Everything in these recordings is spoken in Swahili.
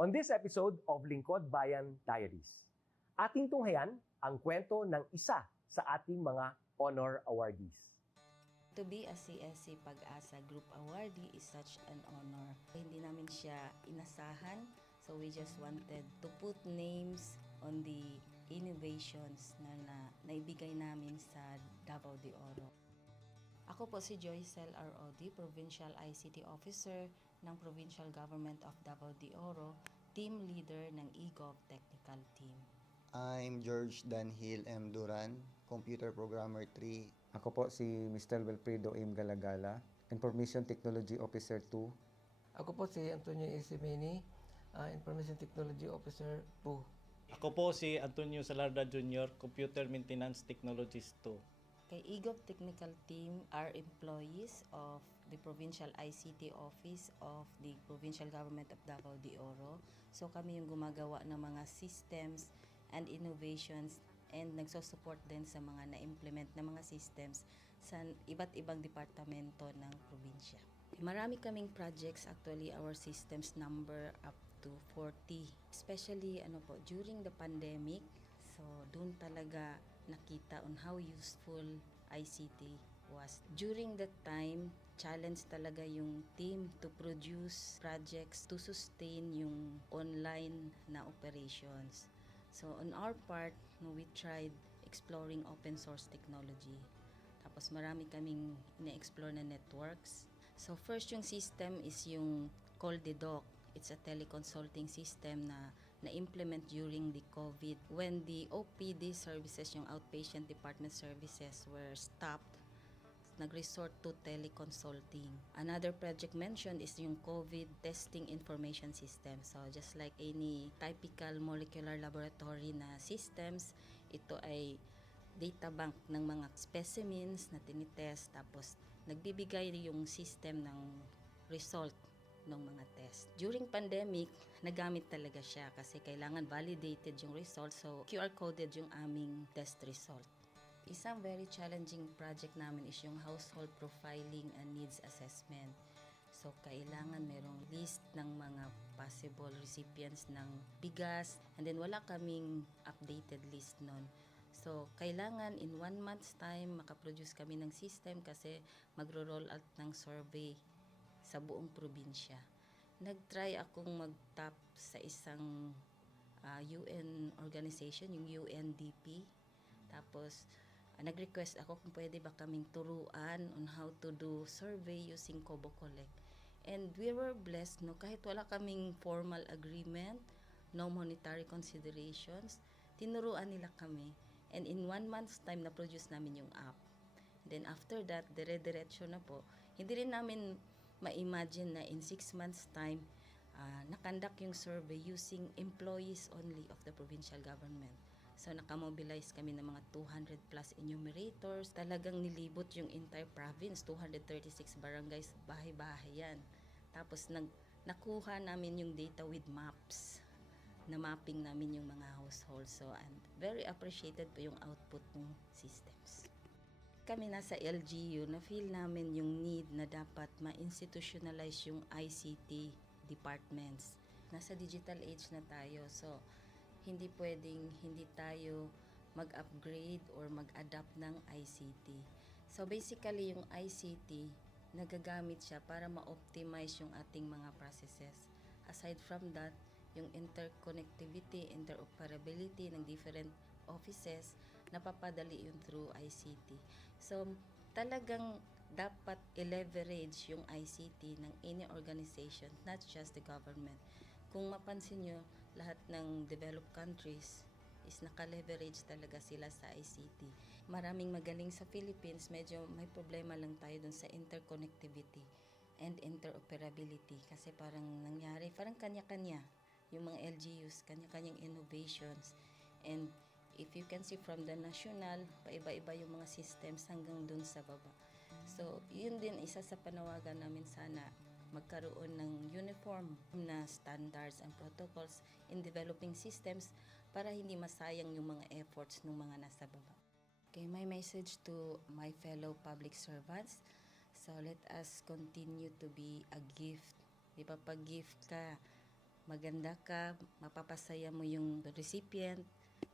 On this episode of Lingkod Bayan Diaries, ating tunghayan ang kwento ng isa sa ating mga honor awardees. To be a CSC Pag-asa Group Awardee is such an honor. Hindi namin siya inasahan, so we just wanted to put names on the innovations na naibigay namin sa Davao de Oro. Ako po si Joycel R.O.D., Provincial ICT Officer ng Provincial Government of Davao de Oro, Team Leader ng eGov Technical Team. I'm George Danhil M. Duran, Computer Programmer 3. Ako po si Mr. Wilfredo M. Galagala, Information Technology Officer 2. Ako po si Antonio Isimini, Information Technology Officer 2. Ako po si Antonio Salarda Jr., Computer Maintenance Technologist 2. Kay eGov Technical Team are employees of the Provincial ICT Office of the Provincial Government of Davao de Oro. So kami yung gumagawa ng mga systems and innovations and nagsusupport din sa mga na-implement na mga systems sa iba't ibang departamento ng probinsya. Marami kaming projects, actually our systems number up to 40. Especially during the pandemic, so doon talaga nakita on how useful ICT was. During that time, challenge talaga yung team to produce projects to sustain yung online na operations. So on our part, we tried exploring open source technology. Tapos marami kaming ina-explore na networks. So first yung system is yung Call-the-Doc. It's a teleconsulting system na na-implement during the COVID. When the OPD services, yung outpatient department services were stopped, nag-resort to teleconsulting. Another project mentioned is yung COVID testing information system. So just like any typical molecular laboratory na systems, ito ay data bank ng mga specimens na tinitest, tapos nagbibigay yung system ng result ng mga test. During pandemic, nagamit talaga siya kasi kailangan validated yung result, so QR coded yung aming test result. Isang very challenging project namin is yung household profiling and needs assessment. So kailangan merong list ng mga possible recipients ng bigas, and then wala kaming updated list nun. So kailangan in 1 month's time makaproduce kami ng system kasi magro-roll out ng survey sa buong probinsya. Nag-try akong mag-tap sa isang UN organization, yung UNDP. Tapos, nag-request ako kung pwede ba kaming turuan on how to do survey using Kobo Collect. And we were blessed, kahit wala kaming formal agreement, no monetary considerations, tinuruan nila kami. And in 1 month's time, na-produce namin yung app. Then after that, dire-diretso na po. Hindi rin namin ma-imagine na in 6 months' time, nakandak yung survey using employees only of the provincial government. So nakamobilize kami ng mga 200 plus enumerators. Talagang nilibot yung entire province, 236 barangays, bahay-bahay yan. Tapos nakuha namin yung data with maps. Na mapping namin yung mga households. So and very appreciated po yung output ng systems. Kami nasa LGU, na-feel namin yung need na dapat ma-institutionalize yung ICT departments. Nasa digital age na tayo, so hindi pwedeng hindi tayo mag-upgrade or mag-adapt ng ICT. So basically yung ICT, nagagamit siya para ma-optimize yung ating mga processes. Aside from that, yung interconnectivity, interoperability ng different offices, napapadali yun through ICT. So, talagang dapat i-leverage yung ICT ng any organization, not just the government. Kung mapansin nyo, lahat ng developed countries is naka-leverage talaga sila sa ICT. Maraming magaling sa Philippines, medyo may problema lang tayo dun sa interconnectivity and interoperability kasi parang nangyari, parang kanya-kanya yung mga LGUs, kanya-kanyang innovations. And if you can see from the national, paiba-iba yung mga systems hanggang dun sa baba. So, yun din isa sa panawagan namin, sana magkaroon ng uniform na standards and protocols in developing systems para hindi masayang yung mga efforts ng mga nasa baba. Okay, my message to my fellow public servants, so let us continue to be a gift. Di ba, pag gift ka, maganda ka, mapapasaya mo yung recipient,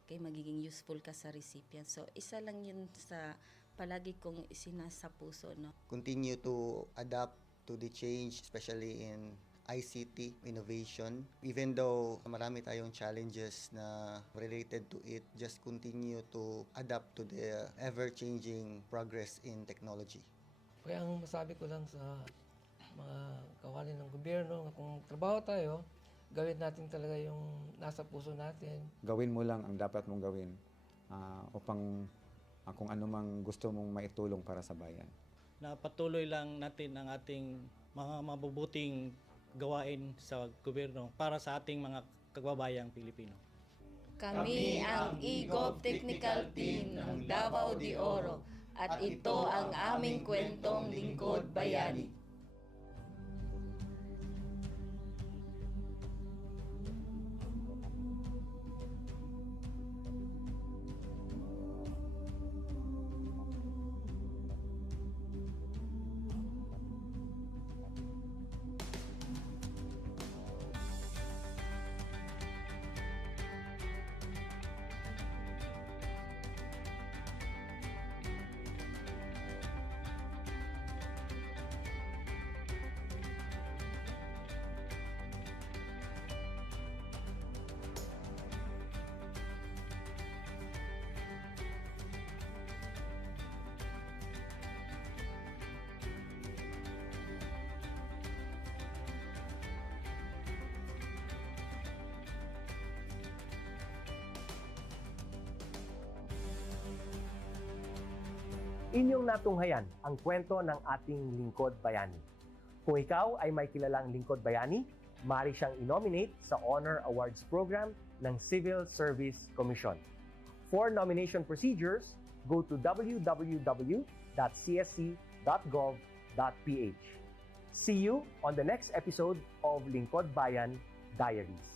kay magiging useful ka sa recipient. So, isa lang yun sa palagi kong isinasa puso, no? Continue to adapt to the change, especially in ICT innovation. Even though marami tayong challenges na related to it, just continue to adapt to the ever-changing progress in technology. Kaya ang masabi ko lang sa mga kawani ng gobyerno, kung trabaho tayo, gawin natin talaga yung nasa puso natin. Gawin mo lang ang dapat mong gawin upang kung ano mang gusto mong maitulong para sa bayan. Na patuloy lang natin ang ating mga mabubuting gawain sa gobyerno para sa ating mga kababayang Pilipino. Kami ang EGOV Technical Team ng Davao de Oro at ito ang aming kwentong lingkod bayani. Inyong natunghayan ang kwento ng ating lingkod bayani. Kung ikaw ay may kilalang lingkod bayani, maaari siyang i-nominate sa Honor Awards Program ng Civil Service Commission. For nomination procedures, go to www.csc.gov.ph. See you on the next episode of Lingkod Bayan Diaries.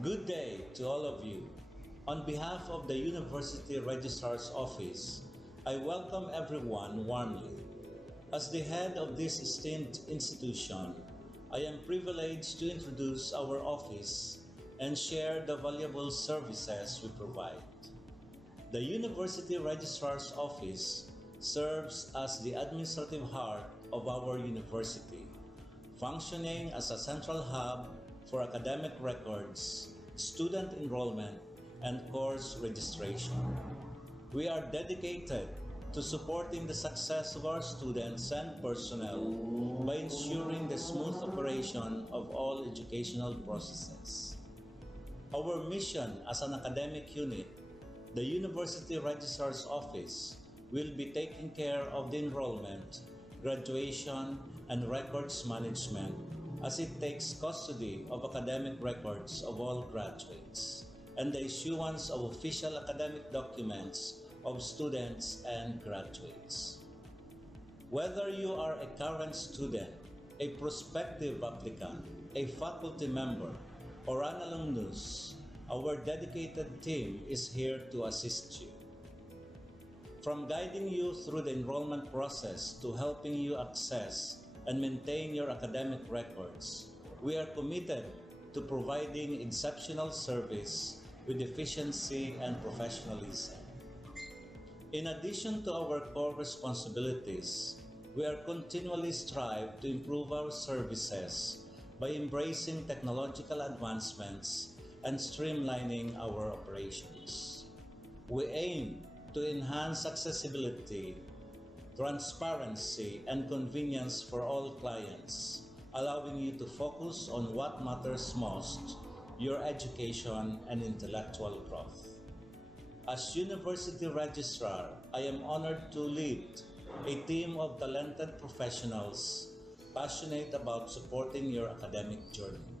Good day to all of you. On behalf of the University Registrar's Office, I welcome everyone warmly. As the head of this esteemed institution, I am privileged to introduce our office and share the valuable services we provide. The University Registrar's Office serves as the administrative heart of our university, functioning as a central hub for academic records, student enrollment, and course registration. We are dedicated to supporting the success of our students and personnel by ensuring the smooth operation of all educational processes. Our mission as an academic unit, the University Registrar's Office, will be taking care of the enrollment, graduation, and records management as it takes custody of academic records of all graduates and the issuance of official academic documents of students and graduates. Whether you are a current student, a prospective applicant, a faculty member, or an alumnus, our dedicated team is here to assist you. From guiding you through the enrollment process to helping you access and maintain your academic records, we are committed to providing exceptional service with efficiency and professionalism. In addition to our core responsibilities, we are continually strive to improve our services by embracing technological advancements and streamlining our operations. We aim to enhance accessibility, transparency, and convenience for all clients, allowing you to focus on what matters most, your education and intellectual growth. As University Registrar, I am honored to lead a team of talented professionals passionate about supporting your academic journey.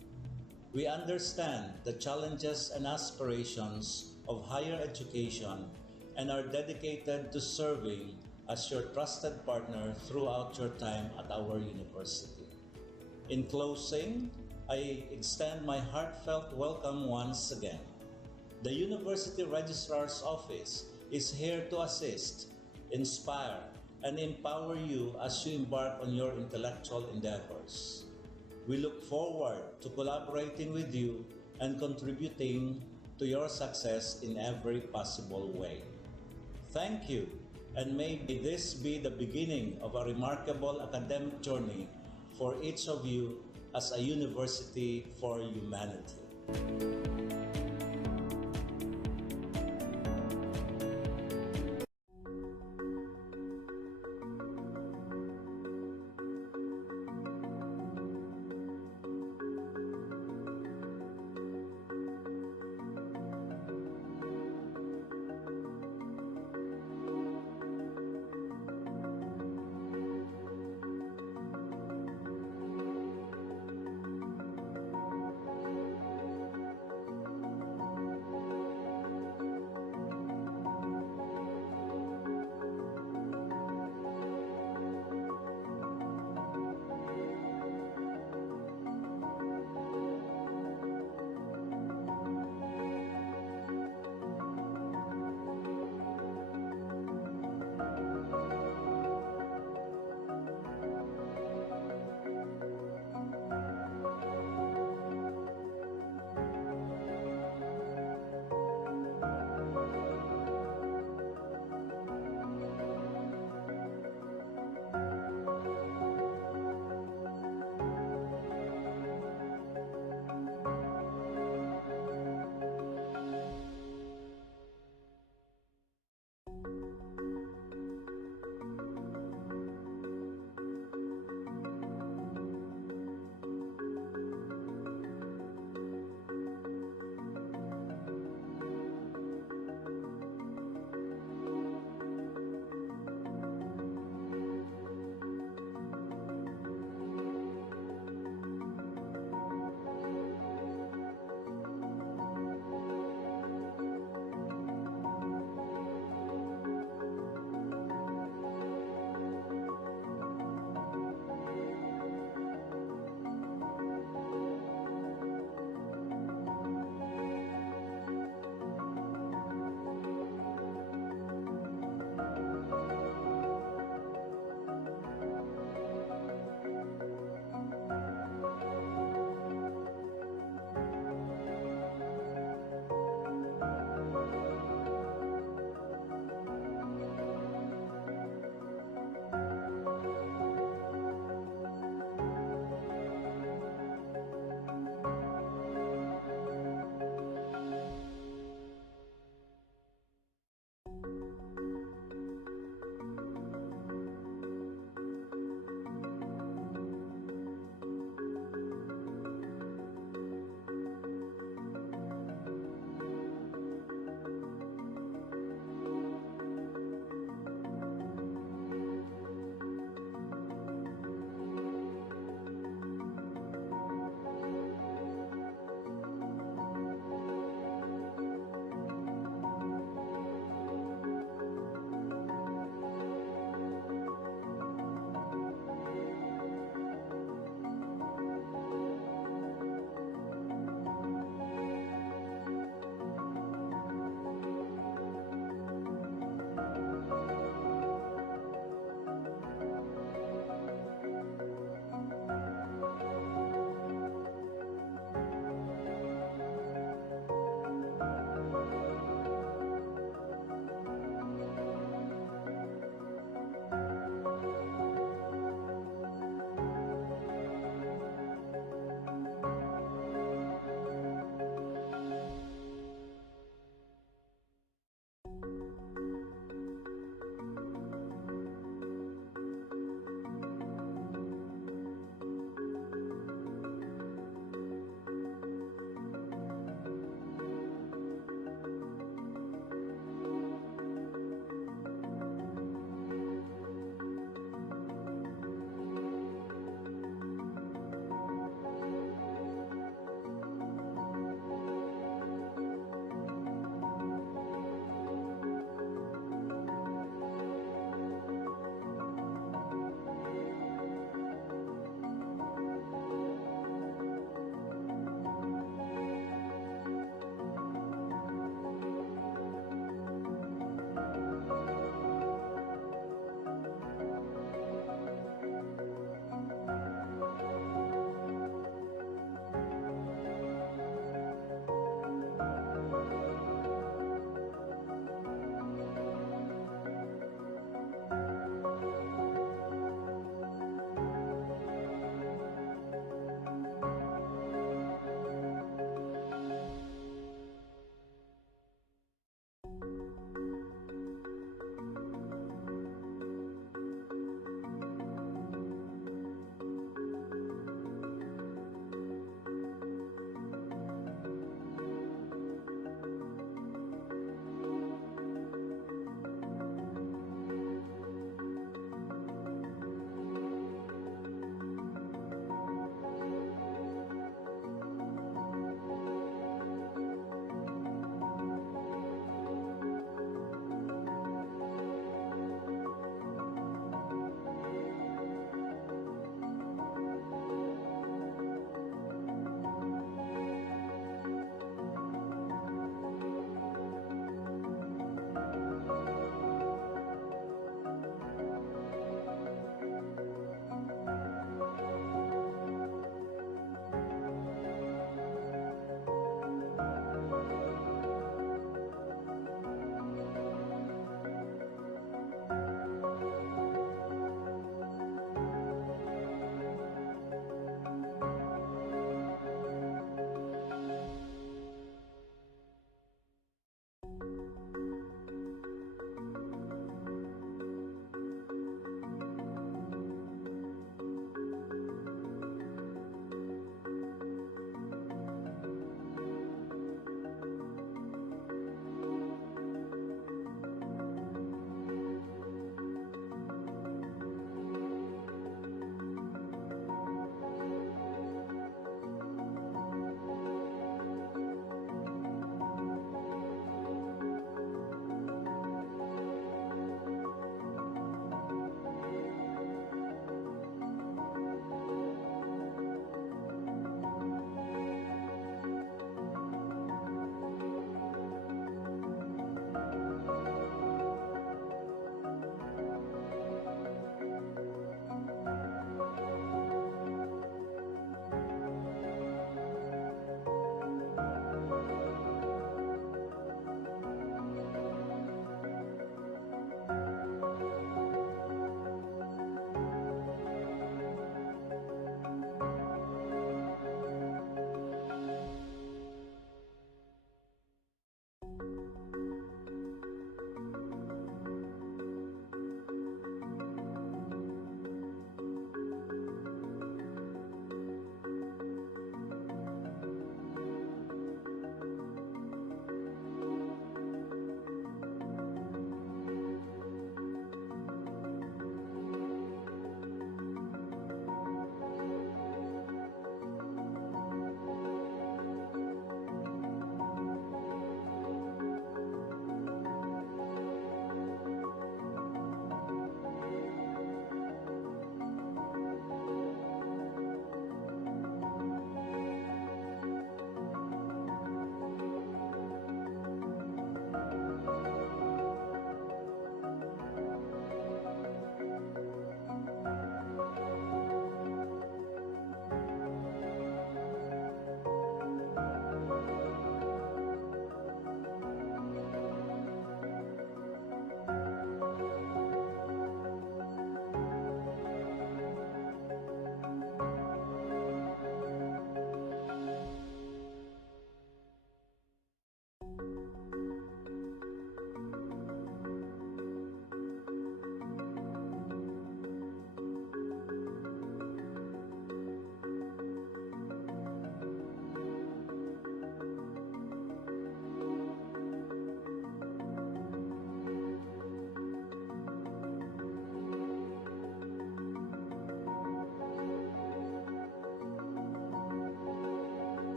We understand the challenges and aspirations of higher education and are dedicated to serving as your trusted partner throughout your time at our university. In closing, I extend my heartfelt welcome once again. The University Registrar's Office is here to assist, inspire, and empower you as you embark on your intellectual endeavors. We look forward to collaborating with you and contributing to your success in every possible way. Thank you, and may this be the beginning of a remarkable academic journey for each of you as a university for humanity.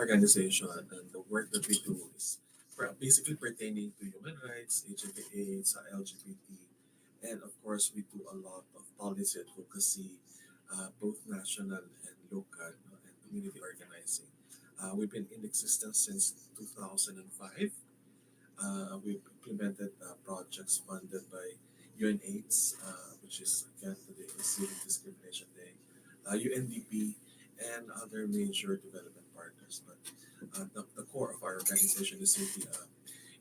organization, and the work that we do is basically pertaining to human rights, HIV/AIDS, LGBT, and of course we do a lot of policy advocacy, both national and local, and community organizing. We've been in existence since 2005. We've implemented projects funded by UNAIDS, which is again today is Zero Discrimination Day, UNDP, and other major development partners. But the core of our organization is really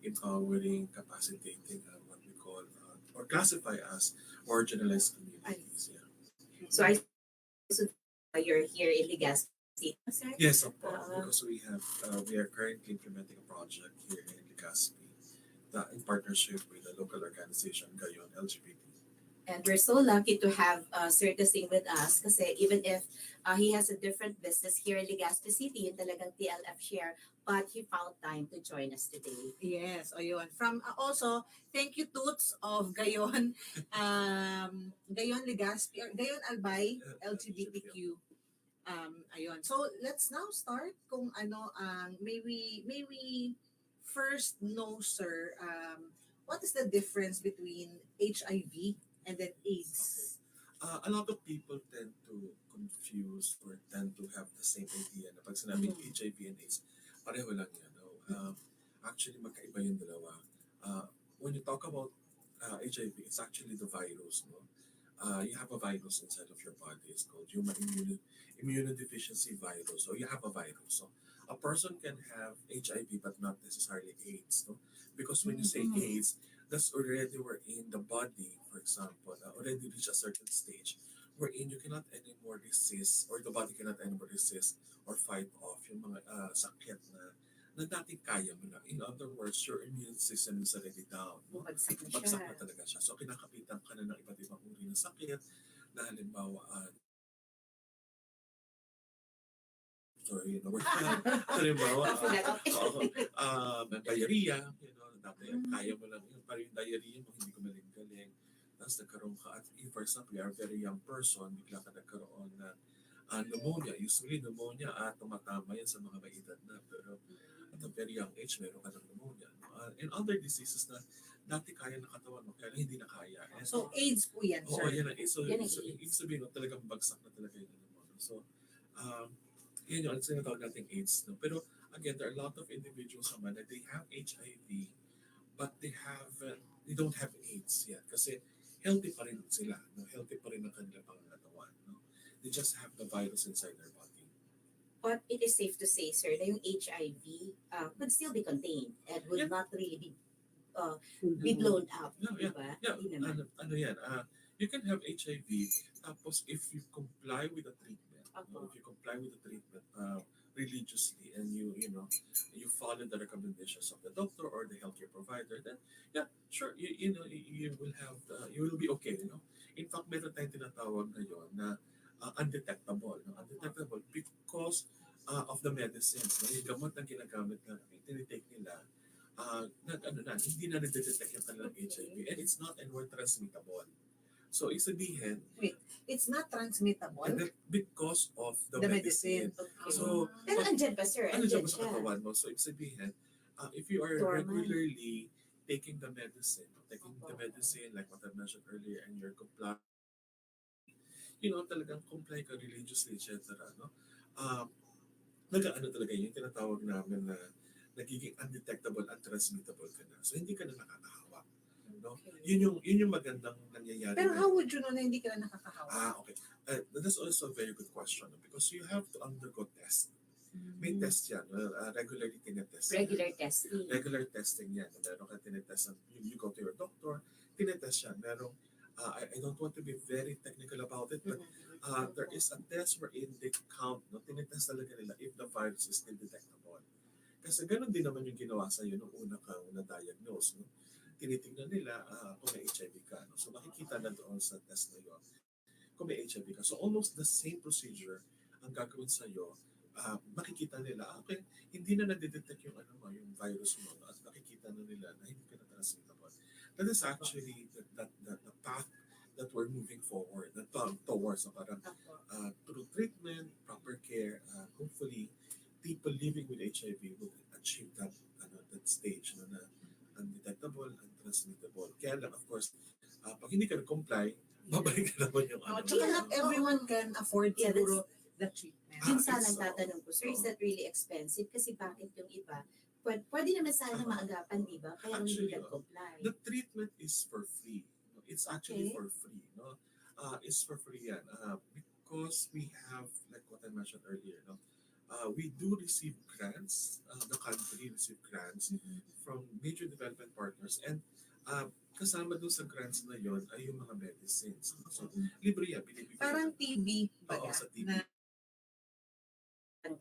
empowering, capacitating what we call or classify as marginalized communities. Yeah. So I so you're here in Legazpi, sir? Yes, of course, because we are currently implementing a project here in Legazpi in partnership with the local organization Gayon LGBT. And we're so lucky to have Sir Kasing with us kasi even if he has a different business here in Legazpi City, yung talagang TLF share, but he found time to join us today. Yes, o yun. From also, thank you Toots of Gayon, Gayon Legazpi, or Gayon Albay, LGBTQ. Ayun. So let's now start kung ano may we first know, sir, what is the difference between HIV and then AIDS? A lot of people tend to confuse or tend to have the same idea na pag sinabing HIV and AIDS, pareho lang yan. No? Actually, magkaiba yung dalawa. When you talk about HIV, it's actually the virus. No? You have a virus inside of your body. It's called human immunodeficiency virus. So you have a virus. So a person can have HIV but not necessarily AIDS. No? Because when you say AIDS, that's already wherein the body, for example, already reached a certain stage wherein you cannot anymore resist or the body cannot anymore resist or fight off yung mga sakit na dating kaya mo na. In other words, your immune system is already down. No? Bagsak na Bagsak siya. na talaga siya. So kinakapitan ka na ng iba't ibang uri ng sakit na halimbawa sorry, the word halimbawa diarrhea, you know, dati kaya mo lang yun, parang yung diarrhea mo hindi ko galing. Tapos nagkaroon ka at for example, you are a very young person, bigla ka nagkaroon ng pneumonia. Usually pneumonia tumatama yan sa mga may edad na, pero at a very young age meron ka ng pneumonia. And other diseases na dati kaya ng katawan mo, kaya hindi na kaya. And, So AIDS po yan, sir. Oo, yan ang AIDS. So, Yan ang ibig sabihin, talagang bagsak na talaga yung pneumonia. So, yun yung sinatawag nating AIDS. No? Pero again, there are a lot of individuals naman that they have HIV, but they don't have AIDS yet. Kasi healthy pa rin sila. No? Healthy pa rin ang kanilang pangangatawan. No? They just have the virus inside their body. But it is safe to say, sir, that yung HIV could still be contained and would not really be blown out. Yeah, Diba? yeah. Hindi naman. Ano yan? You can have HIV, tapos if you comply with the treatment, if you comply with the treatment religiously and you follow the recommendations of the doctor or the healthcare provider, then yeah, sure, you will be okay. You know, in fact, meron tayong tinatawag ngayon na undetectable. No? Undetectable because of the medicines. No? Yung gamot na ginagamit na tinitake nila, hindi na nadetect yung kanilang HIV, and it's not anymore transmittable. So, isabihin, Wait, it's not transmittable? because of the medicine. Okay. So, Pero andyan pa, sir. andyan Andyan ba sa siya. katawan mo? So, ibig sabihin, if you are Dormant. regularly taking the medicine, like what I mentioned earlier, and you're complying, talagang comply ka religiously, etc. No? Nag-ano talaga yung tinatawag namin na nagiging undetectable, untransmittable ka na. So, hindi ka na nakakahawak. No? Yun yung magandang nangyayari. Pero how would you know na hindi ka na nakakahawa? Okay. That's also a very good question because you have to undergo test. May test yan. Regularly tinetest. Regular testing yan. Meron ka tinetest. You go to your doctor, tinetest yan. Merong, I don't want to be very technical about it, but there is a test wherein they count, no? Tinetest talaga nila if the virus is still detectable. Kasi ganun din naman yung ginawa sa'yo nung una kang na-diagnose. No? Tinitingnan nila kung may HIV ka. No? So makikita na doon sa test na yun kung may HIV ka. So almost the same procedure ang gagawin sa'yo. Makikita nila, okay, hindi na nadidetect yung virus mo at nakikita na nila na hindi ka na transmittable. That is actually the path that we're moving forward towards. Parang through treatment, proper care, hopefully people live living with HIV would achieve that that stage na undetectable, untransmittable. Kaya lang, of course, pag hindi ka nag-comply, babalik na naman yung Tsaka not everyone can afford siguro the treatment. Yun sana ang tatanong ko, sir, is that really expensive? Kasi bakit yung iba, pwede naman sana maagapan, di ba? Kaya hindi nag-comply. The treatment is for free. It's actually for free. No? It's for free yan. Because we have, like what I mentioned earlier, no? We do receive grants. The country receive grants from major development partners. And kasama doon sa grants na yon ay yung mga medicines. So, libre yan. Binibigyan. Parang TB ba Oo, sa TB.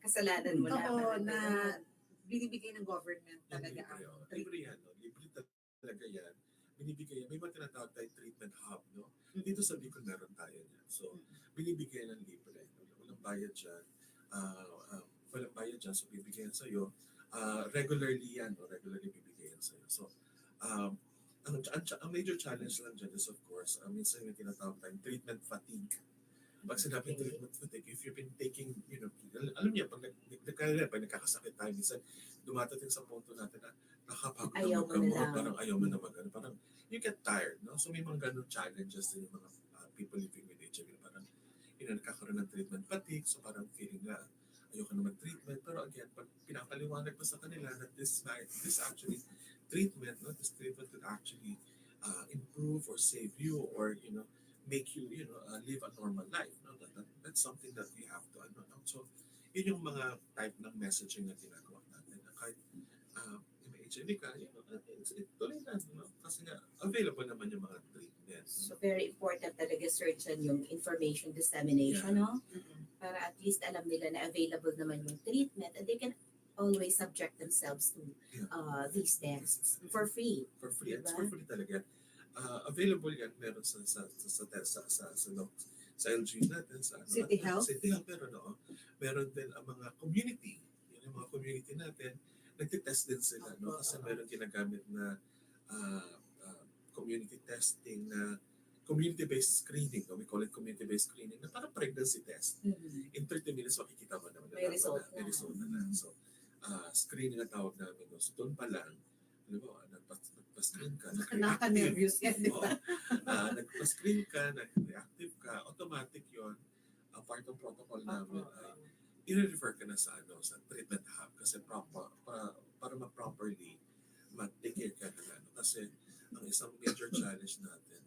Kasalanan mo na binibigay ng government talaga ang libre yan. No? Libre talaga yan. Binibigay yan. May mga tinatawag tayong treatment hub. No? Dito sa Bicol meron tayo yan. So, binibigay ng libre. Walang bayad dyan. Walang bayad dyan. So, bibigyan sa'yo. Regularly yan. No? Regularly bibigay yan sa'yo. So, ang major challenge lang dyan is, of course, minsan yung tinatawag tayong treatment fatigue. Pag sinabing treatment fatigue, if you've been taking, alam niya, pag nagkakasakit tayo, minsan dumatating sa punto natin na nakapagod na magkamot, parang ayaw mo na magano, parang you get tired, no? So may mga ganun challenges din yung mga people living with HIV, parang nagkakaroon ng treatment fatigue, so parang feeling na ayoko na mag-treatment, pero again, pag pinapaliwanag pa sa kanila that this actually treatment, no, this treatment could actually improve or save you or make you live a normal life. No, that's something that we have to know. So, yun yung mga type ng messaging na ginagawa natin. Na kahit may HIV ka, tuloy na, no? Kasi nga available naman yung mga treatments. So very important talaga, sir, dyan yung information dissemination, no? Para at least alam nila na available naman yung treatment and they can always subject themselves to these tests for free. For free. Diba? It's for free talaga. Available yan meron sa LG natin, sa City Health. City Health meron din ang mga community. Yung mga community natin, nagtitest din sila, no? Kasi meron ginagamit na community testing na community-based screening. No? We call it community-based screening na parang pregnancy test. In 30 minutes, makikita mo naman. May result na. So, screening ang tawag namin. No? So, doon pa lang, nagpa-screen ka, nakaka-nervous yan, di ba? Nagpa-screen ka, nag-reactive ka, automatic yon. Part ng protocol namin ay i-refer ka na sa treatment hub kasi para ma-properly ma-take care ka na. Kasi ang isang major challenge natin,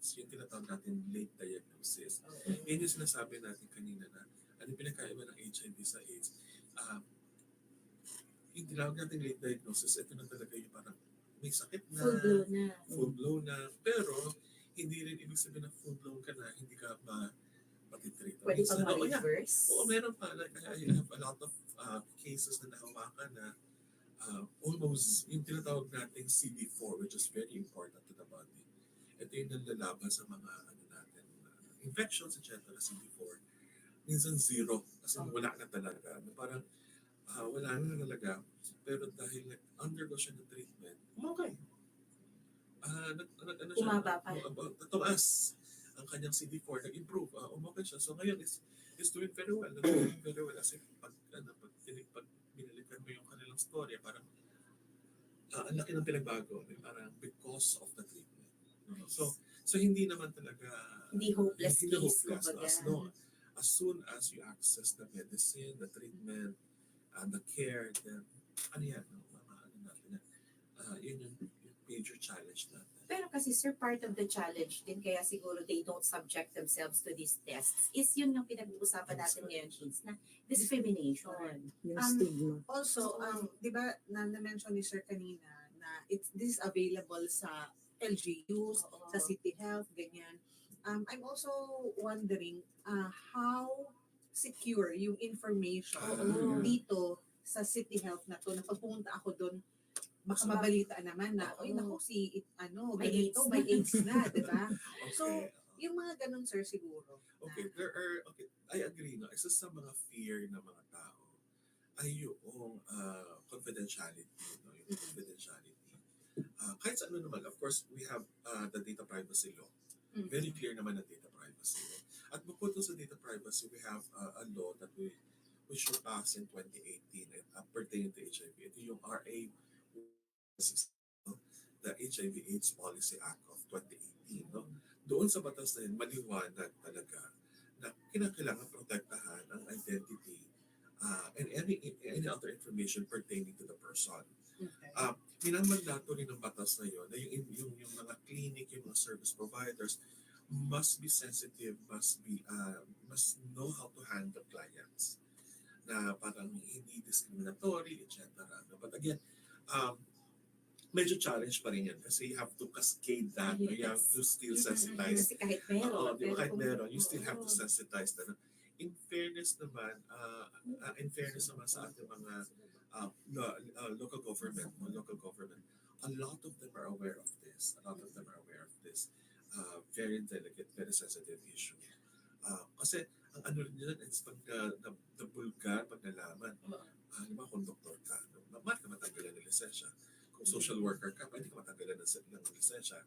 it's yung tinatawag natin late diagnosis. Yun yung sinasabi natin kanina na ano pinakaiba ng HIV sa AIDS. Yung tinawag natin late diagnosis, ito na talaga yung parang may sakit na, full blow na, pero hindi rin ibig sabihin na full blow ka na, hindi ka matitreat. Pwede pang ma-reverse? Oo, meron pa. Like, I have a lot of cases na nahawakan na almost yung tinatawag natin CD4, which is very important to the body. Ito yung nalalaban sa mga natin, infections, etc. CD4. Minsan zero, kasi wala na talaga. Parang wala na talaga. Pero dahil undergo siya ng treatment, okay. Umaba pa. Tumaas ang kanyang CD4, nag-improve, umokay siya. So ngayon is doing very well. Doing very well. Kasi pag binalikan mo yung kanilang story, parang ang laki ng pinagbago. Parang because of the treatment. So hindi naman talaga hindi hopeless case, as soon as you access the medicine, the treatment, the care, then yun yung major challenge natin. Pero kasi sir, part of the challenge din, kaya siguro they don't subject themselves to these tests, is yun yung pinag-uusapan natin ngayon, Chins, na discrimination. Yung stigma. Also, di ba, na-mention ni sir kanina na this is available sa LGUs, sa City Health, ganyan. I'm also wondering how secure yung information dito sa City Health na to, na pagpunta ako doon, baka mabalitaan naman na, oy naku, may AIDS na, di ba? So, yung mga ganun, sir, siguro. Okay, I agree, no? Isa sa mga fear ng mga tao ay yung confidentiality, no? Yung confidentiality. Kahit sa ano naman, of course, we have the data privacy law. Very clear naman ang data privacy law. At bukod sa data privacy, we have a law that we which was passed in 2018 pertaining to HIV. Ito yung RA 16, no? The HIV/AIDS Policy Act of 2018. No? Doon sa batas na yun, maliwanag talaga na kinakailangan protektahan ang identity and any other information pertaining to the person. Okay. Minamandato rin ng batas na yun na yung mga clinic, yung mga service providers must be sensitive, must know how to handle clients na parang hindi discriminatory, etc. No? But again, medyo challenge pa rin yan kasi you have to cascade that. Yes. You have to still sensitize. Kasi kahit meron. Di ba, kahit kung- meron, you still have to Oo. sensitize na. In fairness naman, sa ating mga local government, a lot of them are aware of this. Very delicate, very sensitive issue. Kasi ang ano rin dyan is pag nabulgar, pag nalaman, halimbawa kung doktor ka, bakit ka matanggalan ng lisensya? Kung social worker ka, pwede ka matanggalan ng lisensya.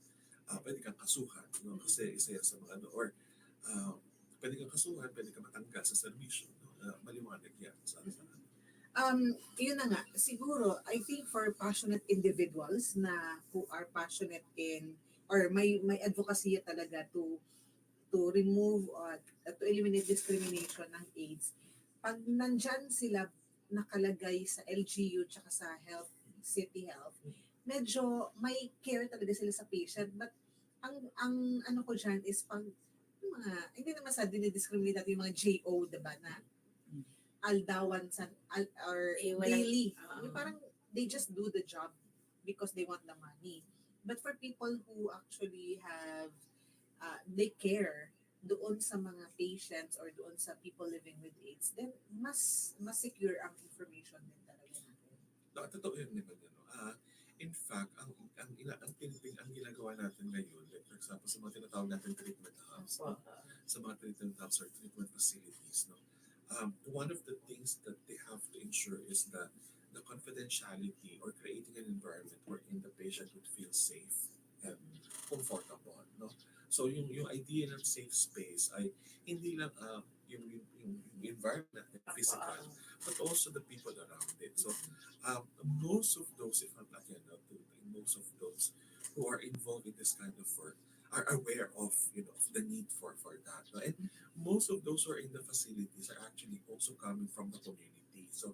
Pwede kang kasuhan, no? Kasi isa yan sa mga ano, or pwede kang kasuhan, pwede kang matanggal sa servisyo. No? Maliwanag yan sa Yun na nga, siguro, I think for passionate individuals na who are passionate in, or may advocacy talaga to remove or to eliminate discrimination ng AIDS, pag nandyan sila nakalagay sa LGU tsaka sa health, city health, medyo may care talaga sila sa patient. But ang ano ko dyan is pag yung mga, hindi naman sa dinidiscriminate natin yung mga JO, diba, na aldawan or walang- daily. Yung parang they just do the job because they want the money. But for people who actually have, they care doon sa mga patients or doon sa people living with AIDS, then mas secure ang information din talaga natin. Totoo yun naman yun. In fact, ang ginagawa natin ngayon, like for example, sa mga tinatawag natin treatment hubs, no? Sa mga treatment hubs or treatment facilities, no? One of the things that they have to ensure is the confidentiality or creating an environment wherein the patient would feel safe and comfortable, no? So yung idea ng safe space ay hindi lang yung environment, physical, but also the people around it. So most of those, if I'm not most of those who are involved in this kind of work are aware of the need for that. No? And most of those who are in the facilities are actually also coming from the community. So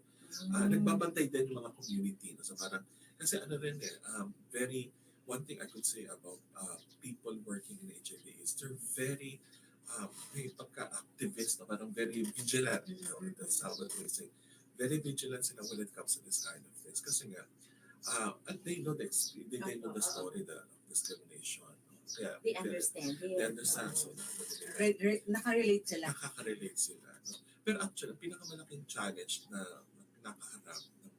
nagbabantay din yung mga community. No? So parang, kasi ano rin one thing I could say about people working in HIV is they're very may pagka-activist, no? Parang very vigilant. That's how we say. Very vigilant sila when it comes to this kind of things. Kasi nga, and they know the story of discrimination. Yeah, They understand it. They understand. So, Nakarelate sila. Nakaka-relate sila. No? Pero actually, ang pinakamalaking challenge na nakaharap ng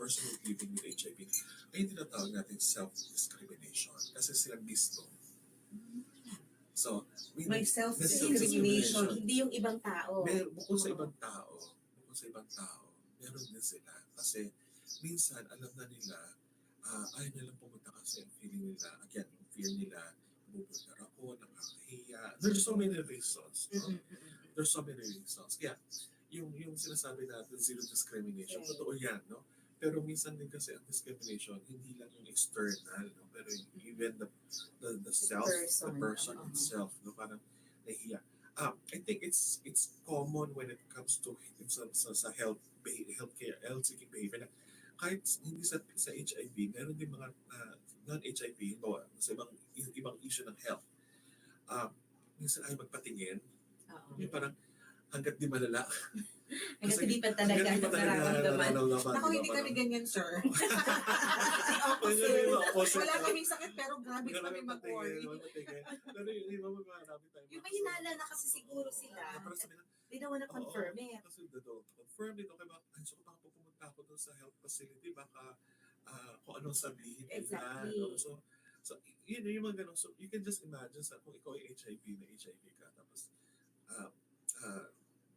person who's living with HIV ay yung tinatawag natin self-discrimination. Kasi sila mismo. So, May self-discrimination. Hindi yung ibang tao. Bukod sa ibang tao, meron din sila. Kasi minsan, alam na nila, ayaw nilang pumunta kasi ang feeling nila, again, yung fear nila, bubulgar ako, nakakahiya. There's so many reasons. No? There's so many reasons. Kaya, yung sinasabi natin, zero discrimination, totoo yan, no? Pero minsan din kasi ang discrimination, hindi lang yung external, no? Pero even the self, the person itself, no? Parang nahiya. I think it's common when it comes to sa healthcare, health-seeking behavior na kahit hindi sa HIV, meron din mga non-HIV, sa ibang issue ng health. Minsan ay magpatingin, yung parang hanggat di malala. Hanggat hindi pa talaga nararamdaman. Ako, hindi kami ganyan, sir. Wala kaming sakit, pero grabe kami mag-worry. Pero yung iba marami tayo. Yung may hinala na kasi siguro sila. They don't wanna confirm it. Kasi confirm it. Okay ba? Ay, so baka pupunta ako doon sa health facility, baka kung anong sabihin nila. Exactly. No? So yun yung mga ganun. So you can just imagine kung ikaw ay HIV ka, tapos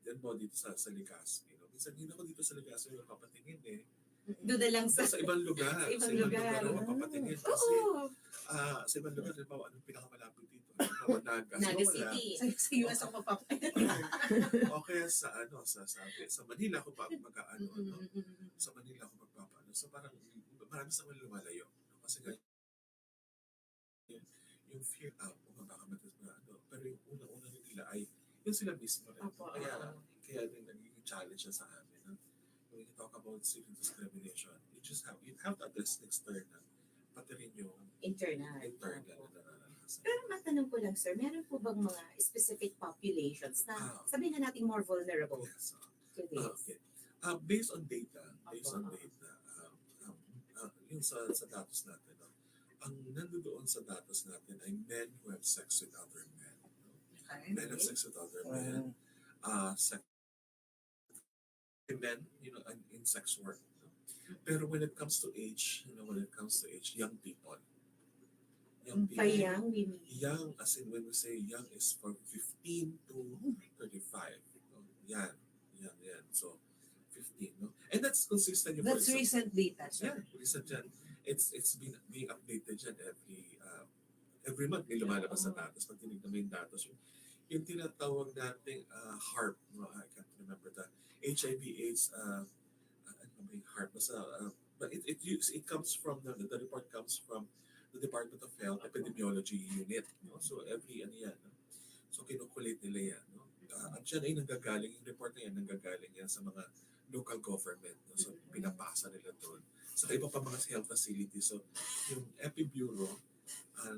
yan mo dito sa Legazpi. No? Minsan hindi ako dito sa Legazpi papatingin Doon na lang sa ibang lugar. Sa ibang lugar. Papatingin. Kasi sa ibang lugar, anong pinakamalapit dito? Naga City. Sa US ako magpapayat. O kaya sa Manila ako mag-aano, no? Sa Manila ako magpapaano. So parang marami sa mga lumalayo. Kasi nga, yung fear baka ano. Pero yung una-una nila ay yung sila mismo rin. Kaya din nagiging challenge sa amin. No? When you talk about civil discrimination, you have to address the external, pati rin yung internal na nararanasan. Pero matanong ko lang, sir, meron po bang mga specific populations na sabihin na natin more vulnerable to this? Okay. Based on data, yung sa datos natin, ang nandoon sa datos natin ay men who have sex with other men. Okay. Men have sex with other men. Men, in sex work. Pero when it comes to age, young people. Young, as in when we say young is from 15 to 35. Yan. So, 15, no? And that's consistent. That's recent data, sir. Yeah, recent yan. It's been being updated yan every month. May lumalabas sa datos. Pag tinignan mo yung datos, yung tinatawag nating HARP, no? I can't remember the HIV/AIDS, ano ba yung HARP? But it comes from, the report comes from the Department of Health Epidemiology Unit. No? So every no? So kinukulit nila yan. No? At yan ay nanggagaling, yung report na yan nanggagaling yan sa mga local government. No? So pinapasa nila doon. Sa iba pa mga health facilities. So yung Epi Bureau,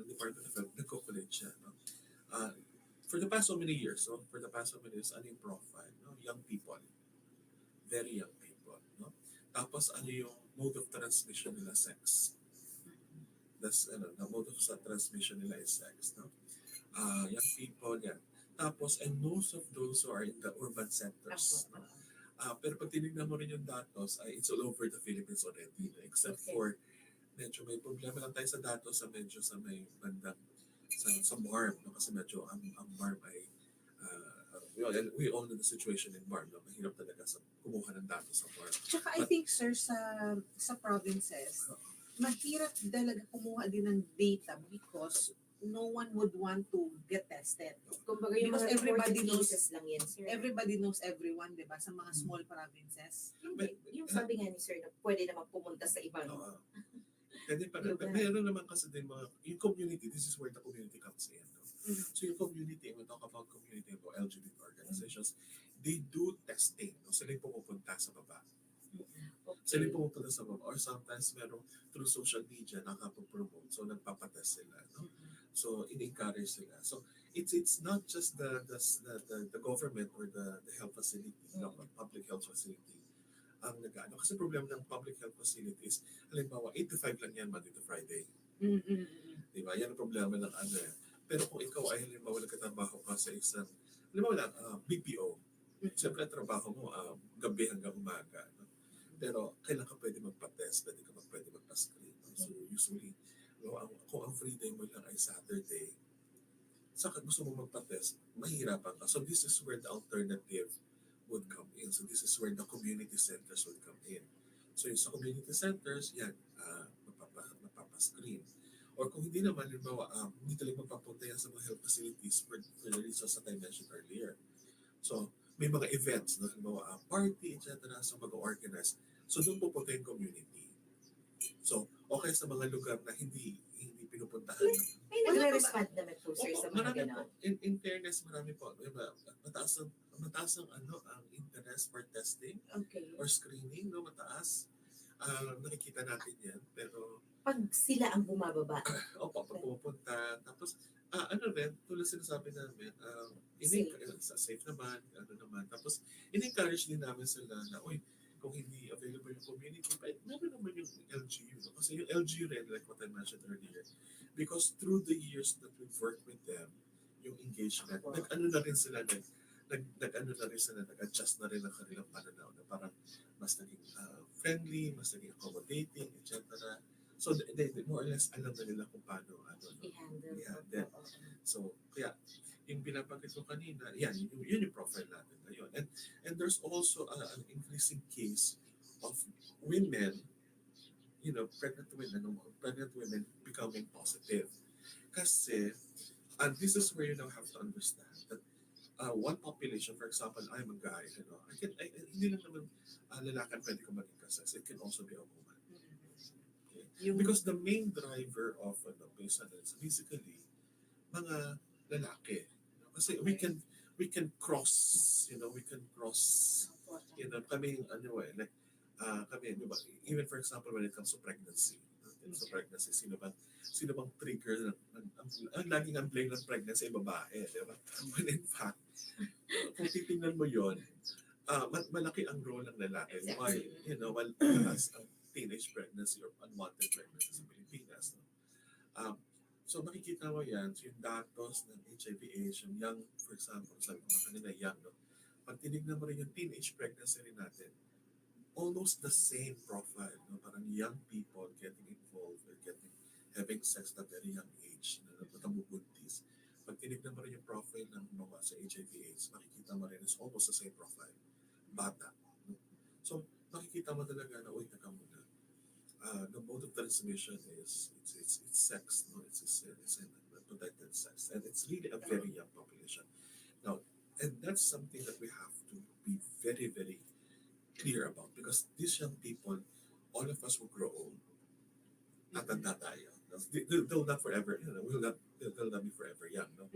Department of Health, nagkukulit siya. No? For the past so many years, ano yung profile? No? Young people. Very young people. No? Tapos ano yung mode of transmission nila, sex. That's the mode of transmission nila is sex. No? Young people, yan. Tapos, and most of those who are in the urban centers. No? Pero pag tinignan mo rin yung datos, it's all over the Philippines already. No? Except for, medyo may problema lang tayo sa datos sa may bandang sa BARM. No? Kasi medyo ang BARM ay we all know the situation in BARM. No? Mahirap talaga sa kumuha ng datos sa BARM. Tsaka I think, sir, sa provinces, mahirap talaga kumuha din ng data because no one would want to get tested. Kumbaga yung Because mga everybody reported knows cases lang yan, sir. Everybody knows everyone, di ba? Sa mga small provinces. Yung sabi nga ni sir na pwede naman pumunta sa ibang Pwede pa rin. Mayroon naman kasi din yung community, this is where the community comes in. No? So yung community, when we talk about community o LGBT organizations, they do testing. No? Sila yung pumupunta sa baba. Sila yung pumupunta sa baba. Or sometimes merong through social media nakapag-promote. So nagpapatest sila. No? So in-encourage sila. So it's not just the government or the health facility, public health facility ang nag-ano. Kasi problem ng public health facilities, halimbawa 8 to 5 lang yan Monday to Friday. Diba? Yan ang problema ng ano yan. Pero kung ikaw ay halimbawa nagkatrabaho ka sa isang, halimbawa lang, BPO, siyempre trabaho mo gabi hanggang umaga. No? Pero kailan ka pwede magpa-test, pwede magpa-screen. No? So usually, kung ang free day mo lang ay Saturday, saka gusto mo magpa-test, mahirapan ka. So this is where the alternative would come in. So this is where the community centers would come in. So yung sa community centers, yan, magpapa-screen. Or kung hindi naman, halimbawa, hindi talaga magpapunta yan sa mga health facilities for the reasons that I mentioned earlier. So may mga events, no? Halimbawa, party, etc. So mag-organize. So doon pupunta yung community. So, okay sa mga lugar na hindi pinupuntahan. May nagre-respond naman po, sir, sa mga gano'n. In fairness, marami po. Mataas ang ang interest for testing or screening, no? Mataas. Nakikita natin yan. Pero pag sila ang bumababa. pag pupunta. Tapos, tulad sinasabi namin, safe naman, Tapos, in-encourage din namin sila na, kung hindi available yung community, meron naman yung LGU. No? Kasi yung LGU rin, like what I mentioned earlier, because through the years that we've worked with them, yung engagement, nag-adjust na rin ang kanilang pananaw na parang mas naging friendly, mas naging accommodating, etc. So, they more or less alam na nila kung paano i-handle. So, kaya, yung binabanggit ko kanina, yun yung profile natin ngayon. And there's also an increasing case of women, pregnant women becoming positive. Kasi And this is where you now have to understand that one population, for example, I'm a guy, hindi lang naman lalaki pwede ko maging kasas. It can also be a woman. Okay? Because the main driver of based on this, basically, mga lalaki. Kasi we can cross, kami, like, kami, di ba, even for example, when it comes to pregnancy, sino bang trigger ang laging ang blame ng pregnancy ay babae, di ba? When in fact, kung titingnan mo yon, malaki ang role ng lalaki. Why, while as ang teenage pregnancy or unwanted pregnancy sa Pilipinas, no? So makikita mo yan, so yung datos ng HIV/AIDS, yung young, for example, sabi ko kanina young, no? Pag tinignan mo rin yung teenage pregnancy rin natin, almost the same profile, no? Parang young people getting involved or having sex at a very young age, natabubuntis. Pag tinignan mo rin yung profile ng mga sa HIV/AIDS, makikita mo rin is almost the same profile, bata. No? So makikita mo talaga na, uy, taka muna. The mode of transmission is it's sex, no? It's protected sex, and it's really a very young population now, and that's something that we have to be very, very clear about, because these young people, all of us will grow old. Tatanda tayo. They'll not forever, they'll not be forever young, no?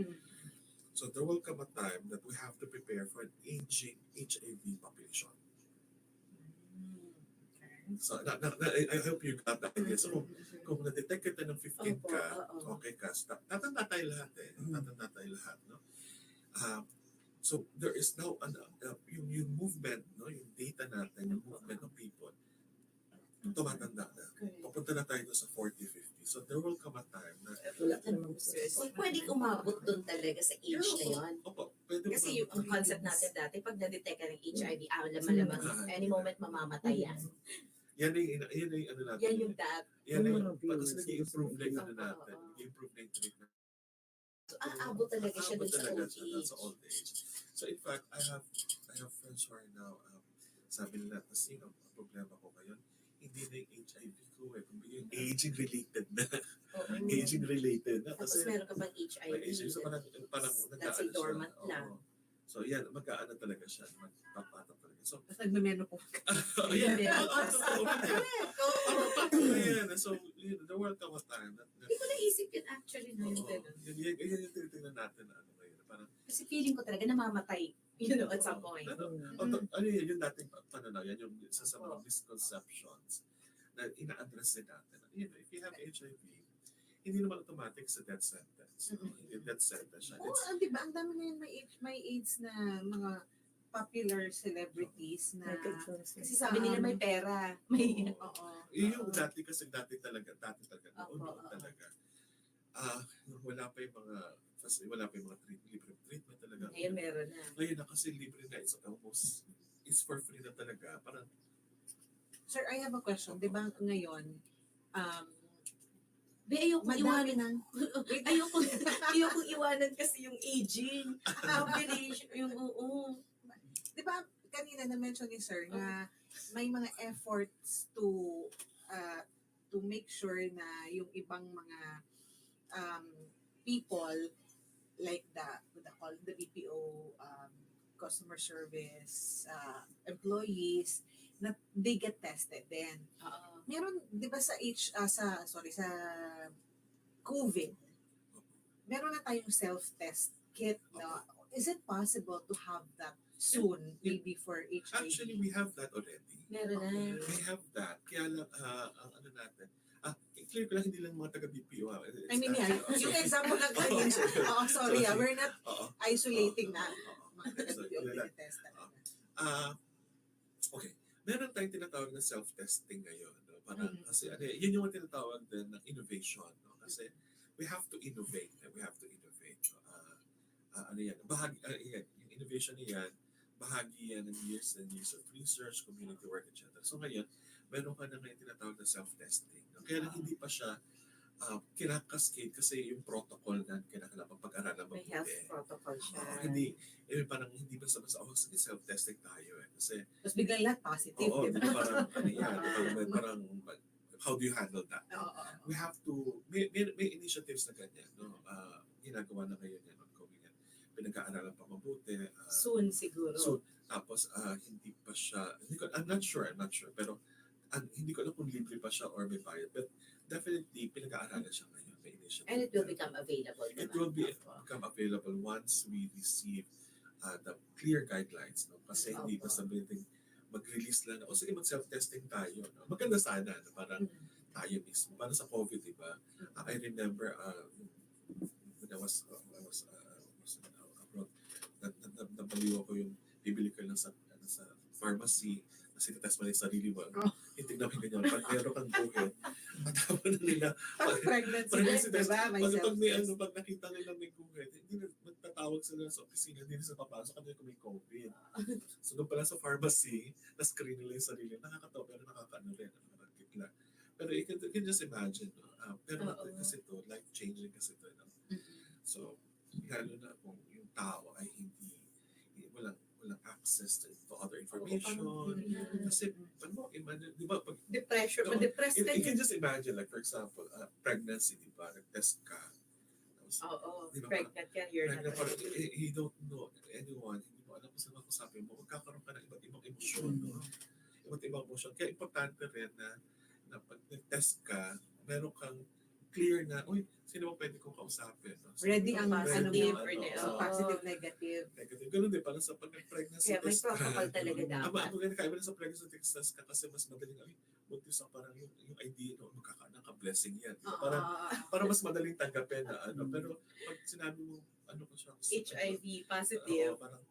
So there will come a time that we have to prepare for an aging HIV population. So, I hope you got that idea. So, kung na-detect kita ng 15 ka, okay ka, tatanda tayo lahat eh. Tatanda tayo lahat, no? So, there is now, yung movement, no? Yung data natin, yung movement of people, tumatanda na. Papunta na tayo sa 40, 50. So, there will come a time na... Kung pwedeng umabot doon talaga sa age na yun. Opo, pwede Kasi yung concept natin dati, pag na-detect ka ng HIV, malamang any moment mamamatay yan. Yan yung ano natin. Yan yung that. Yan yung, kasi nag-i-improve na yung ano natin. Nag-i-improve na yung treatment. So, aabot talaga siya doon sa old age. So, in fact, I have friends who are now, sabi nila, kasi ang problema ko ngayon, hindi na yung HIV ko eh, kundi yung aging-related na. Aging-related na. Tapos meron ka pang HIV. So, parang That's a dormant lang. So, yan, magkaano talaga siya. Magpapatap talaga. So, Tapos nagme-menopause ka. Ayan. So, there will come a time that... Hindi ko naisip yun actually na yung gano'n. Yan yung tinitingnan natin na ano ngayon. Parang, Kasi feeling ko talaga namamatay, at some point. Ano yun, yung dating pananaw, yan yung isa sa mga misconceptions na ina-address din natin. If you have HIV, hindi naman automatic sa death sentence. Death sentence siya. Oo, di ba? Ang dami ngayon may AIDS na mga popular celebrities na... Kasi sabi nila may pera. May, Yung dati talaga, noon talaga. Wala pa yung mga libre treatment talaga. Ngayon meron na. Ngayon na kasi libre na, it's for free na talaga. Parang, Sir, I have a question. Di ba ngayon, ayoko madami iwanan. Ayoko iwanan kasi yung aging. Population, Di ba kanina na-mention ni Sir na may mga efforts to make sure na yung ibang mga people like the BPO customer service employees na they get tested then. Meron 'di ba sa sa COVID. Meron na tayong self-test kit na is it possible to have that soon, maybe for HIV? actually, we have that already. Meron na. We have that. Kaya lang, ang ano natin, clear ko lang, hindi lang mga taga-BPO. I mean, yung example na kanina. Sorry, we're not isolating na. So, okay. Meron tayong tinatawag na self-testing ngayon. No? Parang, kasi yun yung tinatawag din ng innovation. No? Kasi we have to innovate. We have to innovate. Yung innovation niyan, bahagi yan ng years and years of research, community work, etc. So ngayon, meron ka na ngayon tinatawag na self-testing. No? Kaya lang hindi pa siya kinakascade kasi yung protocol na kinakailangan pag-aralan mabuti. May health protocol siya. Parang hindi basta-basta self-testing tayo eh. Kasi, tapos biglang lahat positive. Oo, parang, parang, how do you handle that? We have to, may initiatives na ganyan. No? ginagawa na ngayon yan, ongoing yan. Pinag-aaralan pa mabuti. Soon siguro. So, tapos hindi pa siya, I'm not sure, pero hindi ko alam kung libre pa siya or may bayad. But definitely, pinag-aaralan siya ngayon. May initiative. And it will become available naman. It will become available once we receive the clear guidelines. No? Kasi hindi pa sabihin mag-release lang. O sige, mag-self-testing tayo. No? Maganda sana. No? Parang tayo mismo. Para sa COVID, diba? I remember when I was abroad, nabaliw ako yung bibili ko lang sa pharmacy kasi test mo na yung sarili mo. Hindi namin ganyan. Pag meron kang guhit, matawa na nila. Pag pregnancy test, diba? Pag nakita nila may guhit, hindi na magtatawag sila sa opisina, hindi na sa papasok kasi kung may COVID. So doon pala sa pharmacy, na-screen nila yung sarili. Nakakatawa, pero nakakaano rin. Nakakakitla. Pero you can just imagine. No? Pero kasi ito, life-changing kasi ito. No? So, lalo na kung yung tao ay walang access to other information. Kasi, di ba, pag depression, ma-depress ka. You can just imagine, like, for example, pregnancy, di ba, nag-test ka. Diba, pregnant ka, you're not you don't know anyone, hindi mo alam kung saan makusapin mo, magkakaroon ka ng iba't ibang emosyon, no? Iba't ibang emosyon. Kaya importante rin na pag nag-test ka, meron kang clear na, sino ba pwede kong kausapin? No? So, ready ang positive or positive, negative. Ganun din, parang sa pag-pregnancy Kaya may protocol talaga dapat. Kaya sa pregnancy test ka kasi mas madaling, buntis ang parang yung idea, no, magkaka-blessing yan. Parang mas madaling tanggapin na pero pag sinabi mo, ko siya? HIV positive. Parang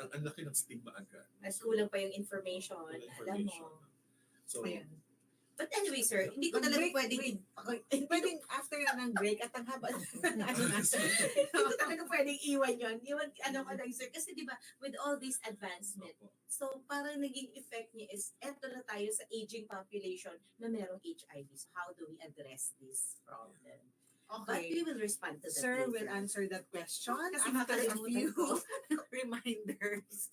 ang laki ng stigma agad. At kulang pa yung information. Alam mo. So, but anyway, sir, hindi ko talaga pwedeng after ng break at ang haba hindi ko talaga pwedeng iwan yun. Ano ka lang, sir. Kasi di ba, with all this advancement, so parang naging effect niya is, eto na tayo sa aging population na merong HIV. So how do we address this problem? Okay. But we will respond to that. Sir later. will answer that question Kasi after a makalimutan few ko. reminders.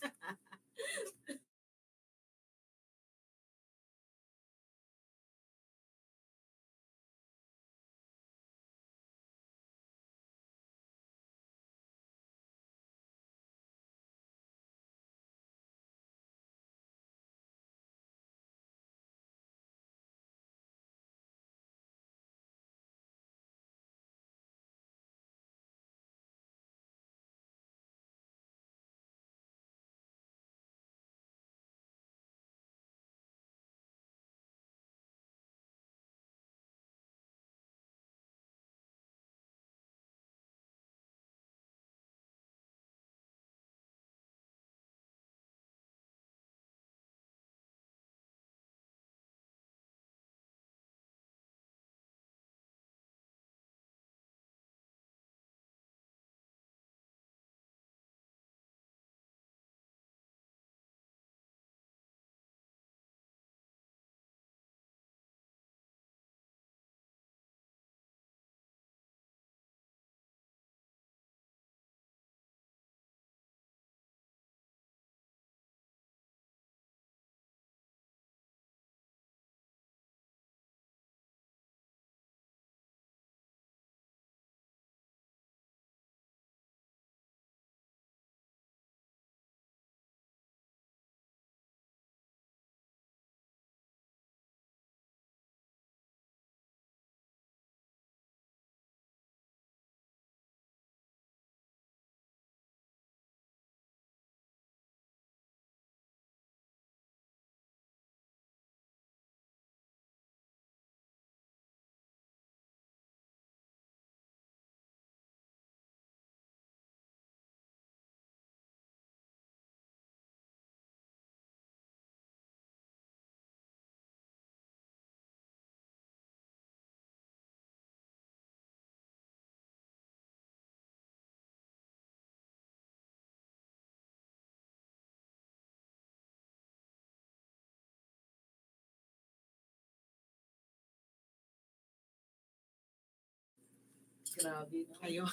Grabe, no? Ayun.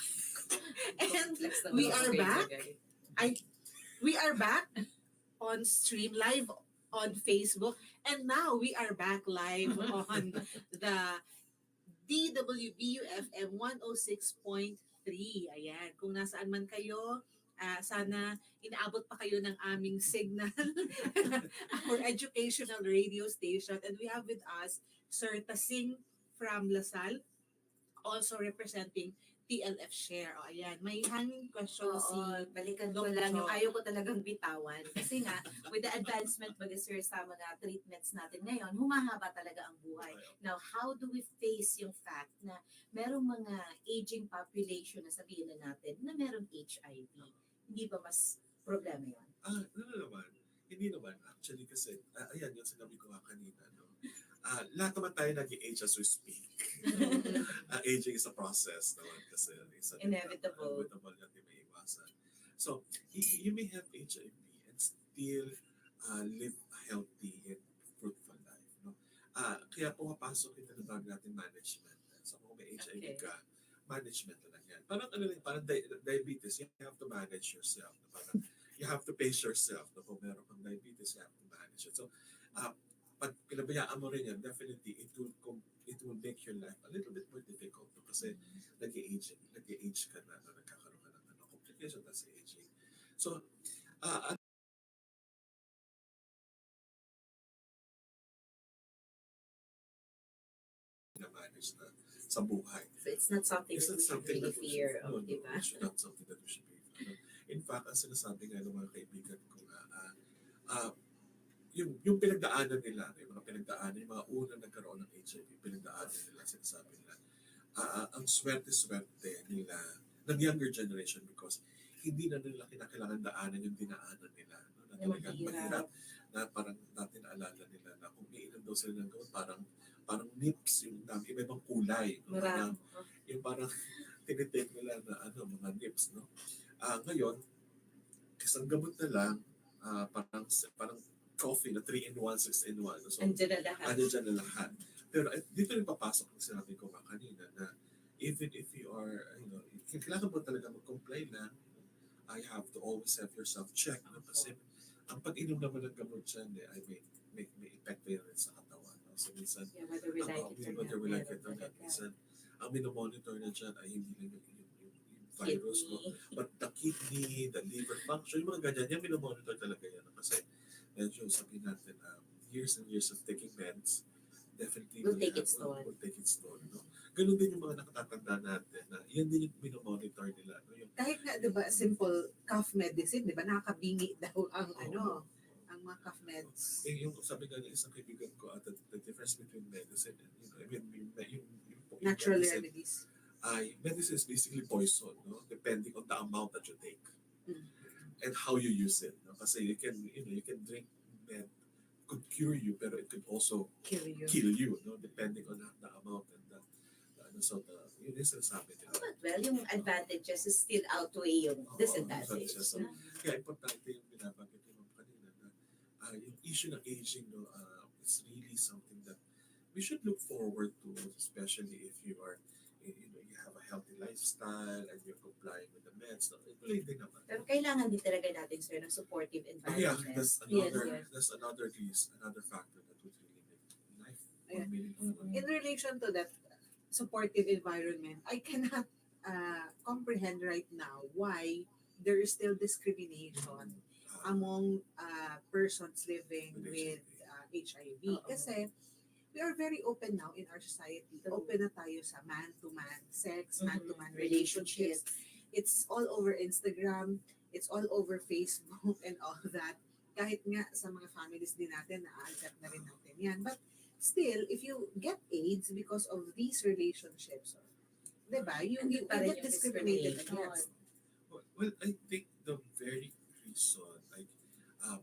Complex And na we naman are ang back. bagay. We are back on stream live on Facebook, and now we are back live on the DWBU FM 106.3 3. Ayan, kung nasaan man kayo, sana inaabot pa kayo ng aming signal, our educational radio station. And we have with us Sir Tasing from Lasal, also representing TLF Share. O, ayan, may hanging question si balikan ko Doc lang yung Cho. ayaw ko talagang bitawan. Kasi nga, with the advancement ba sir sa mga treatments natin ngayon, humahaba talaga ang buhay. Now, how do we face yung fact na merong mga aging population na sabihin na natin na merong HIV? Hindi ba mas problema yun? Naman. Hindi naman. Actually kasi, ayan yung sinabi ko nga kanina. No? Lahat naman tayo nag-age as we speak. Aging is a process naman kasi. Inevitable. Inevitable yan, di may iwasan. So, you may have HIV and still live a healthy and fruitful life. No? Kaya pumapasok yung tinatawag natin management. So, kung may HIV ka, management na lang yan. Parang diabetes, you have to manage yourself. Parang, you have to pace yourself. No? Kung meron kang diabetes, you have to manage it. So, pag pinabayaan mo rin yan, definitely it will make your life a little bit more difficult kasi nag-age ka na, nagkakaroon ka ng complication that's aging. So, na-manage na sa buhay. So it's not something that we should really fear of, di ba? It's not something that we should be. In fact, ang sinasabi nga ng mga kaibigan ko yung pinagdaanan nila, yung mga unang nagkaroon ng HIV, pinagdaanan nila, sinasabi nila, ang swerte-swerte nila ng younger generation because hindi na nila kinakailangan daanan yung dinaanan nila. No? Na talagang mahirap na parang natin naalala nila na kung iinom daw sila ng gamot, parang nips, yung iba-ibang kulay. No? Yung parang tinitake nila na mga nips. No? Ngayon, isang gamot na lang, parang coffee na 3-in-1, 6-in-1. So, Andiyan na lahat. Pero dito rin papasok ang sinabi ko kanina na even if you are, kailangan mo talaga mag-comply lang. I have to always have yourself checked. No? Kasi ang pag-inom naman ng gamot dyan, may epekto yan rin sa katawan. No? So minsan, whether we like it or not, minsan, ang minomonitor na dyan ay hindi lang yung virus, no? But the kidney, the liver function, yung mga ganyan, yung minomonitor talaga yan. Kasi medyo sabihin natin, years and years of taking meds, definitely will take its toll. No? Ganun din yung mga nakatatanda natin na yan din yung minomonitor nila. No? Kahit nga, di ba, simple cough medicine, di ba, nakakabingi daw ang ang mga cough meds. Yung sabi nga ng isang kaibigan ko, the difference between medicine and, yung natural remedies. Medicine is basically poison, no? Depending on the amount that you take. And how you use it. No? Kasi you can drink med, could cure you, pero it could also kill you, no? Depending on the amount and yun yung sinasabi nila. But well, yung advantages is still outweigh yung disadvantages. Kaya importante yung binabanggit yung kanina na yung issue ng aging, no, it's really something that we should look forward to, especially if you are you have a healthy lifestyle and you're complying with the meds. No, ituloy din naman. Pero kailangan din talaga natin, sir, ng supportive environment. Yeah, that's another factor that would really make life more meaningful. In relation to that supportive environment, I cannot comprehend right now why there is still discrimination among persons living with HIV. Kasi we are very open now in our society. Open na tayo sa man-to-man sex, man-to-man relationships. It's all over Instagram, it's all over Facebook and all that. Kahit nga sa mga families din natin, na-accept na rin natin yan. But still, if you get AIDS because of these relationships, diba, you get discriminated against. Well, I think the very reason,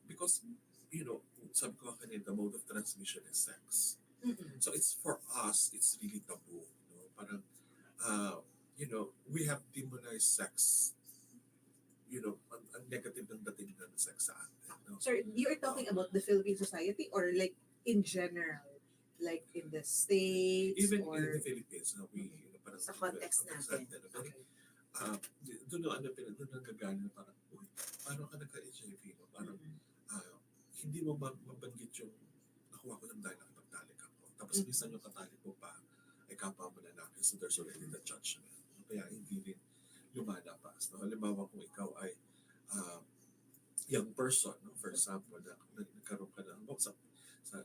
because, sabi ko kanina, the mode of transmission is sex. So it's for us, it's really taboo. No? Parang, we have demonized sex. Ang negative ng dating ng sex sa atin. No? Sir, you're talking about the Philippine society or like in general? Like in the States? Even or in the Philippines, parang sa context natin. Doon ang gagaling na parang, uy, paano ka nagka-HIV? No? Parang, hindi mo mabanggit yung nakuha ko ng dahil nakipagtalik ako. Tapos minsan yung katalik mo pa ay kapwa mo lalaki. So there's already the judgment. Kaya hindi rin lumalabas. No? Halimbawa kung ikaw ay young person, no? For example, nagkaroon ka ng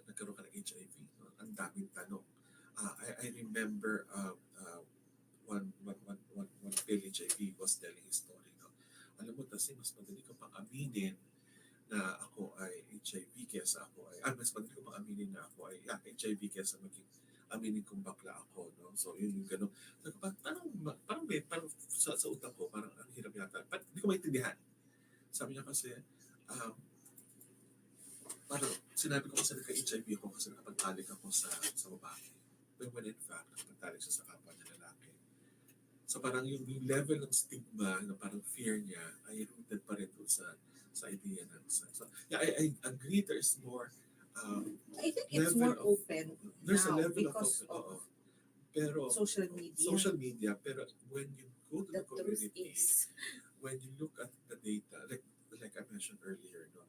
nagkaroon ka ng HIV, no? Ang daming tanong. I remember one failed HIV was telling his story. No? Alam mo, kasi mas madali ka pang aminin na ako ay HIV kesa ako ay, mas madali ko pang aminin na ako ay HIV kesa maging aminin kong bakla ako. No? So, yun yung gano'n. So, parang sa utak ko, parang ang hirap yata. Hindi ko maintindihan. Sabi niya kasi, parang sinabi ko kasi nagka-HIV ako kasi nakapagtalik ako sa babae. When in fact, nakapagtalik siya sa kapwa niya lalaki. So parang yung level ng stigma na parang fear niya ay rooted pa rin doon sa idea ng sex. So yeah, I agree there's more I think it's more open there's now a level because of pero social media. Pero when you go to the community, when you look at the data, like I mentioned earlier, no,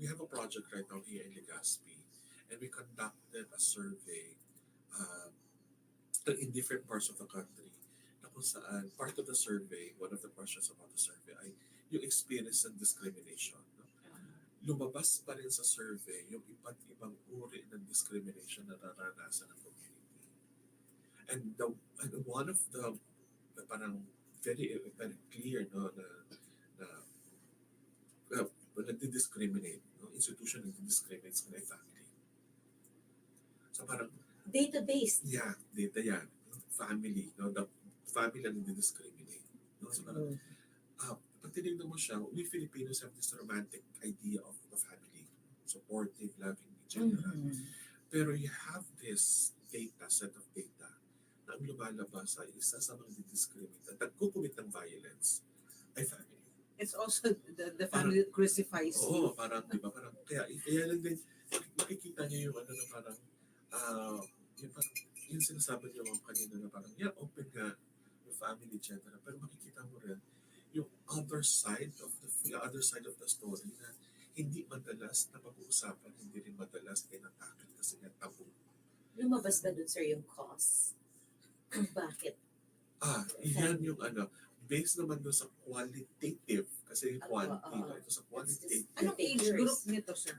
we have a project right now here in Legazpi, and we conducted a survey in different parts of the country. Na kung saan part of the survey, one of the questions about the survey ay yung experience ng discrimination. No? Lumabas pa rin sa survey yung iba't ibang uri ng discrimination na naranasan ng community. And one of the parang very clear, no, na nagdi-discriminate, no? Institution nagdi-discriminate sa kanila family. So parang Data-based. Yeah, data yan. Family, no? The family ang nagdi-discriminate. No? So parang pag tinignan mo siya, we Filipinos have this romantic idea of the family, supportive, loving, etc. Pero you have this set of data na ang lumalabas sa isa sa mga discriminate at nagkukumit ng violence ay family. It's also the family that crucifies you. Oo, parang, di ba, parang, kaya lang din, makikita niyo yung ano na parang, yung sinasabi niyo kanina na parang, yeah, open nga yung family, etc. Pero makikita mo rin yung other side of the story na hindi madalas na pag-uusapan, hindi rin madalas tinatakil kasi nga tabu. Lumabas ba dun, sir, yung cause? Bakit? Yan yung based naman doon sa qualitative, kasi yung quality, ito sa qualitative. Anong age group nito, sir?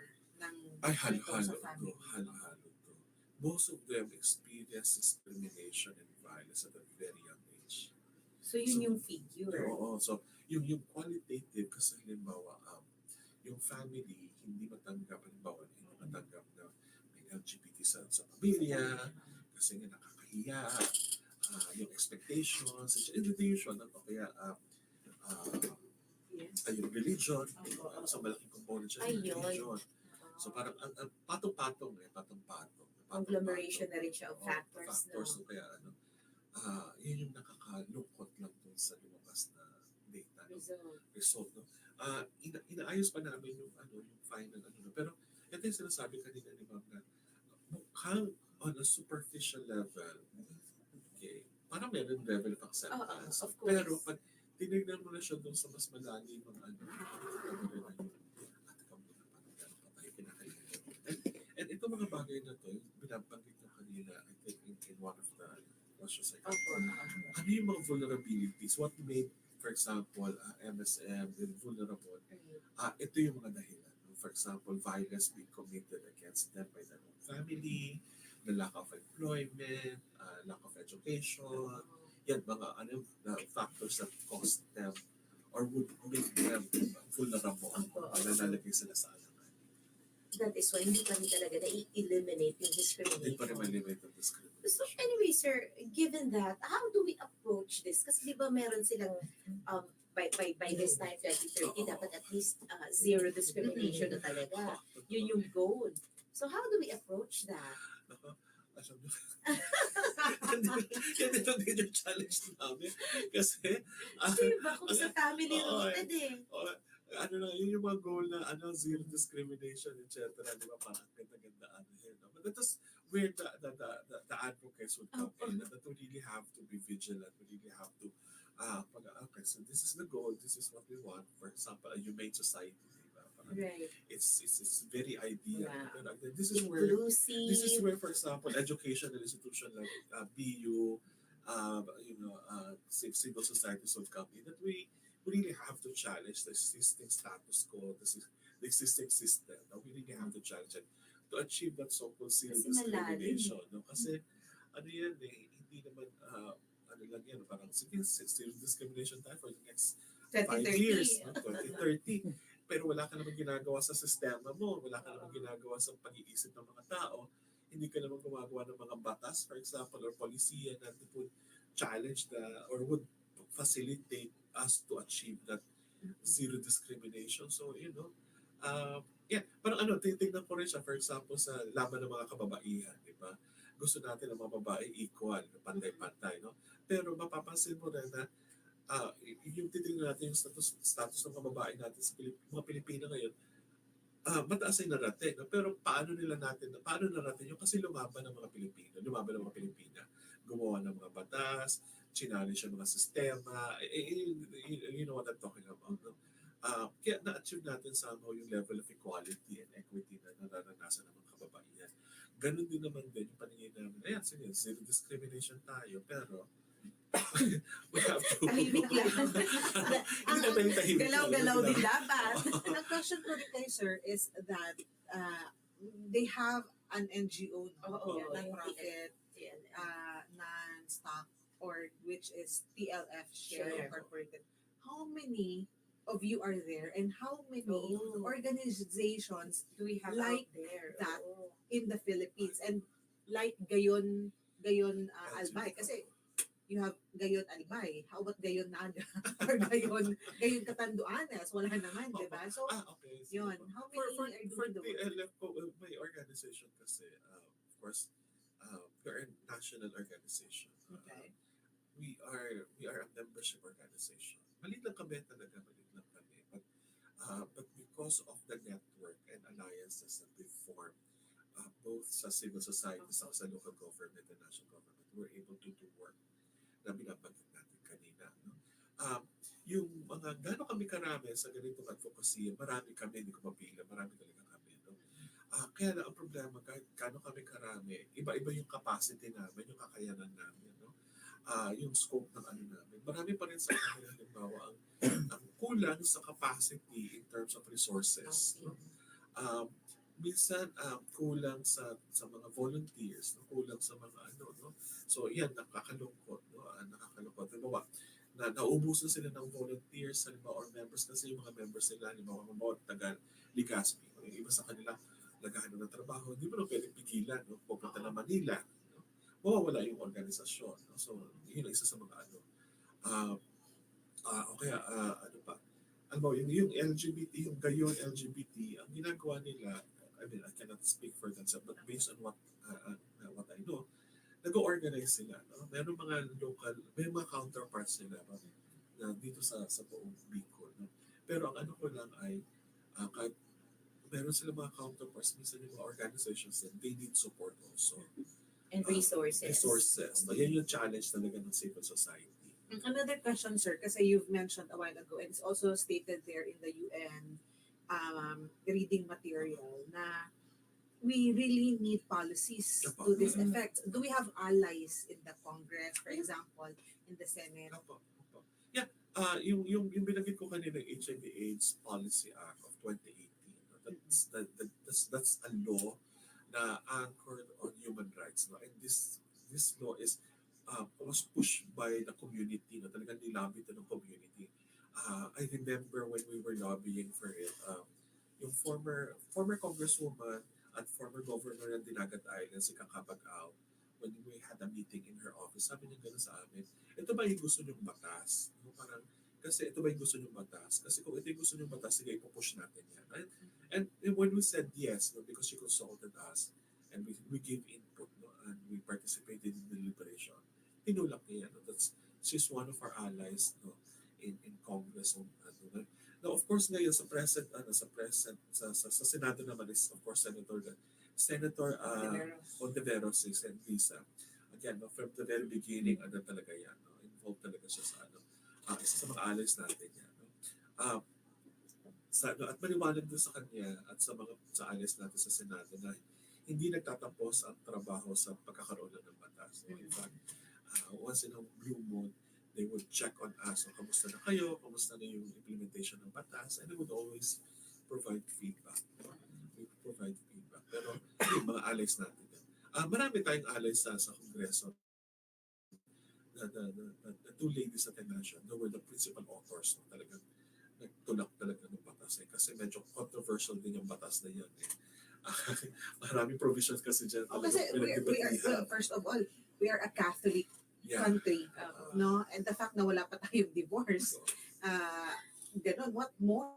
Ay, halo-halo to. Most of them experience discrimination and violence at a very young age. So yun yung figure. Oo, so yung qualitative, kasi halimbawa, yung family, hindi matanggap, halimbawa, hindi matanggap na may LGBT sa pamilya, kasi nga nakakahiya, yung expectations, education, o kaya yung religion, so malaking component siya ng religion. So parang ang patong-patong. Conglomeration na rin siya of factors. So kaya yun yung nakakalungkot lang dun sa lumabas na data. Result. No? Inaayos pa namin yung final pero ito yung sinasabi kanina ni Ma'am na mukhang on a superficial level, okay, parang meron level of acceptance. Of course. Pero pag tinignan mo na siya doon sa mas malalim ang and itong mga bagay na to, yung binabanggit nyo kanina, I think in one of the questions I got, ano yung mga vulnerabilities? What made, for example, MSM vulnerable? Ito yung mga dahilan. For example, violence being committed against them by their own family, the lack of employment, lack of education, yan mga factors that cause them or would make them vulnerable na nalagay sila sa alangan. That is why hindi pa rin talaga na-eliminate yung discrimination. Hindi pa rin ma-eliminate yung discrimination. So anyway, sir, given that, how do we approach this? Kasi di ba meron silang by this time, 2030, dapat at least zero discrimination na talaga. Yun yung goal. So how do we approach that? Yan din yung challenge namin. Kasi, diba kung sa family rooted yun yung mga goal na zero discrimination, etc. Di ba? Parang ganda-gandaan. But that is where the advocates would come in. That we really have to be vigilant. We really have to okay, so this is the goal. This is what we want. For example, a humane society. Right. It's very ideal. Yeah. This is where, for example, educational institution like BU, civil societies will come in, that we really have to challenge the existing status quo, the existing system. No? We really have to challenge it to achieve that so-called zero Kasi malalim discrimination. No? Kasi ano yan hindi naman, ano lang yan, parang sige, zero discrimination tayo for the next 5 years, no? 2030. Pero wala ka naman ginagawa sa sistema mo, wala ka naman ginagawa sa pag-iisip ng mga tao, hindi ka naman gumagawa ng mga batas, for example, or polisiya na would challenge or would facilitate us to achieve that zero discrimination. So, parang titignan ko rin siya, for example, sa laban ng mga kababaihan, di ba? Gusto natin ang mga babae equal, pantay-pantay, no? Pero mapapansin mo rin na yung titignan natin yung status ng mga babae natin sa mga Pilipina ngayon, mataas ay narating. No? Pero paano narating yun? Kasi lumaban ng mga Pilipina. Gumawa ng mga batas, challenge yung mga sistema, you know what I'm talking about. No? Kaya na-achieve natin somehow yung level of equality and equity na nararanasan ng mga kababaihan. Ganun din naman din yung paningin namin. Ayan, sige, zero discrimination tayo, pero we have to... Tahimik lang. Galaw-galaw din dapat. Oh. Ang question ko rin kayo, sir, is that they have an NGO, non-profit, non-stock, or which is TLF Share Incorporated. How many of you are there, and how many organizations Do we have like out there? that in the Philippines? And like Gayon Albay, kasi you have Gayon Albay. How about Gayon Naga? Or Gayon Catanduanes? Wala naman, di ba? So, okay. yun. How many For are doing the work? TLF po, may organization kasi, of course, we're a national organization. Okay. We are a membership organization. Maliit lang kami. But because of the network and alliances that we form, both sa civil society, sa local government and national government, we're able to do work na binabanggit natin kanina. No? Yung mga gano'n kami karami sa ganitong advocacy, marami kami, hindi ko mapila, marami talaga kami. No? Kaya na ang problema, kahit gano'n kami karami, iba-iba yung capacity namin, yung kakayanan namin. No? Yung scope ng namin. Marami pa rin sa amin, halimbawa, ang kulang sa capacity in terms of resources. No? Minsan kulang sa mga volunteers, no? Kulang sa mga no? So yan, nakakalungkot, no? Nakakalungkot. Halimbawa, naubos na sila ng volunteers, halimbawa, or members kasi yung mga members nila, halimbawa, taga Legazpi. Yung iba sa kanila, naghahanap ng trabaho, hindi mo na pwedeng pigilan, no? Pupunta na Manila. No? Mawawala yung organisasyon. No? So, yun ang isa sa mga o kaya, ano pa? Alam mo, yung LGBT, yung Gayon LGBT, ang ginagawa nila, I mean, I cannot speak for themselves, but based on what I know, nag-organize sila. No? Meron mga local, may mga counterparts nila na dito sa buong Bicol. No? Pero ang ko lang ay, kahit meron sila mga counterparts, minsan yung mga organizations, they need support also. And resources. No? Yan yung challenge talaga ng civil society. Another question, sir, kasi you've mentioned a while ago, and it's also stated there in the UN reading material na we really need policies to this effect. Do we have allies in the Congress, for example, in the Senate? Yeah, yung binanggit ko kanina, HIV/AIDS Policy Act of 2018. That's a law na anchored on human rights. No? And this law was pushed by the community. No? Talagang nilobby ito ng community. I remember when we were lobbying for it, yung former congresswoman at former governor ng Dinagat Island, si Kakabag-Aw, when we had a meeting in her office, sabi niya gano'n sa amin, ito ba yung gusto niyong batas? No? Parang, kasi ito ba yung gusto niyong batas? Kasi kung ito yung gusto niyong batas, sige, ipupush natin yan. Right? And when we said yes, no, because she consulted us, and we gave input, no, and we participated in the deliberation, tinulak niya. No? She's one of our allies, no, in Congress. Now, of course, ngayon sa Senado naman is, of course, Senator Ontiveros and Lisa. Again, no, from the very beginning, talaga yan. No? Involved talaga siya sa isa sa mga allies natin yan. No? At maliwanag din sa kanya at sa allies natin sa Senado na hindi nagtatapos ang trabaho sa pagkakaroon ng batas. No? In fact, once in a blue moon, they would check on us. So, kamusta na kayo? Kamusta na yung implementation ng batas? And they would always provide feedback. We provide feedback. Pero yung mga allies natin. Marami tayong allies sa Kongreso. The two ladies that I mentioned, they were the principal authors. No? Talagang nagtulak talaga ng batas. Kasi medyo controversial din yung batas na yan. Maraming provisions kasi dyan. Kasi first of all, we are a Catholic country, no? And the fact na wala pa tayong divorce, ganun, what more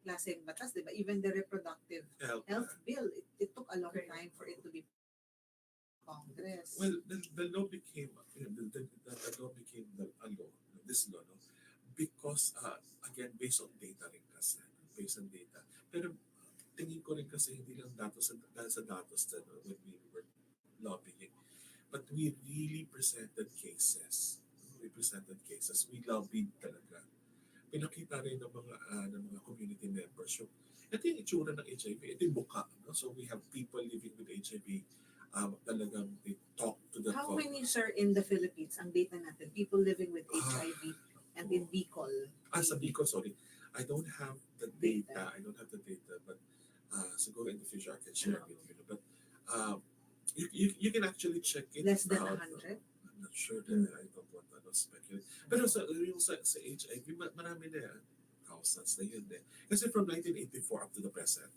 klaseng batas, di ba? Even the reproductive health bill, it took a long time for it to be Congress. Well, the law became the law became a law, this law, no? Because again, based on data rin kasi, based on data. Pero tingin ko rin kasi hindi lang datos dahil sa datos na when we were lobbying, but we really presented cases. We lobbied talaga. Pinakita rin ng mga community members yung ito yung itsura ng HIV, ito yung buka, no? So we have people living with HIV, talagang they talk to the How many, sir, in the Philippines, ang data natin, people living with HIV and in Bicol? Sa Bicol, sorry, I don't have the data. But siguro in the future I can share with you. But you can actually check it. Less than out. 100? I'm not sure that I don't want to speculate. Pero sa HIV, marami na yan. Thousands na yun eh. Kasi from 1984 up to the present.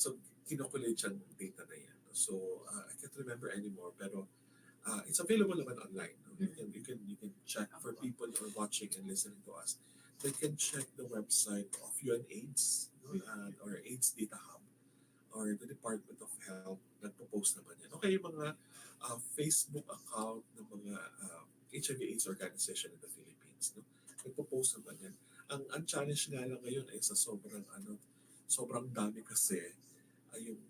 So, kinokulate siyang data na yan. So, I can't remember anymore. Pero, it's available naman online. No? You can check for people who are watching and listening to us. They can check the website of UNAIDS, or AIDS Data Hub, or the Department of Health. Nagpo-post naman yan. Okay, yung mga Facebook account ng mga HIV/AIDS organization in the Philippines. No? Nagpo-post naman yan. Ang challenge nga lang ngayon ay sa sobrang dami kasi ay yung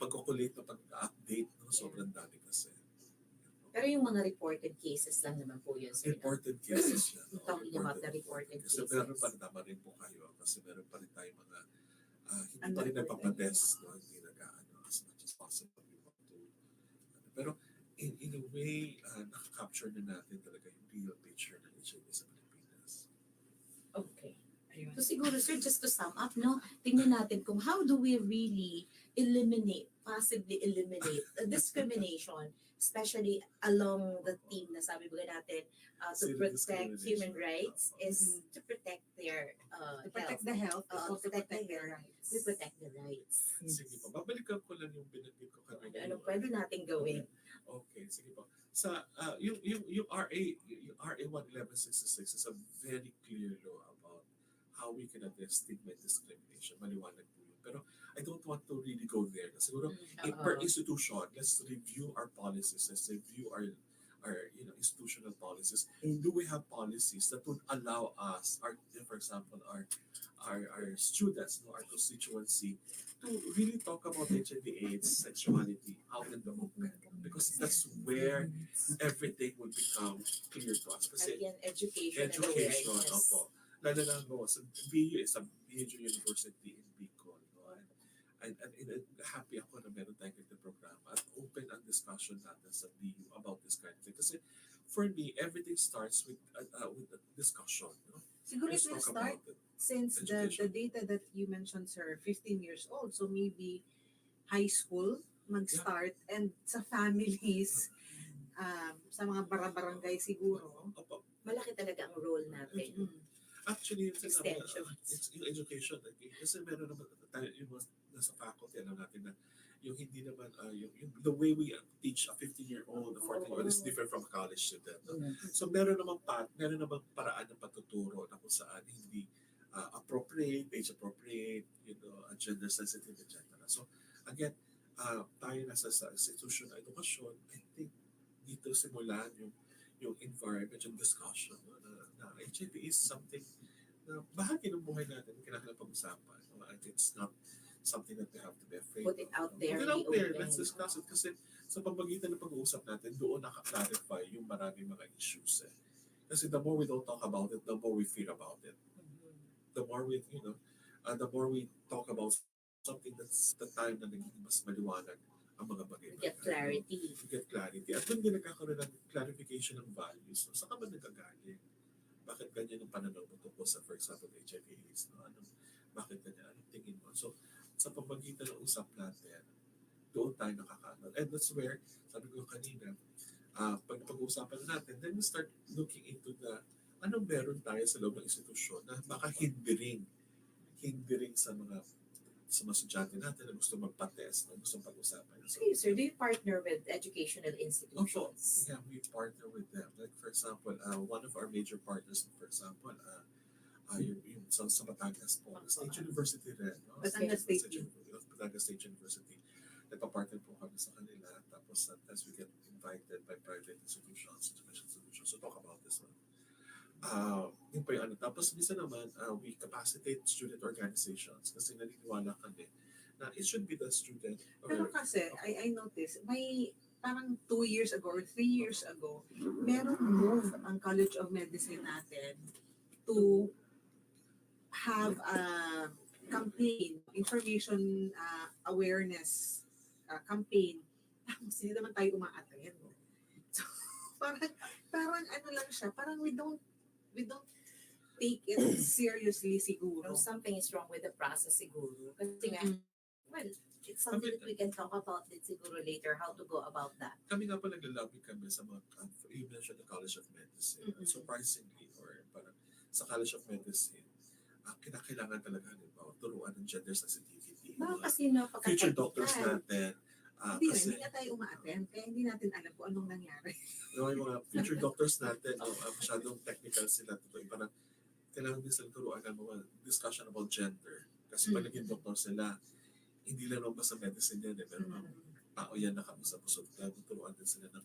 pag-calculate na pag-update, no? Sobrang dami kasi. Pero yung mga reported cases lang naman po yun. Reported cases yan. Talking about the reported kasi cases. Kasi meron pa rin naman rin po kayo. Kasi meron pa rin tayo mga hindi pa rin nagpapadest. No? Hindi nag-ano as much as possible. Pero in a way, nakaka-capture na natin talaga yung real picture ng HIV sa Pilipinas. Okay. So siguro, sir, just to sum up, no, tingnan natin kung how do we really possibly eliminate discrimination, especially along the theme na sabi ba natin, to protect human rights is to protect their to protect the health, to protect their rights. We protect the rights. Sige po, babalikan ko lang yung binanggit ko kanina. Ano pwede natin gawin? Okay, sige po. Sa yung RA 1166 is a very clear law about how we can address stigma and discrimination. Maliwanag po yun. Pero I don't want to really go there. Siguro, per institution, let's review our policies. Let's review our institutional policies. Do we have policies that would allow us, for example, our students, our constituency, to really talk about HIV/AIDS, sexuality out in the open? Because that's where everything will become clear to us. Kasi again, education and education, awareness. opo. Lalo na sa BU is a major university in Bicol. No? And happy ako na meron tayong ganito programa at open ang discussion natin sa BU about this kind of thing. Kasi for me, everything starts with a discussion. No? Siguro it will start since the data that you mentioned, sir, 15 years old. So maybe high school mag-start and sa families, sa mga barangay siguro. Malaki talaga ang role natin. Actually, yung Extension. Yung education, kasi meron naman tayo, yung nasa faculty, alam natin na yung hindi naman, the way we teach a 15-year-old, a 14-year-old is different from a college student. No? So meron namang paraan ng patuturo na kung saan hindi appropriate, age appropriate, gender sensitive, etc. So again, tayo nasa sa institution ng edukasyon, I think dito simulan yung environment, yung discussion, no? na HIV is something na bahagi ng buhay natin, kailangan pag-usapan. No? And it's not something that we have to be afraid Put it out there. Put it out there. Let's discuss it. Kasi sa pamamagitan ng pag-uusap natin, doon naka-clarify yung maraming mga issues. Kasi the more we don't talk about it, the more we fear about it. The more we talk about something that's the time na naging mas maliwanag ang mga bagay-bagay. Get clarity. To get clarity. At doon din nagkakaroon ng clarification ng values. No? Saan ka ba nagkagaling? Bakit ganyan ang pananaw mo tungkol sa, for example, HIV/AIDS? No? Bakit ganyan? Anong tingin mo? So, sa pamagitan ng usap natin, doon tayo nakakaano. And that's where, sabi ko kanina, pag pag-uusapan natin, then we start looking into anong meron tayo sa loob ng institusyon na baka hindering sa mga estudyante natin na gusto magpa-test, na gusto pag-usapan. So, sir, do you partner with educational institutions? Yeah, we partner with them. Like for example, one of our major partners, for example, yung sa Batangas po, State University rin. No? Batangas State Batangas State University. Nagpa-partner po kami sa kanila. Tapos sometimes we get invited by private institutions, educational institutions to talk about this one. Yun pa yung ano. Tapos minsan naman, we capacitate student organizations kasi naniniwala kami na it should be the student. Pero kasi, I noticed, may parang 2 years ago or 3 years ago, merong move ang College of Medicine natin to have a campaign, information awareness campaign. Tapos hindi naman tayo umaattend. So, parang ano lang siya, parang we don't take it seriously siguro. No, something is wrong with the process siguro. Kasi nga, well, it's something that we can talk about din siguro later, how to go about that. Kami nga pa naglalobby kami sa mga, you mentioned the College of Medicine. Surprisingly, or parang sa College of Medicine, kinakailangan talaga turuan ng gender sensitivity. Kasi future doctors natin. Hindi nga tayo uma-attend, kaya hindi natin alam kung anong nangyari. Yung mga future doctors natin, masyadong technical sila. Parang kailangan din sila turuan ng mga discussion about gender. Kasi pag naging doktor sila, hindi lang naman sa medicine yan. Pero tao yan nakamusap. So, turuan din sila ng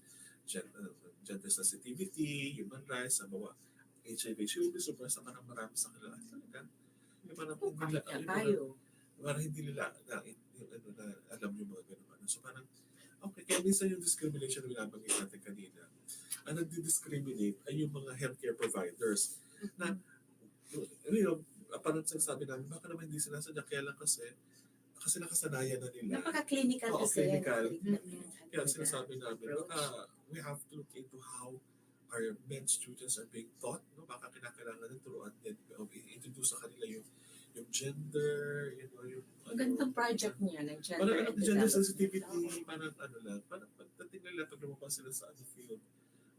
gender sensitivity, human rights, mga HIV. She will be surprised na marami sa kanila. Talaga. Parang hindi nila alam yung mga ganun. So parang, okay, kaya minsan yung discrimination na binabangin natin kanina, ang nagdi-discriminate ay yung mga healthcare providers na, parang sinasabi namin, baka naman hindi sinasadya, kaya lang kasi nakasanayan na nila. Napaka-clinical kasi. Clinical. Kaya sinasabi namin, baka we have to look into how our med students are being taught, no? Baka kinakailangan ng turuan din, introduce sa kanila yung gender, yung Gandang project niya ng gender. Parang gender sensitivity, parang parang pagdating nila, pag lumabas sila sa field,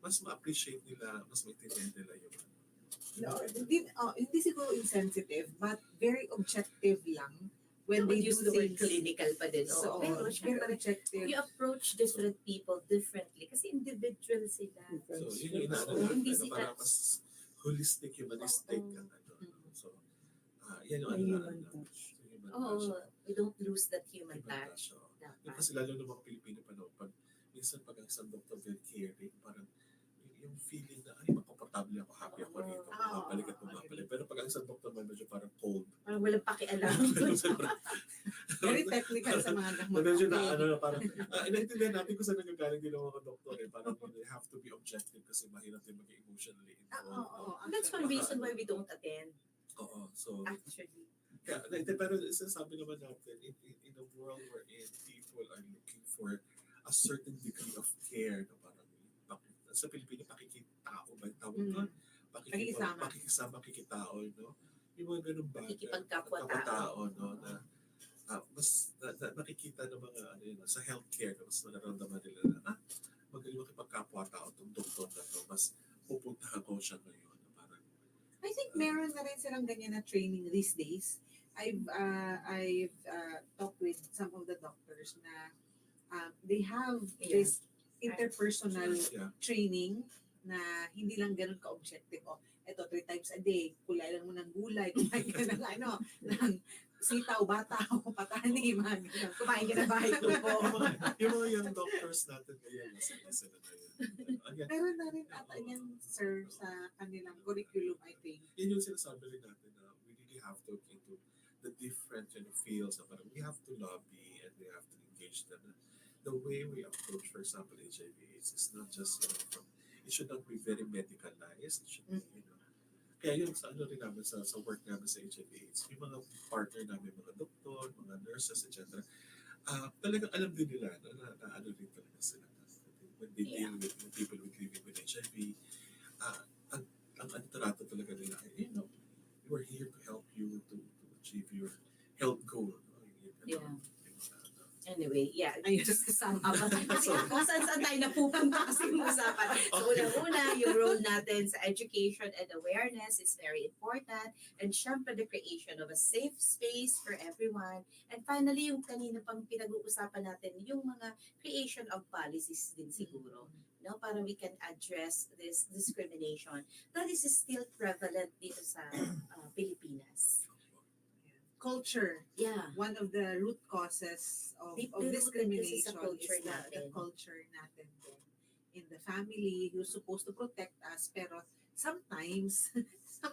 mas ma-appreciate nila, mas maintindihan nila yung hindi siguro insensitive, but very objective lang when they use the word clinical pa din. So, pero very objective. You approach different people differently kasi individual sila. So, yun yung hindi sila parang mas holistic, humanistic ang So, yan yung human touch. We don't lose that human touch. Kasi lalo ng mga Pilipino pa pag minsan pag ang isang doctor very caring, parang yung feeling na, ay, makomportable ako, happy ako rito, bumabalik at bumabalik. Pero pag ang isang doctor may medyo parang cold. Parang walang pakialam. Very technical sa mga gamot. Medyo na, parang, inaintindihan natin kung saan nagagaling din ang mga doktor. Parang you have to be objective kasi mahirap din maging emotionally involved. That's one reason why we don't attend. So, actually. Yeah, pero sinasabi naman natin, in a world wherein people are looking for a certain degree of care, no, parang sa Pilipinas, pakikitao ba yung tawag doon? Pakikisama, pakikitao, no? Yung mga ganun ba? Pakikipagkapwa-tao. No? Na, mas nakikita ng mga, sa healthcare, mas nararamdaman nila na, magaling makipagkapwa-tao itong doktor na to, mas pupuntahan ko siya ngayon. Parang, I think meron na rin silang ganyan na training these days. I've talked with some of the doctors na they have this interpersonal training na hindi lang ganun ka-objective. Ito, 3 times a day, kulay lang mo ng gulay, kumain ka ng ng sitaw, bataw, patani, mga ganun. Kumain ka na bahay ko po. Yung mga young doctors natin ngayon, nasa na yun. Meron na rin ata yan, sir, sa kanilang curriculum, I think. Yan yung sinasabi rin natin na we really have to look into the different fields na parang we have to lobby and we have to engage them. The way we approach, for example, HIV/AIDS is not just it should not be very medicalized. It should be, kaya yun sa rin namin sa work namin sa HIV/AIDS, yung mga partner namin, mga doktor, mga nurses, etc. talagang alam din nila na ano din talaga sila. When they deal with people with living with HIV, ang ang trato talaga nila ay, we're here to help you to achieve your health goal. Anyway, just to sum up. Kasi kung saan tayo napupunta kasi yung usapan. So, unang-una, yung role natin sa education and awareness is very important. And syempre, the creation of a safe space for everyone. And finally, yung kanina pang pinag-uusapan natin, yung mga creation of policies din siguro. No, para we can address this discrimination that is still prevalent dito sa Pilipinas. Culture. Yeah. One of the root causes of discrimination is the culture natin din. In the family, who's supposed to protect us, pero sometimes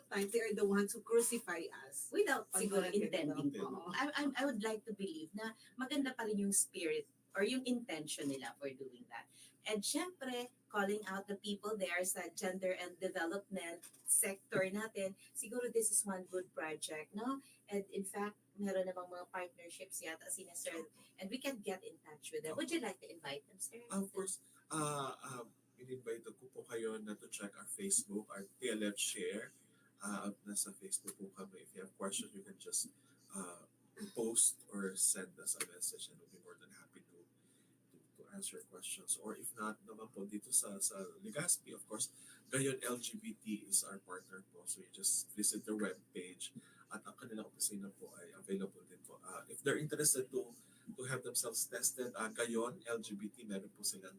they are the ones who crucify us. Without siguro intending po. I would like to believe na maganda pa rin yung spirit or yung intention nila for doing that. And syempre, calling out the people there sa gender and development sector natin, siguro this is one good project, no? And in fact, meron namang mga partnerships yata sina Sir, and we can get in touch with them. Would you like to invite them, Sir? Of course, in-invite ko po kayo na to check our Facebook, our TLF Share. Nasa Facebook po kami. If you have questions, you can just post or send us a message and we'll be more than happy to answer questions. Or if not naman po dito sa Legazpi, of course, Gayon LGBT is our partner po. So you just visit their webpage at ang kanilang opisina po ay available din po. If they're interested to have themselves tested, Gayon LGBT, meron po silang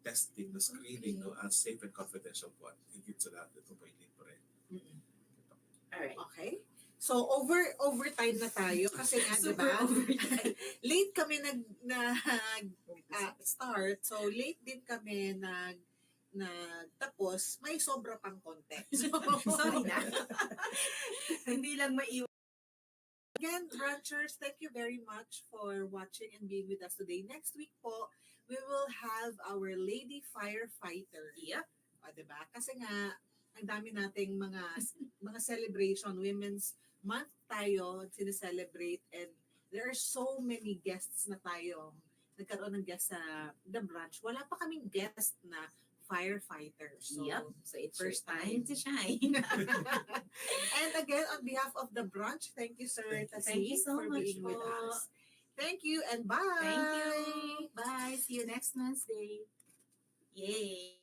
testing, na screening, safe and confidential po. At higit sa lahat, ito po ay libre. Alright. Okay. So overtime na tayo kasi nga diba? Late kami start. So late din kami tapos may sobra pang content. So, sorry na. Hindi lang maiwan. Again, Ranchers, thank you very much for watching and being with us today. Next week po, we will have our lady firefighter. Yep. O, diba? Kasi nga, ang dami nating mga celebration, Women's Month tayo, sineselebrate, and there are so many guests na tayo. Nagkaroon ng guest sa The Branch. Wala pa kaming guest na firefighter. So, so it's first time to shine. And again, on behalf of The Branch, thank you, Sir Thank you so for much being with po. us. Thank you and bye! Thank you. Bye. See you next Wednesday. Yay.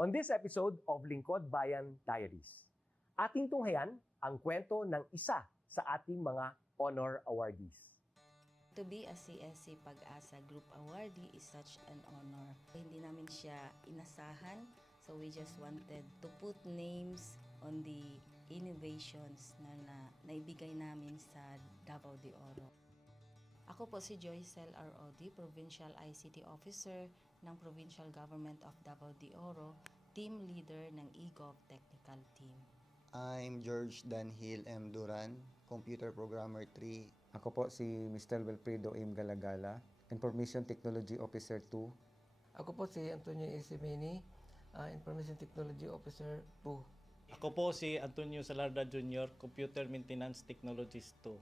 On this episode of Lingkod Bayan Diaries, ating tunghayan ang kwento ng isa sa ating mga honor awardees. To be a CSC Pag-asa Group Awardee is such an honor. Hindi namin siya inasahan, so we just wanted to put names on the innovations na naibigay namin sa Davao de Oro. Ako po si Joycel R.O.D., Provincial ICT Officer ng Provincial Government of Davao de Oro, Team Leader ng eGov Technical Team. I'm George Danhil M. Duran, Computer Programmer 3. Ako po si Mr. Wilfredo M. Galagala, Information Technology Officer 2. Ako po si Antonio Isimini, Information Technology Officer 2. Ako po si Antonio Salarda Jr., Computer Maintenance Technologist 2.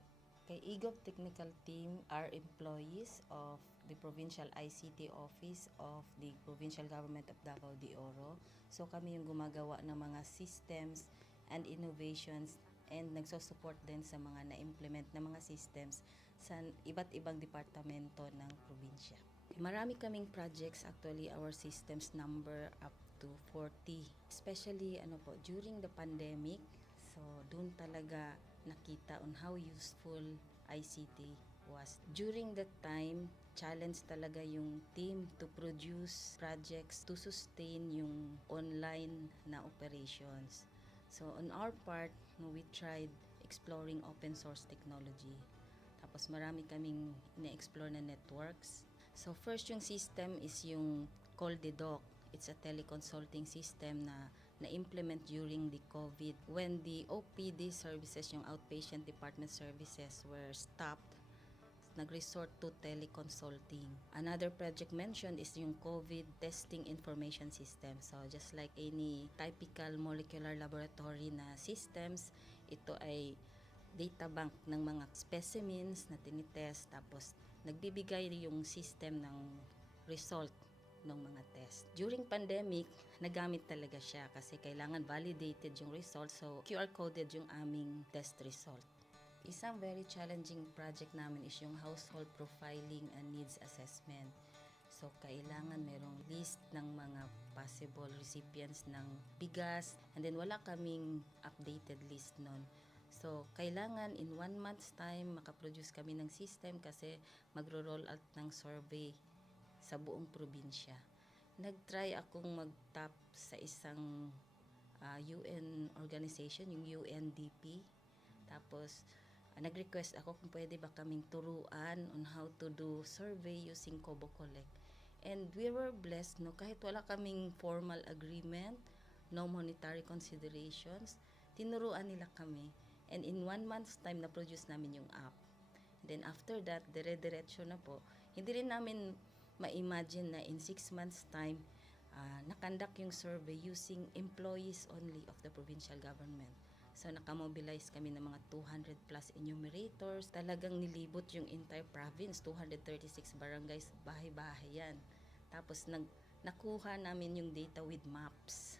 Kay eGov Technical Team are employees of the Provincial ICT Office of the Provincial Government of Davao de Oro. So kami yung gumagawa ng mga systems and innovations and nagsusupport din sa mga na-implement na mga systems sa iba't ibang departamento ng probinsya. Marami kaming projects, actually our systems number up to 40. Especially during the pandemic, so doon talaga nakita on how useful ICT was. During that time, challenge talaga yung team to produce projects to sustain yung online na operations. So on our part, we tried exploring open source technology. Tapos marami kaming ina-explore na networks. So first yung system is yung Coldedoc. It's a teleconsulting system na na-implement during the COVID. When the OPD services, yung outpatient department services, were stopped, nag-resort to teleconsulting. Another project mentioned is yung COVID testing information system. So just like any typical molecular laboratory na systems, ito ay data bank ng mga specimens na tinitest, tapos nagbibigay yung system ng result ng mga test. During pandemic, nagamit talaga siya kasi kailangan validated yung result, so QR coded yung aming test result. Isang very challenging project namin is yung household profiling and needs assessment. So kailangan merong list ng mga possible recipients ng bigas, and then wala kaming updated list nun. So kailangan in 1 month's time makaproduce kami ng system kasi magro-roll out ng survey sa buong probinsya. Nag-try akong mag-tap sa isang UN organization, yung UNDP. Tapos, nag-request ako kung pwede ba kaming turuan on how to do survey using Kobo Collect. And we were blessed, kahit wala kaming formal agreement, no monetary considerations, tinuruan nila kami. And in 1 month's time, na-produce namin yung app. Then after that, dire-diretso na po. Hindi rin namin ma-imagine na in 6 months' time, nakandak yung survey using employees only of the provincial government. So nakamobilize kami ng mga 200 plus enumerators. Talagang nilibot yung entire province, 236 barangays, bahay-bahay yan. Tapos nakuha namin yung data with maps.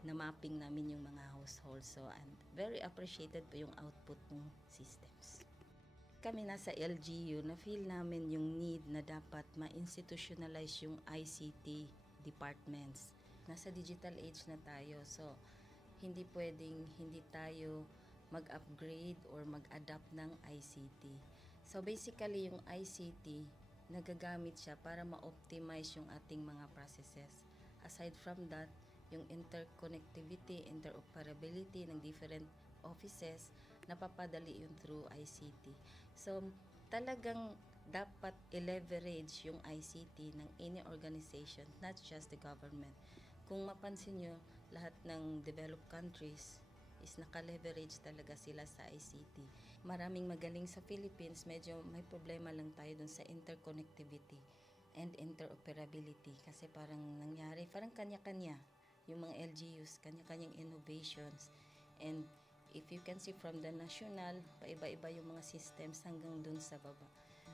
Na mapping namin yung mga households. So and very appreciated po yung output ng systems. Kami nasa LGU, na-feel namin yung need na dapat ma-institutionalize yung ICT departments. Nasa digital age na tayo, so hindi pwedeng hindi tayo mag-upgrade or mag-adapt ng ICT. So basically, yung ICT, nagagamit siya para ma-optimize yung ating mga processes. Aside from that, yung interconnectivity, interoperability ng different offices, napapadali yun through ICT. So, talagang dapat i-leverage yung ICT ng any organization, not just the government. Kung mapansin nyo, lahat ng developed countries is naka-leverage talaga sila sa ICT. Maraming magaling sa Philippines, medyo may problema lang tayo dun sa interconnectivity and interoperability kasi parang nangyari, parang kanya-kanya yung mga LGUs, kanya-kanyang innovations. And if you can see from the national, paiba-iba yung mga systems hanggang dun sa baba.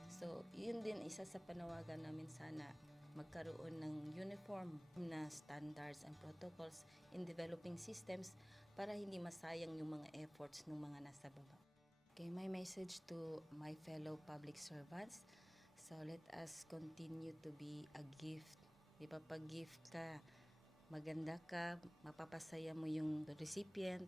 So, yun din isa sa panawagan namin, sana magkaroon ng uniform na standards and protocols in developing systems para hindi masayang yung mga efforts ng mga nasa baba. Okay, my message to my fellow public servants, so let us continue to be a gift. Di ba, pag gift ka, maganda ka, mapapasaya mo yung recipient,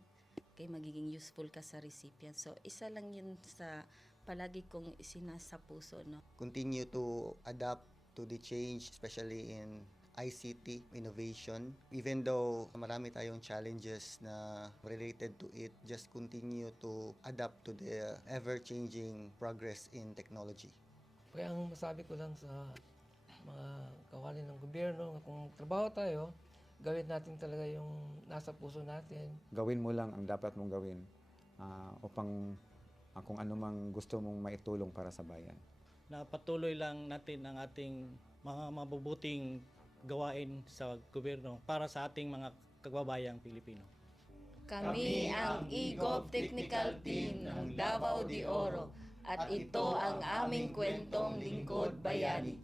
kay magiging useful ka sa recipient. So, isa lang yun sa palagi kong isinasa puso, no? Continue to adapt to the change, especially in ICT innovation. Even though marami tayong challenges na related to it, just continue to adapt to the ever-changing progress in technology. Kaya ang masabi ko lang sa mga kawani ng gobyerno, kung trabaho tayo, gawin natin talaga yung nasa puso natin. Gawin mo lang ang dapat mong gawin upang kung ano mang gusto mong maitulong para sa bayan. Na patuloy lang natin ang ating mga mabubuting gawain sa gobyerno para sa ating mga kababayang Pilipino. Kami ang EGOV Technical Team ng Davao de Oro at ito ang aming kwentong lingkod bayani.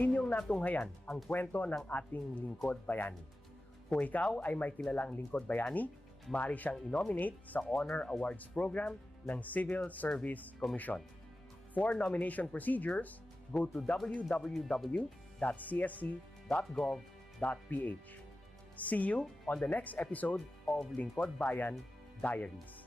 Inyong natunghayan ang kwento ng ating lingkod bayani. Kung ikaw ay may kilalang lingkod bayani, maaari siyang i-nominate sa Honor Awards Program ng Civil Service Commission. For nomination procedures, go to www.csc.gov.ph. See you on the next episode of Lingkod Bayan Diaries.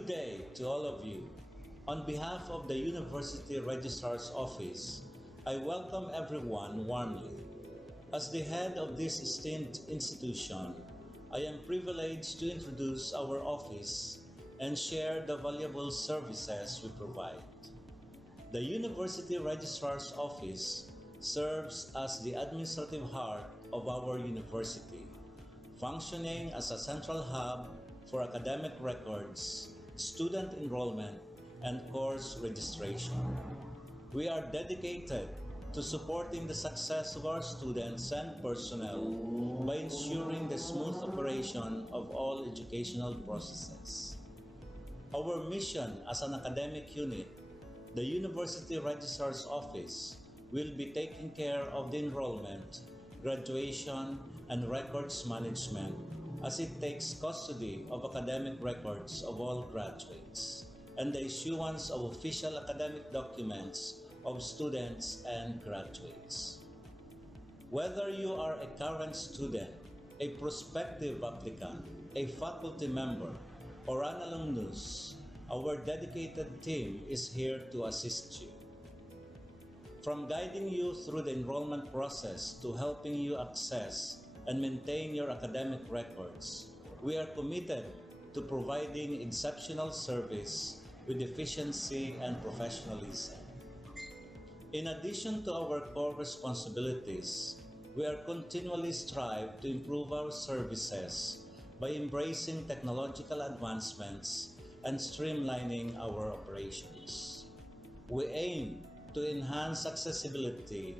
Good day to all of you. On behalf of the University Registrar's Office, I welcome everyone warmly. As the head of this esteemed institution, I am privileged to introduce our office and share the valuable services we provide. The University Registrar's Office serves as the administrative heart of our university, functioning as a central hub for academic records, student enrollment, and course registration. We are dedicated to supporting the success of our students and personnel by ensuring the smooth operation of all educational processes. Our mission as an academic unit, the University Registrar's Office, will be taking care of the enrollment, graduation, and records management as it takes custody of academic records of all graduates and the issuance of official academic documents of students and graduates. Whether you are a current student, a prospective applicant, a faculty member, or an alumnus, our dedicated team is here to assist you. From guiding you through the enrollment process to helping you access and maintain your academic records, we are committed to providing exceptional service with efficiency and professionalism. In addition to our core responsibilities, we are continually strive to improve our services by embracing technological advancements and streamlining our operations. We aim to enhance accessibility,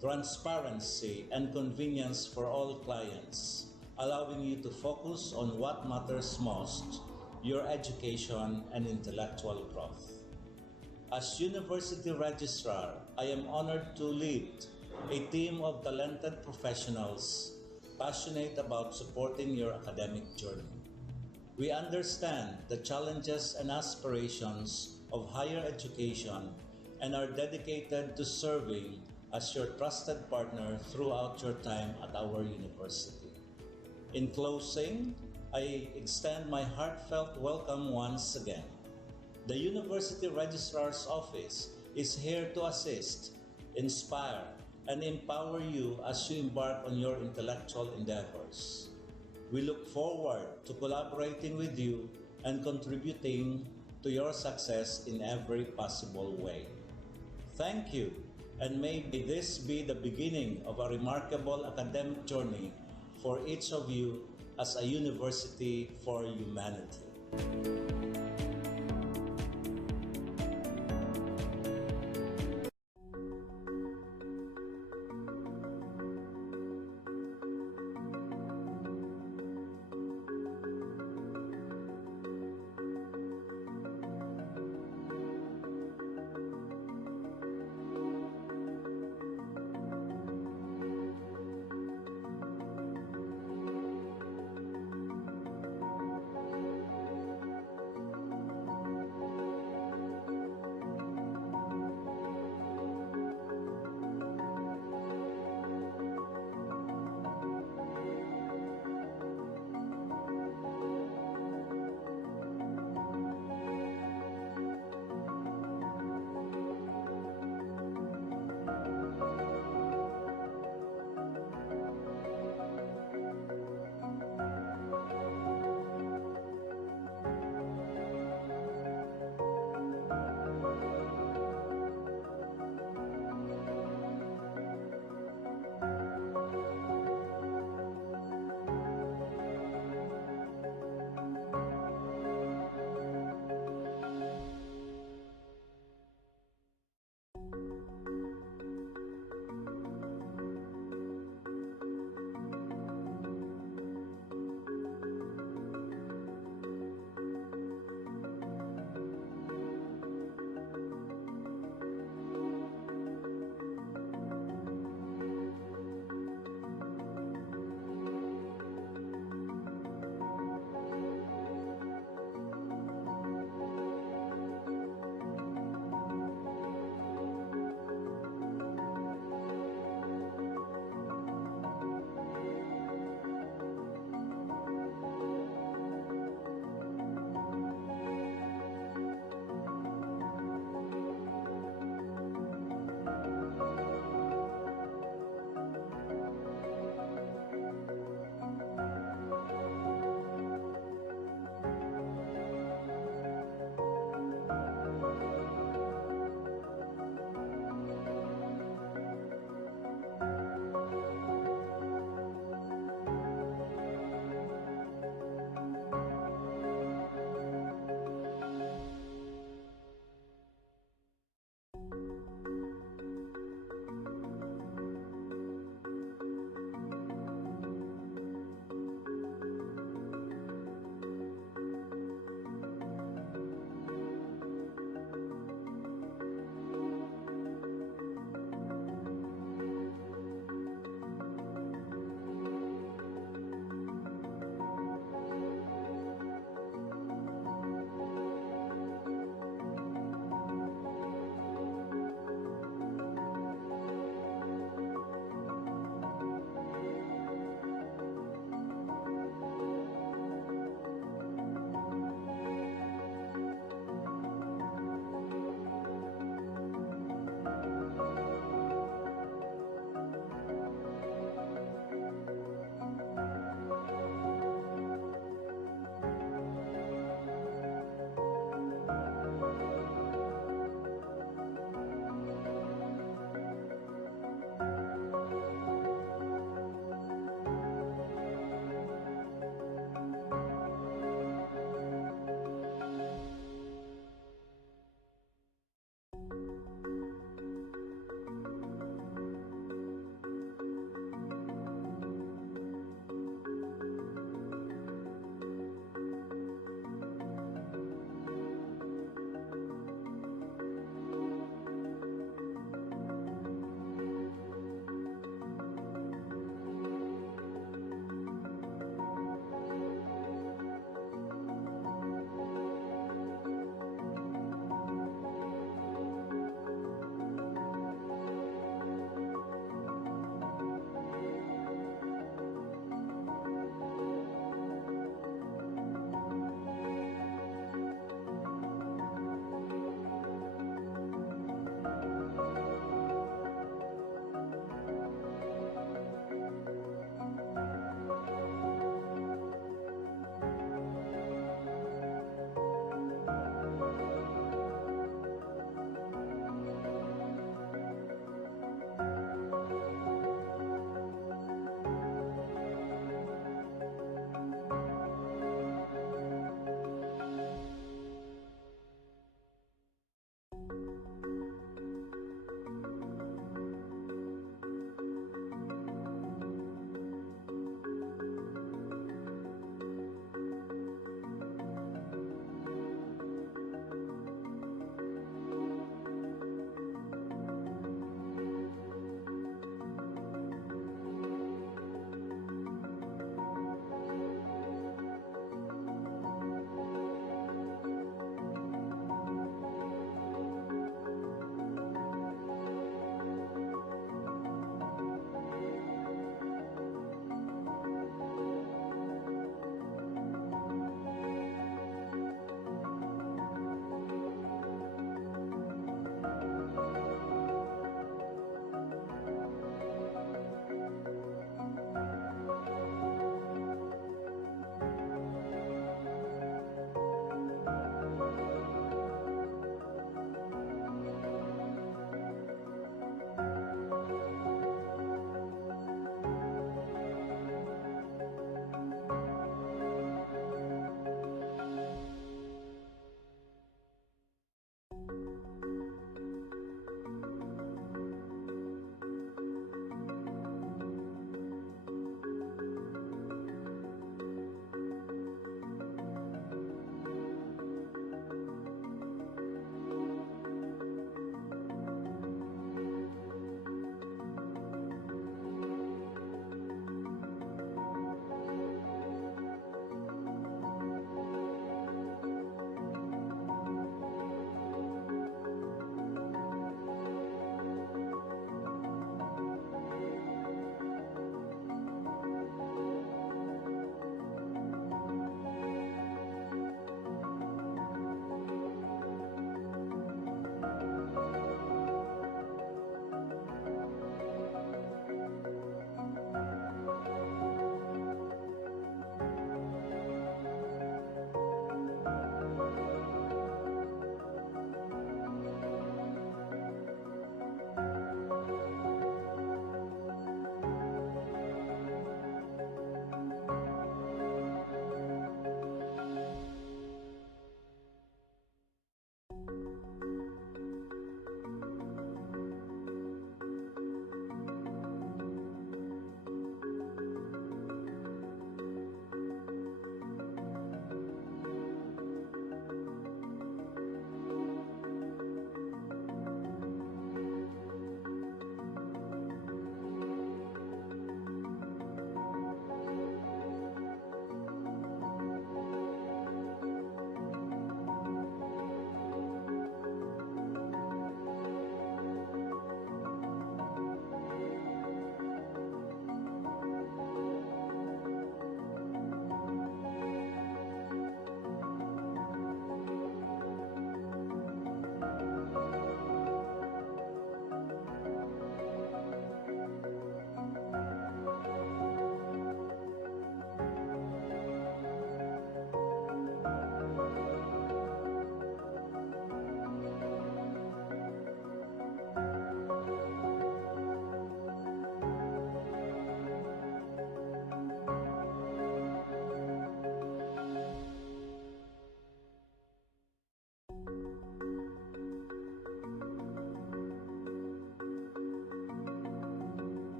transparency, and convenience for all clients, allowing you to focus on what matters most, your education and intellectual growth. As University Registrar, I am honored to lead a team of talented professionals passionate about supporting your academic journey. We understand the challenges and aspirations of higher education and are dedicated to serving as your trusted partner throughout your time at our university. In closing, I extend my heartfelt welcome once again. The University Registrar's Office is here to assist, inspire, and empower you as you embark on your intellectual endeavors. We look forward to collaborating with you and contributing to your success in every possible way. Thank you, and may this be the beginning of a remarkable academic journey for each of you as a university for humanity.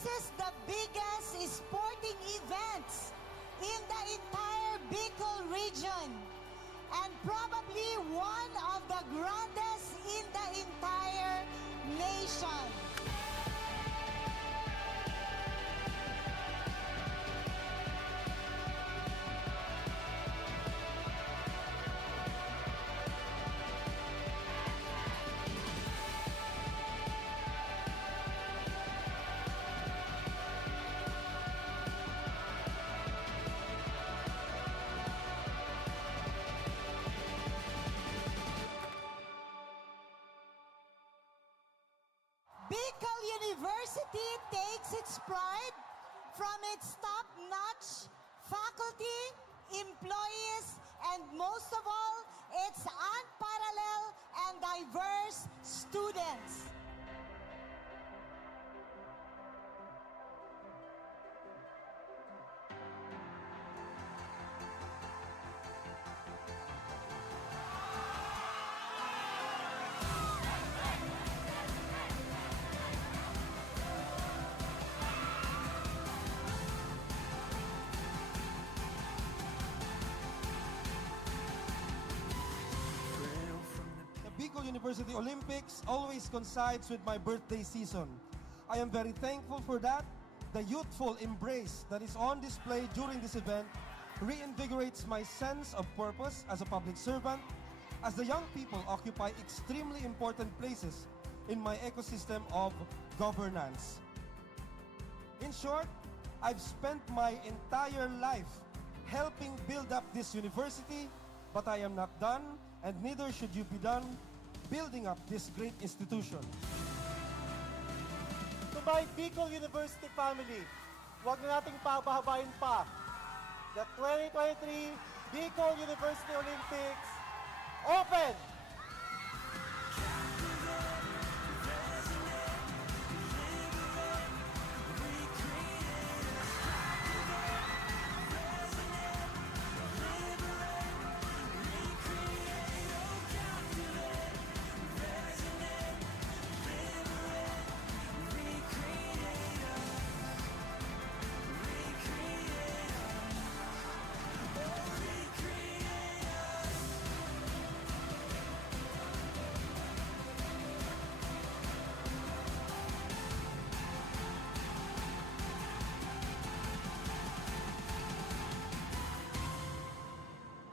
This is the biggest sporting events in the entire Bicol region and probably one of the grandest in the entire nation. Bicol University takes its pride from its top-notch faculty, employees, and most of all, its unparalleled and diverse students. Bicol University Olympics always coincides with my birthday season. I am very thankful for that. The youthful embrace that is on display during this event reinvigorates my sense of purpose as a public servant, as the young people occupy extremely important places in my ecosystem of governance. In short, I've spent my entire life helping build up this university, but I am not done, and neither should you be done building up this great institution. To my Bicol University family, huwag na nating pabahabain pa. The 2023 Bicol University Olympics open!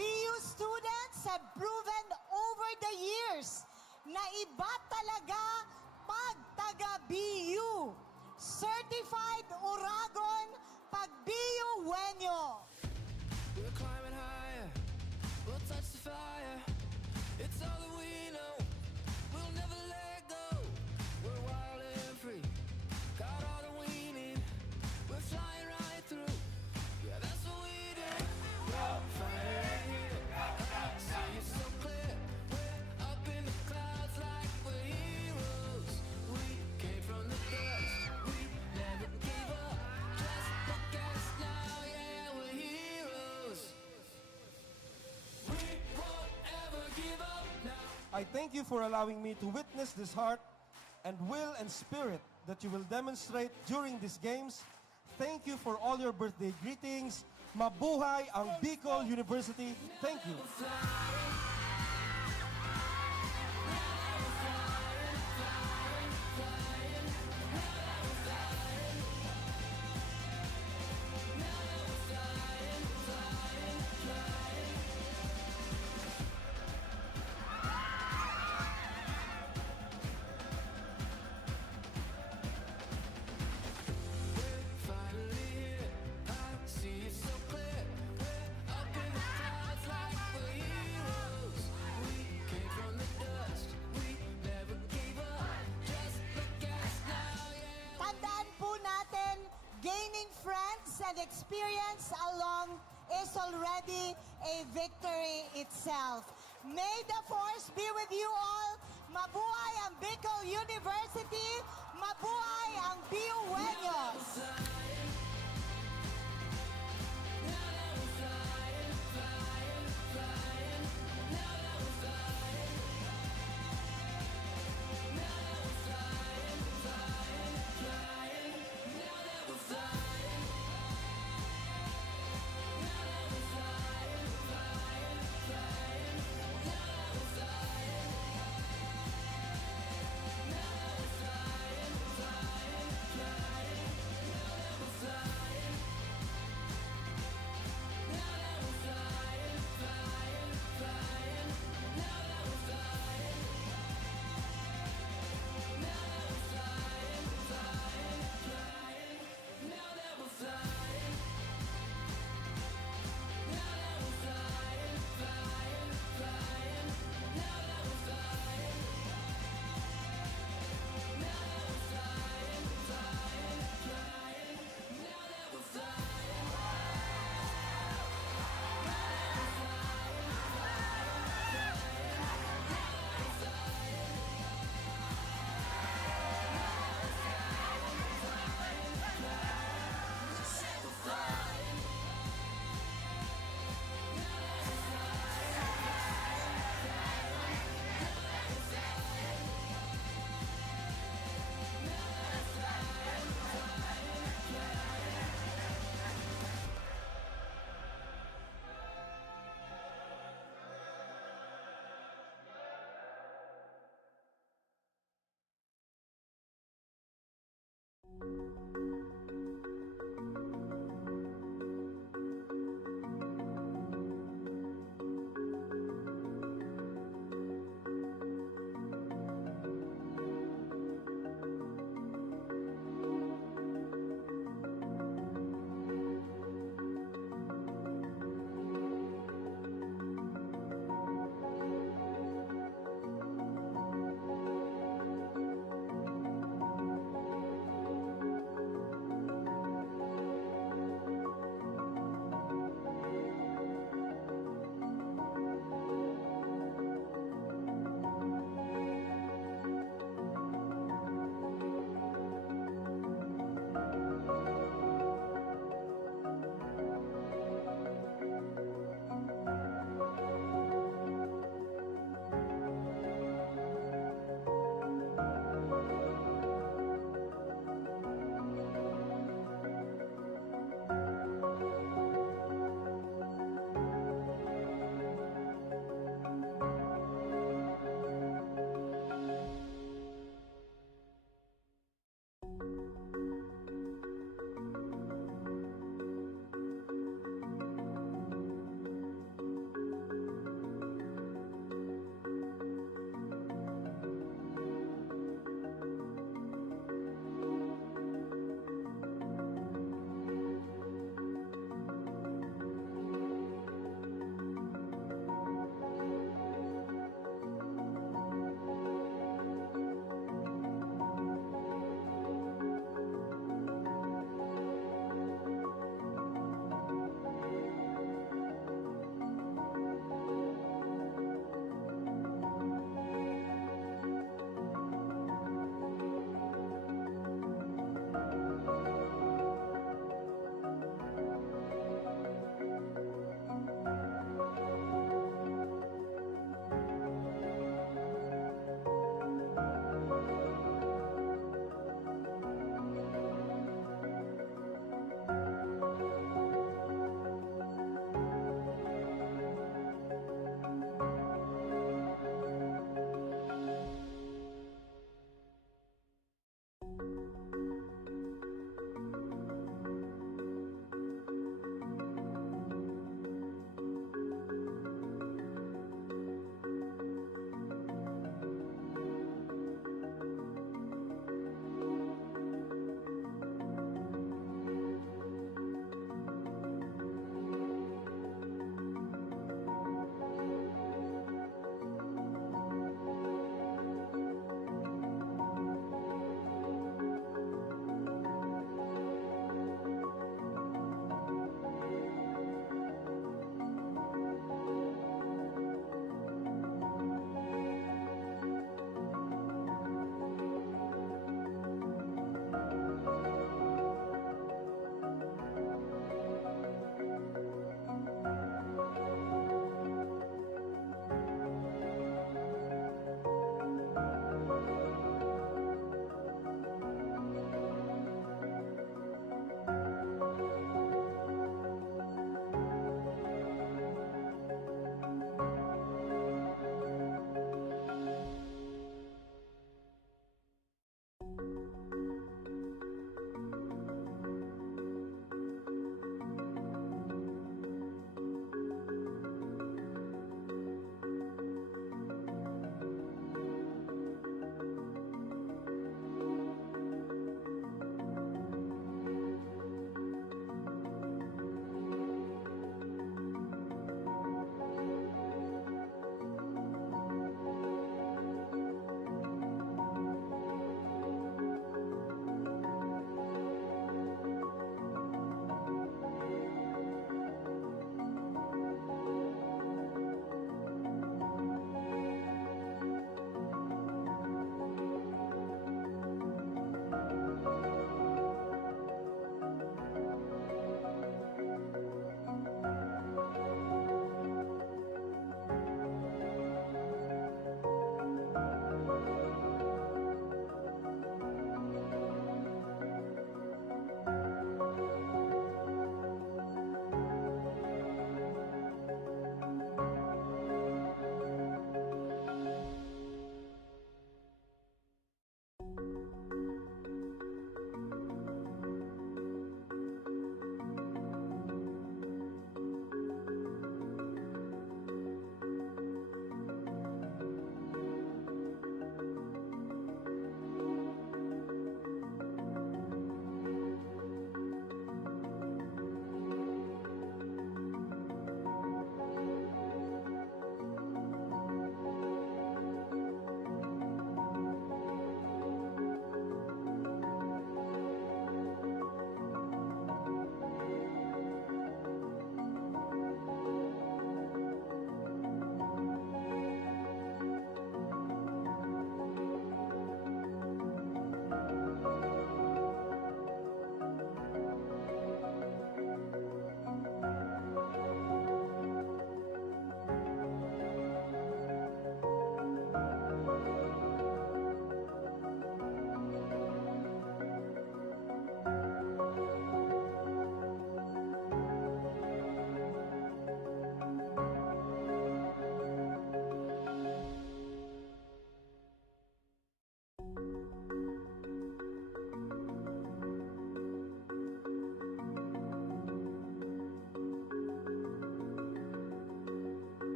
BU students have proven over the years na iba talaga pag taga-BU. Certified Uragon pag BU Wenyo. We're climbing higher, we'll touch the fire. It's all that we know, we'll never let go. We're wild and free, got all that we need. We're flying right through, yeah, that's what we do. We're flying here, I see it so clear. We're up in the clouds like we're heroes. We came from the dust, we never gave up. Just look at us now, yeah, we're heroes. We won't ever give up now. I thank you for allowing me to witness this heart and will and spirit that you will demonstrate during these games. Thank you for all your birthday greetings. Mabuhay ang Bicol University. Thank you. Finally here, I see it so clear. We're up in the clouds like we're heroes. We came from the dust, we never gave up. Just look at us now, yeah. Tandaan po natin, gaining friends and experience along is already a victory itself. May the force be with you all. Mabuhay ang Bicol University. Mabuhay ang BU Wenyos.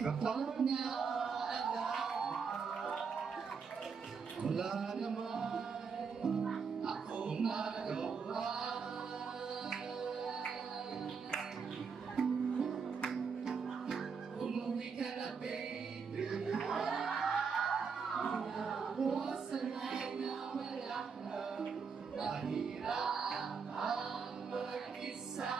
Kapag naalala, wala naman akong magawa. Umuwi ka na, baby. Ako sanay na wala ka. Mahirap ang mag-isa.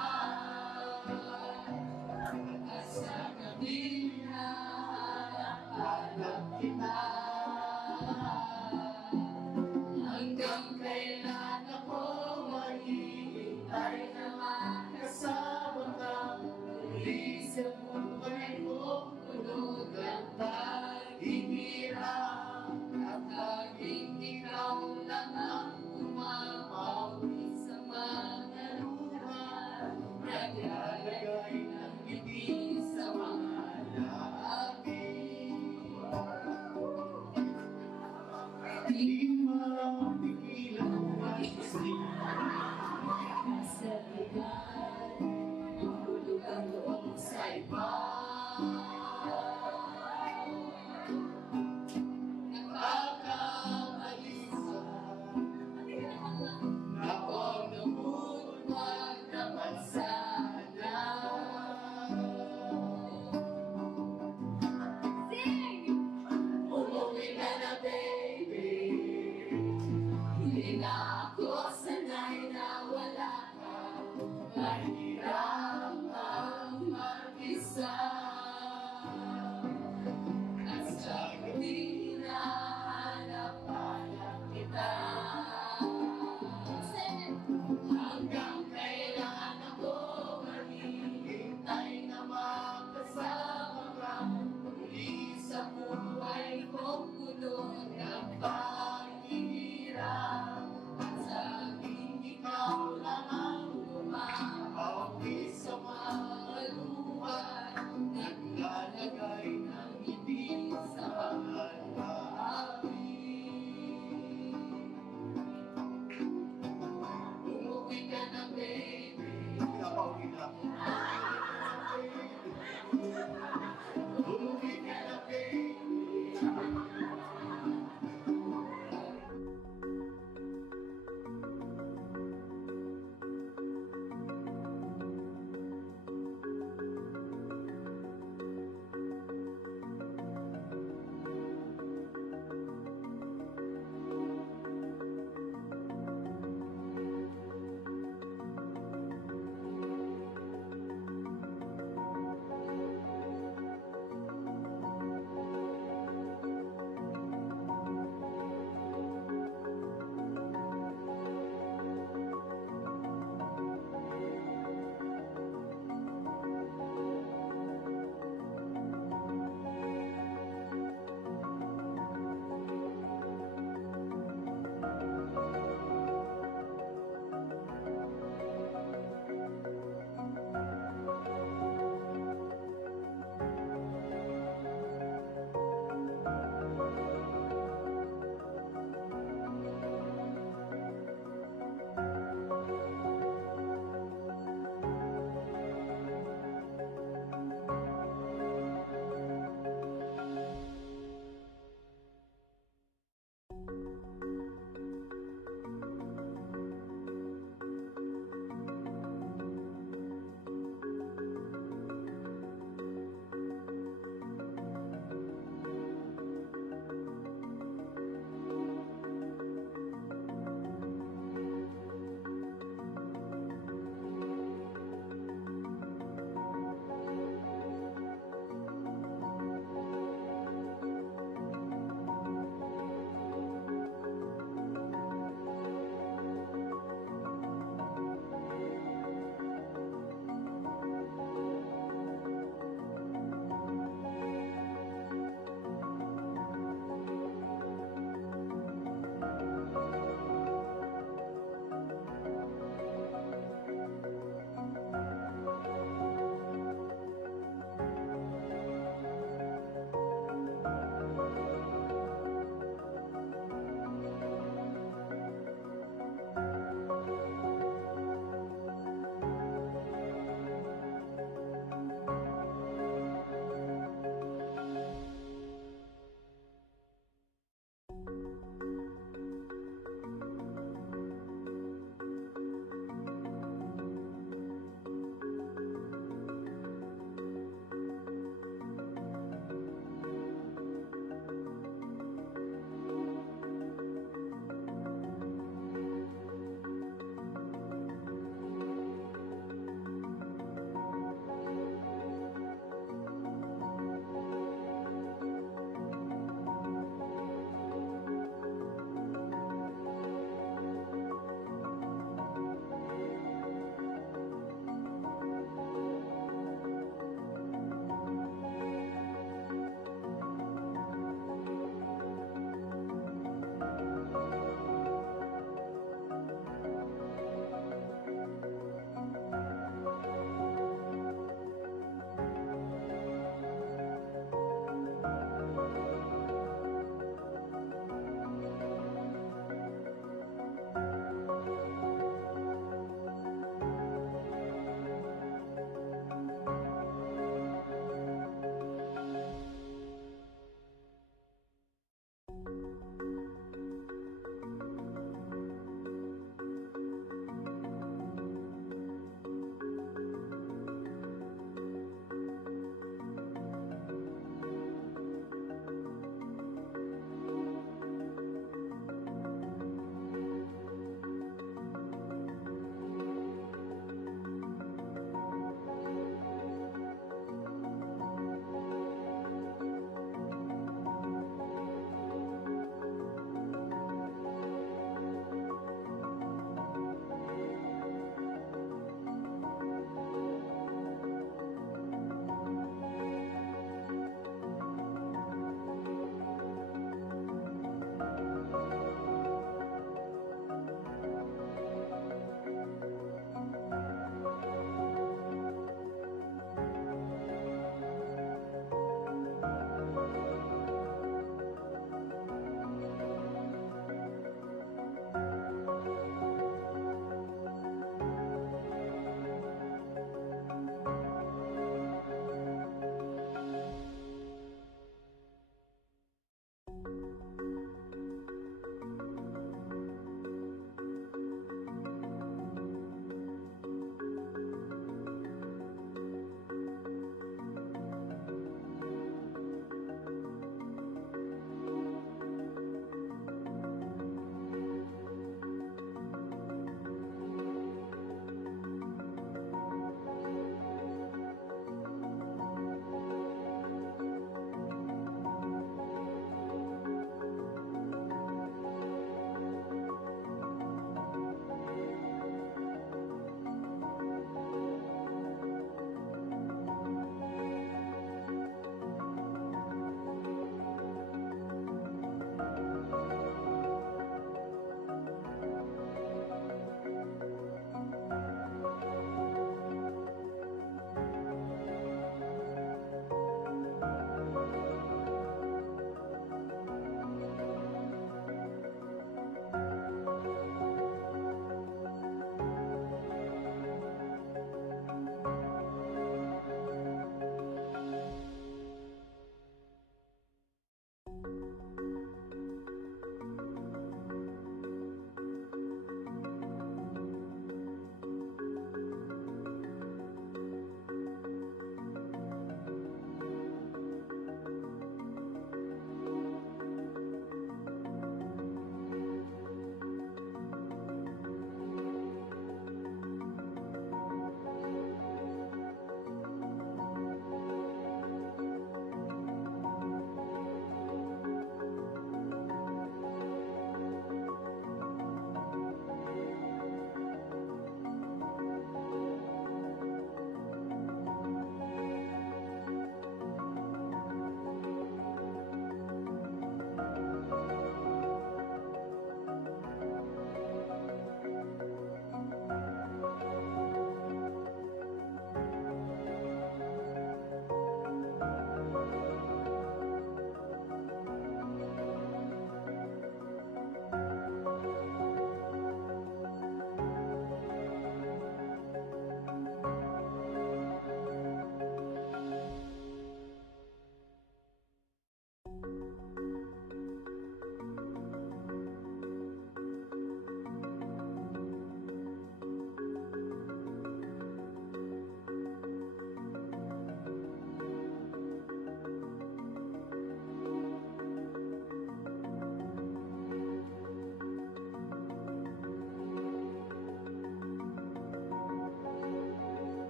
At sa gabi hanap kita. Hanggang kailan ako maghihintay na makasama ka? Muli sa buhay ko, tulog at paghihirap. At laging ikaw lang ang umapawi sa mga luha. Naglalagay ng ngiti sa mga labi. Di mapigilan ang mag-isip. Sa ligan, hulog ang loob sa iba. Nakakamalis na huwag naman sana. Umuwi ka na, baby.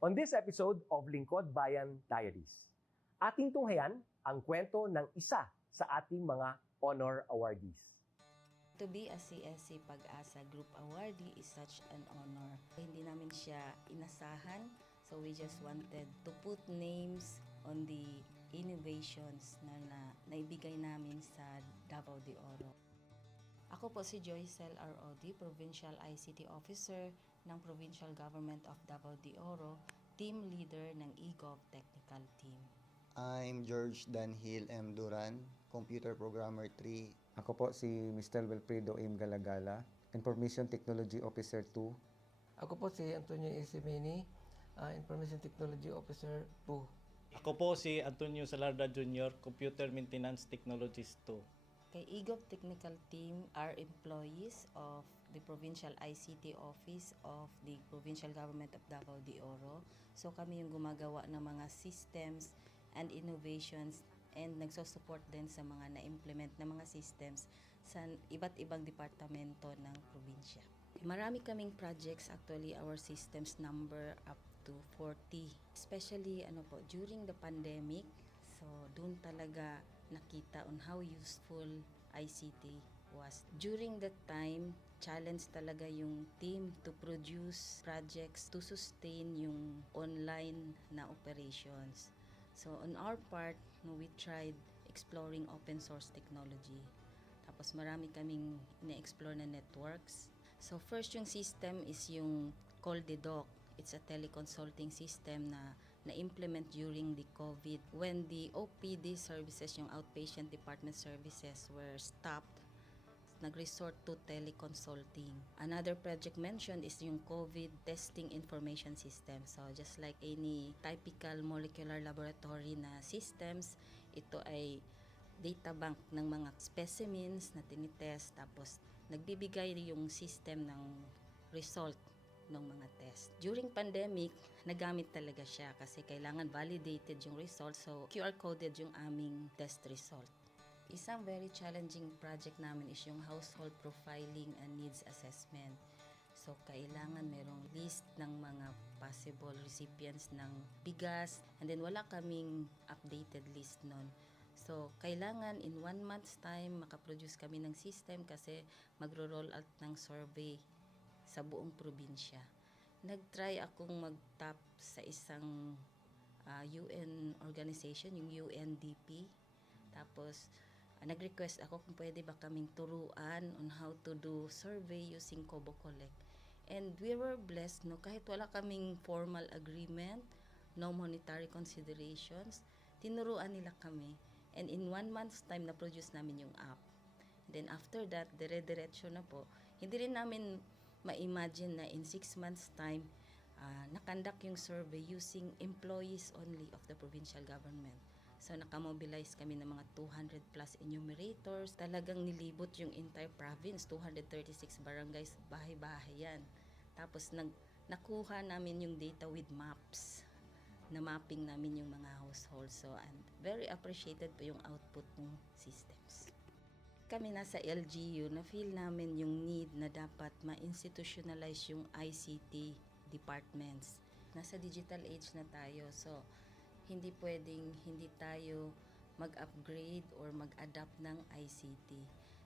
On this episode of Lingkod Bayan Diaries, ating tunghayan ang kwento ng isa sa ating mga honor awardees. To be a CSC Pag-asa Group Awardee is such an honor. Hindi namin siya inasahan, so we just wanted to put names on the innovations na naibigay namin sa Davao de Oro. Ako po si Joycel R. Odi, Provincial ICT Officer ng Provincial Government of Davao de Oro, Team Leader ng eGov Technical Team. I'm George Danhil M. Duran, Computer Programmer 3. Ako po si Mr. Wilfredo M. Galagala, Information Technology Officer 2. Ako po si Antonio Isimini, Information Technology Officer 2. Ako po si Antonio Salarda Jr., Computer Maintenance Technologist 2. Kay eGov Technical Team are employees of the Provincial ICT Office of the Provincial Government of Davao de Oro. So kami yung gumagawa ng mga systems and innovations and nagsusupport din sa mga na-implement na mga systems sa iba't ibang departamento ng probinsya. Marami kaming projects, actually our systems number up to 40. Especially during the pandemic, so doon talaga nakita on how useful ICT was. During that time, challenge talaga yung team to produce projects to sustain yung online na operations. So on our part, we tried exploring open source technology. Tapos marami kaming ina-explore na networks. So first yung system is yung Coldedoc. It's a teleconsulting system na na-implement during the COVID when the OPD services, yung outpatient department services, were stopped. Nag-resort to teleconsulting. Another project mentioned is yung COVID testing information system. So just like any typical molecular laboratory na systems, ito ay data bank ng mga specimens na tinitest, tapos nagbibigay yung system ng result ng mga test. During pandemic, nagamit talaga siya kasi kailangan validated yung result, so QR coded yung aming test result. Isang very challenging project namin is yung household profiling and needs assessment. So, kailangan merong list ng mga possible recipients ng bigas, and then wala kaming updated list nun. So, kailangan in 1 month's time makaproduce kami ng system kasi magro-roll out ng survey sa buong probinsya. Nag-try akong mag-tap sa isang UN organization, yung UNDP. Tapos, nag-request ako kung pwede ba kaming turuan on how to do survey using Kobo Collect. And we were blessed, kahit wala kaming formal agreement, no monetary considerations, tinuruan nila kami. And in 1 month's time, na-produce namin yung app. And then after that, dire-diretso na po. Hindi rin namin ma-imagine na in 6 months' time, nakandak yung survey using employees only of the provincial government. So, nakamobilize kami ng mga 200 plus enumerators. Talagang nilibot yung entire province, 236 barangays, bahay-bahay yan. Tapos, nakuha namin yung data with maps. Na-mapping namin yung mga households. So, and very appreciated po yung output ng systems. Kami nasa LGU, na-feel namin yung need na dapat ma-institutionalize yung ICT departments. Nasa digital age na tayo, so hindi pwedeng hindi tayo mag-upgrade or mag-adapt ng ICT.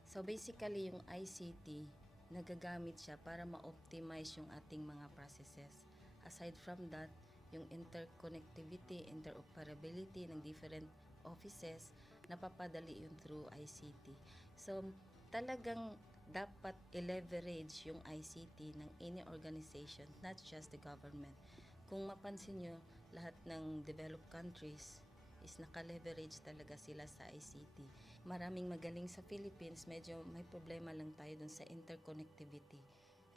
So basically, yung ICT, nagagamit siya para ma-optimize yung ating mga processes. Aside from that, yung interconnectivity, interoperability ng different offices, napapadali yun through ICT. So talagang dapat i-leverage yung ICT ng any organization, not just the government. Kung mapansin nyo, lahat ng developed countries is naka-leverage talaga sila sa ICT. Maraming magaling sa Philippines, medyo may problema lang tayo dun sa interconnectivity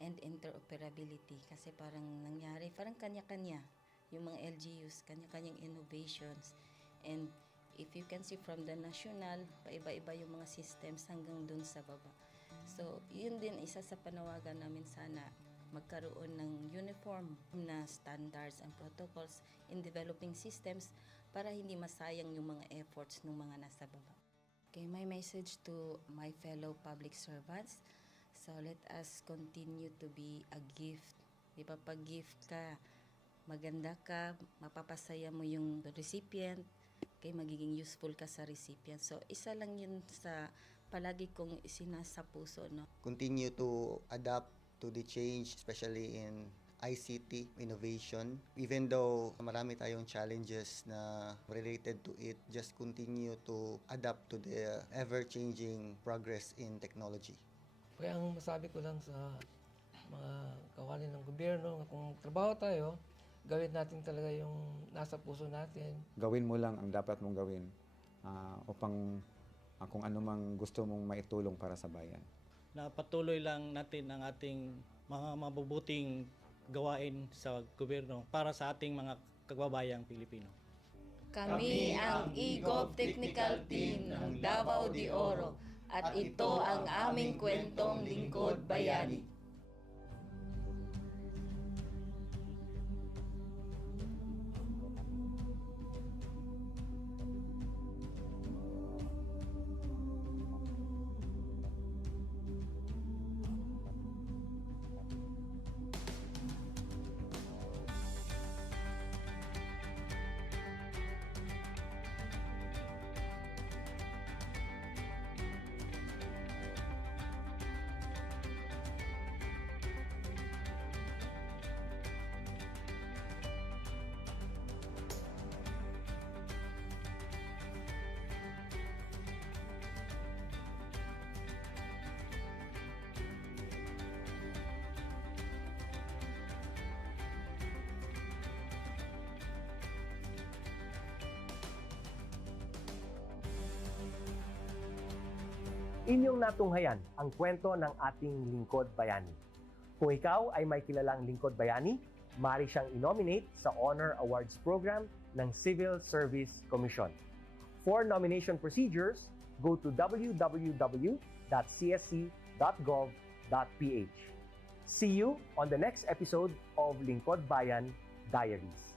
and interoperability kasi parang nangyari, parang kanya-kanya yung mga LGUs, kanya-kanyang innovations. And if you can see from the national, paiba-iba yung mga systems hanggang dun sa baba. So, yun din isa sa panawagan namin, sana magkaroon ng uniform na standards and protocols in developing systems para hindi masayang yung mga efforts ng mga nasa baba. Okay, my message to my fellow public servants, so let us continue to be a gift. Di ba, pag gift ka, maganda ka, mapapasaya mo yung recipient, kay magiging useful ka sa recipient. So, isa lang yun sa palagi kong isinasa puso, no? Continue to adapt to the change, especially in ICT innovation. Even though marami tayong challenges na related to it, just continue to adapt to the ever-changing progress in technology. Kaya ang masabi ko lang sa mga kawani ng gobyerno, kung trabaho tayo, gawin natin talaga yung nasa puso natin. Gawin mo lang ang dapat mong gawin upang kung ano mang gusto mong maitulong para sa bayan. Na patuloy lang natin ang ating mga mabubuting gawain sa gobyerno para sa ating mga kababayang Pilipino. Kami ang e-Gov Technical Team ng Davao de Oro at ito ang aming kwentong lingkod bayani. Inyong natunghayan ang kwento ng ating lingkod bayani. Kung ikaw ay may kilalang lingkod bayani, maaari siyang i-nominate sa Honor Awards Program ng Civil Service Commission. For nomination procedures, go to www.csc.gov.ph. See you on the next episode of Lingkod Bayan Diaries.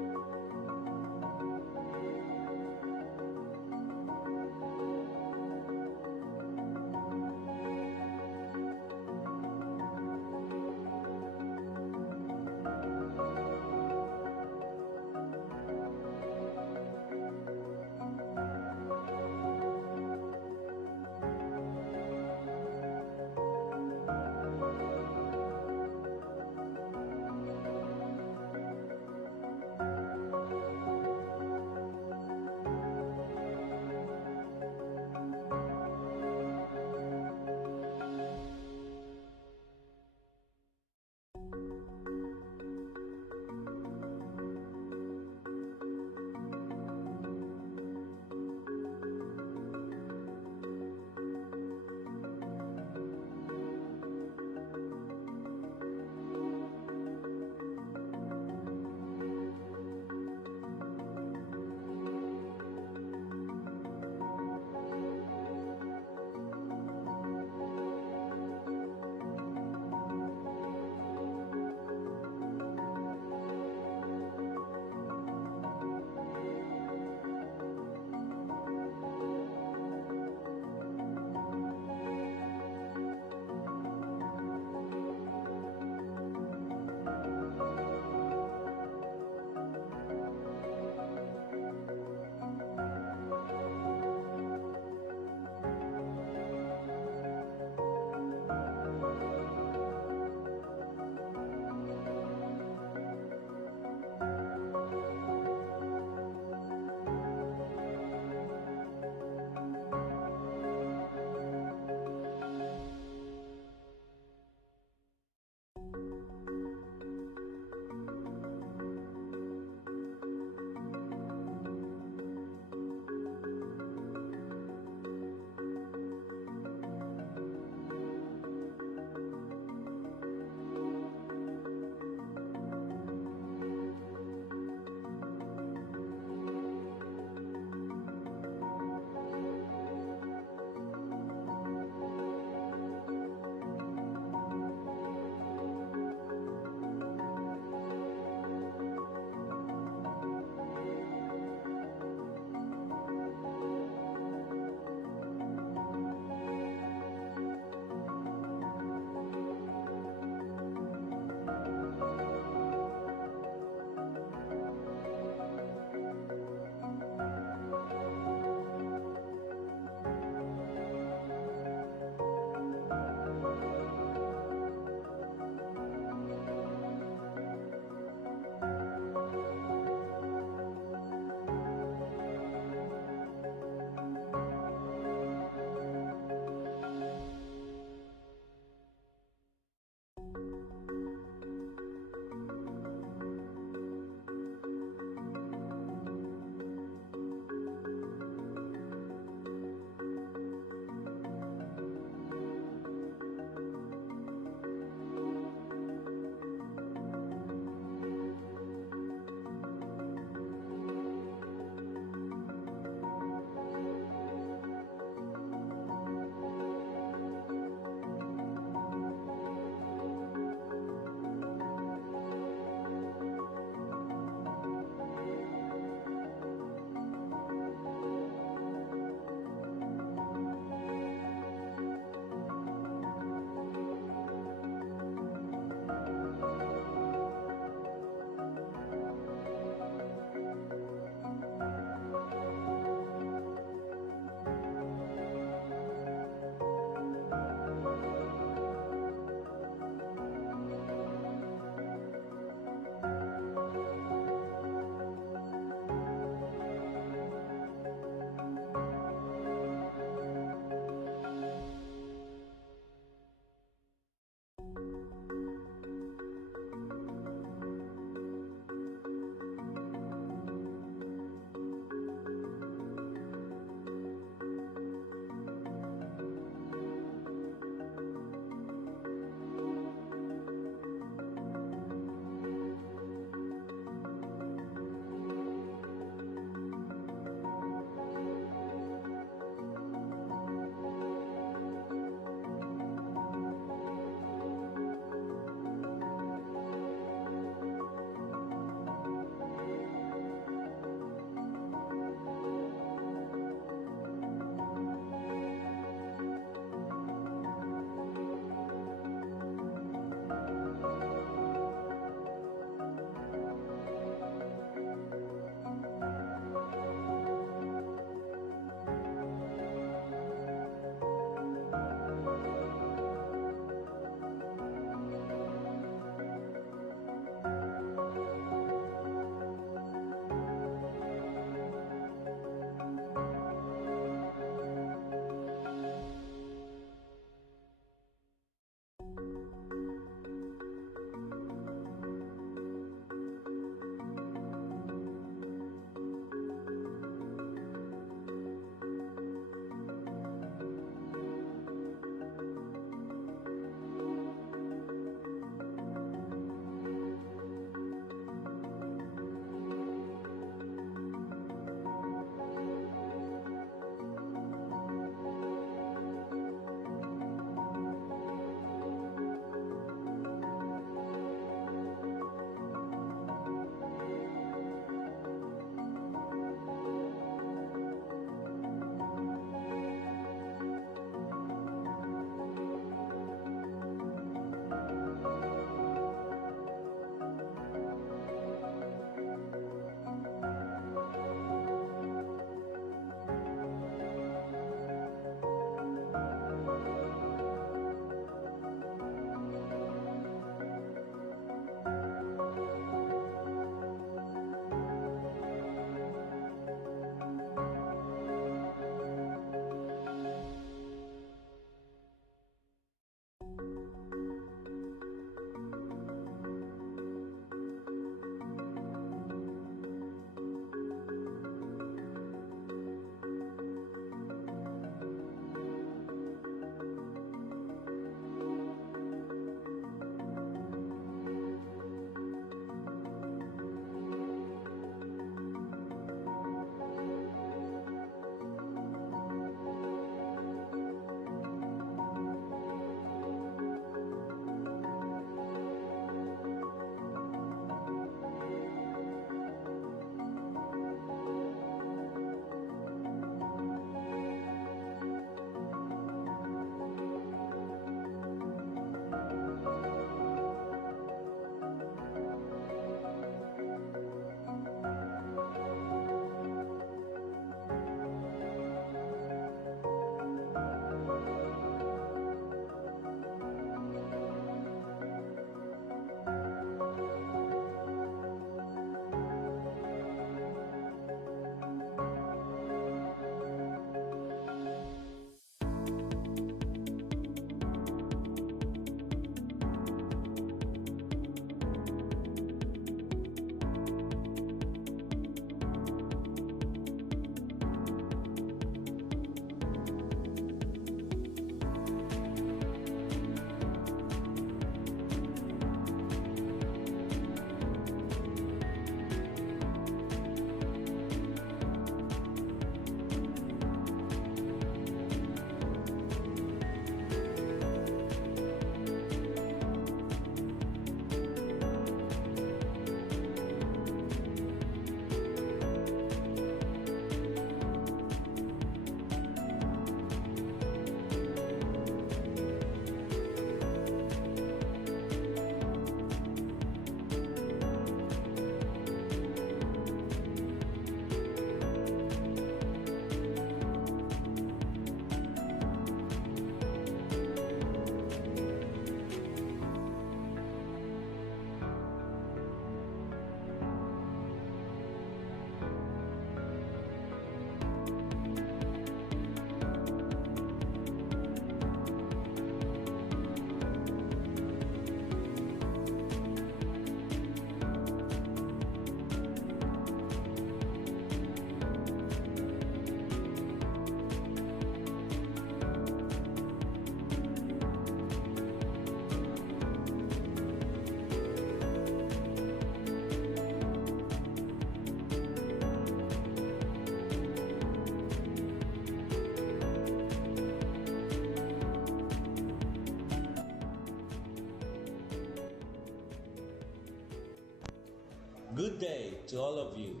Good day to all of you.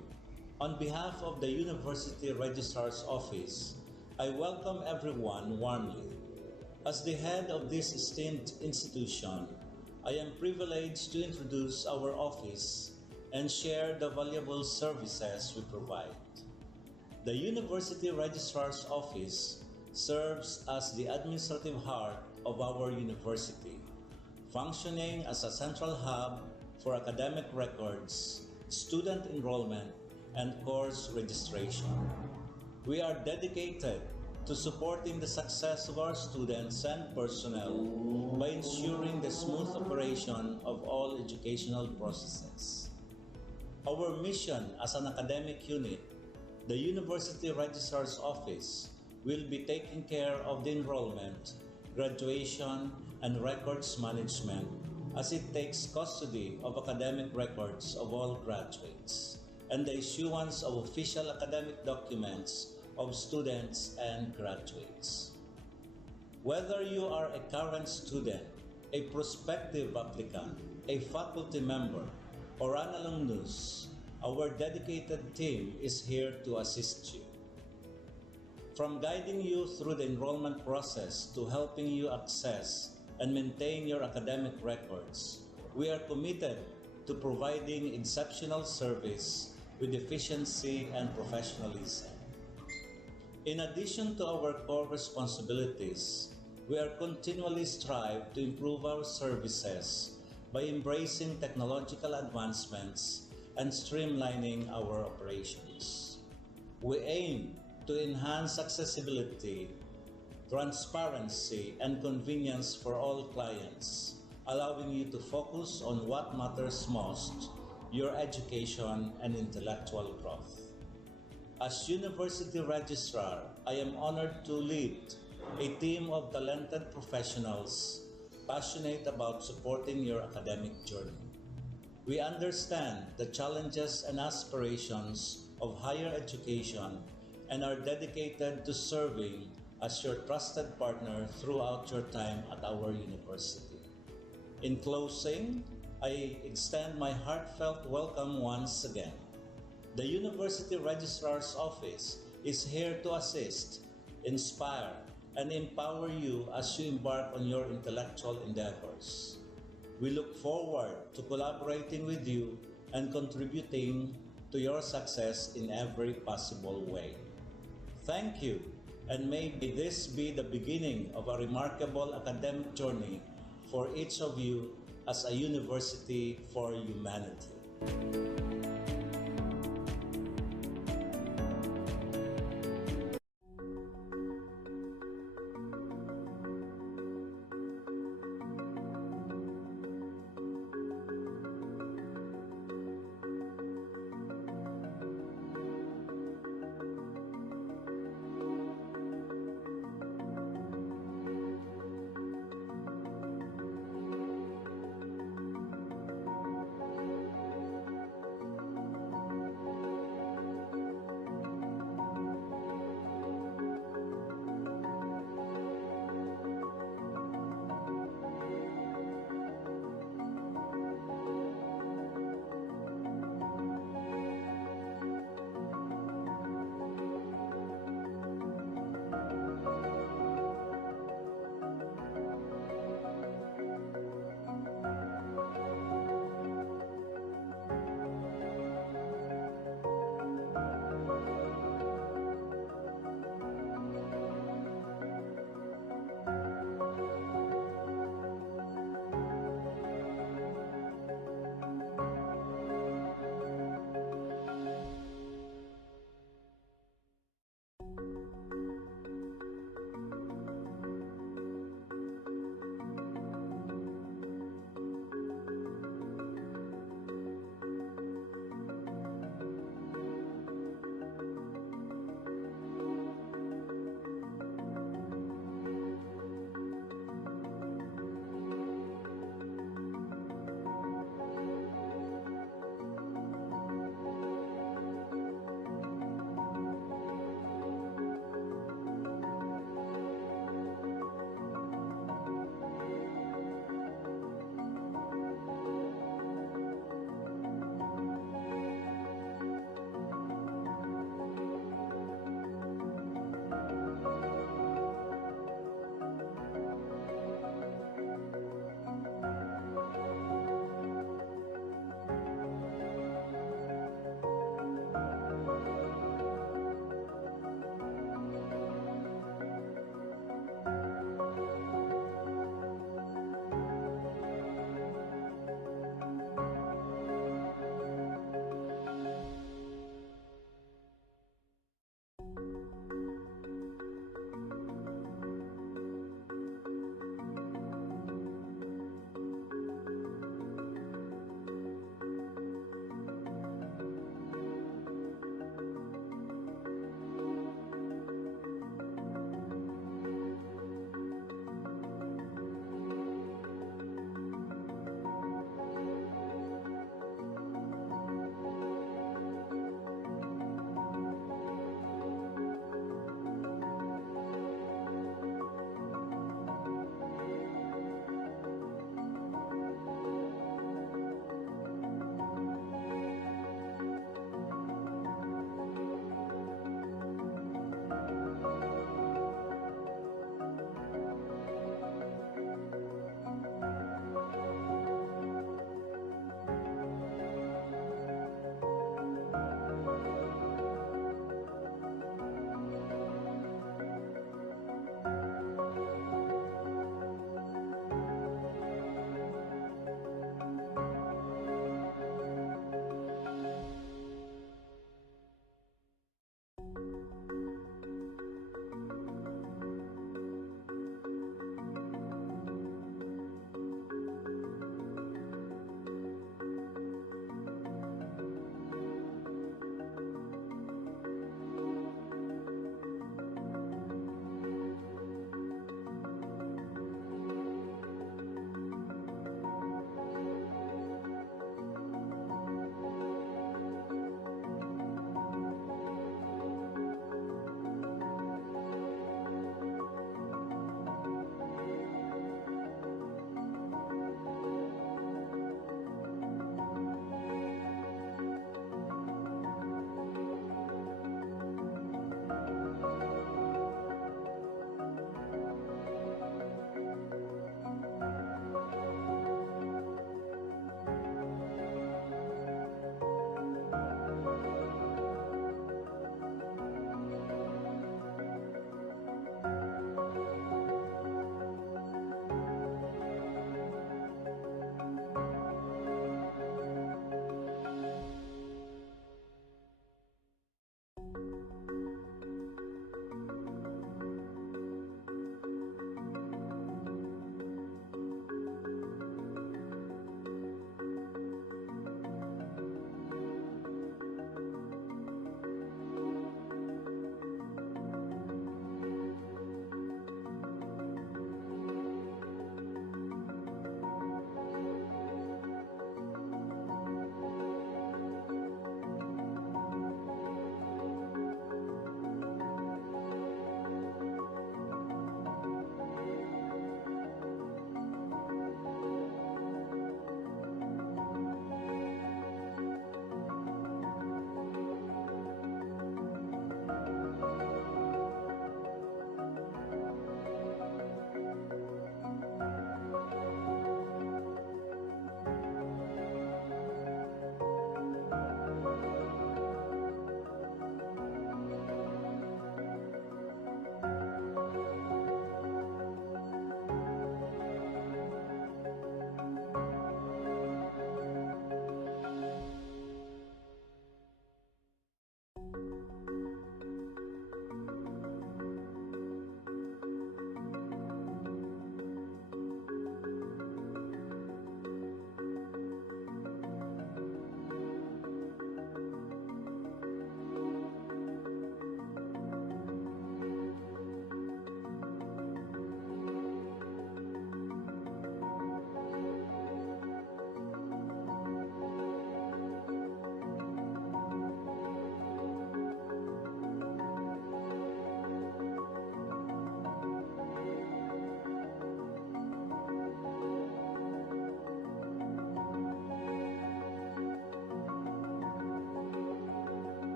On behalf of the University Registrar's Office, I welcome everyone warmly. As the head of this esteemed institution, I am privileged to introduce our office and share the valuable services we provide. The University Registrar's Office serves as the administrative heart of our university, functioning as a central hub for academic records, student enrollment, and course registration. We are dedicated to supporting the success of our students and personnel by ensuring the smooth operation of all educational processes. Our mission as an academic unit, the University Registrar's Office, will be taking care of the enrollment, graduation, and records management as it takes custody of academic records of all graduates and the issuance of official academic documents of students and graduates. Whether you are a current student, a prospective applicant, a faculty member, or an alumnus, our dedicated team is here to assist you. From guiding you through the enrollment process to helping you access and maintain your academic records, we are committed to providing exceptional service with efficiency and professionalism. In addition to our core responsibilities, we are continually strive to improve our services by embracing technological advancements and streamlining our operations. We aim to enhance accessibility, transparency, and convenience for all clients, allowing you to focus on what matters most, your education and intellectual growth. As University Registrar, I am honored to lead a team of talented professionals passionate about supporting your academic journey. We understand the challenges and aspirations of higher education and are dedicated to serving as your trusted partner throughout your time at our university. In closing, I extend my heartfelt welcome once again. The University Registrar's Office is here to assist, inspire, and empower you as you embark on your intellectual endeavors. We look forward to collaborating with you and contributing to your success in every possible way. Thank you, and may this be the beginning of a remarkable academic journey for each of you as a university for humanity.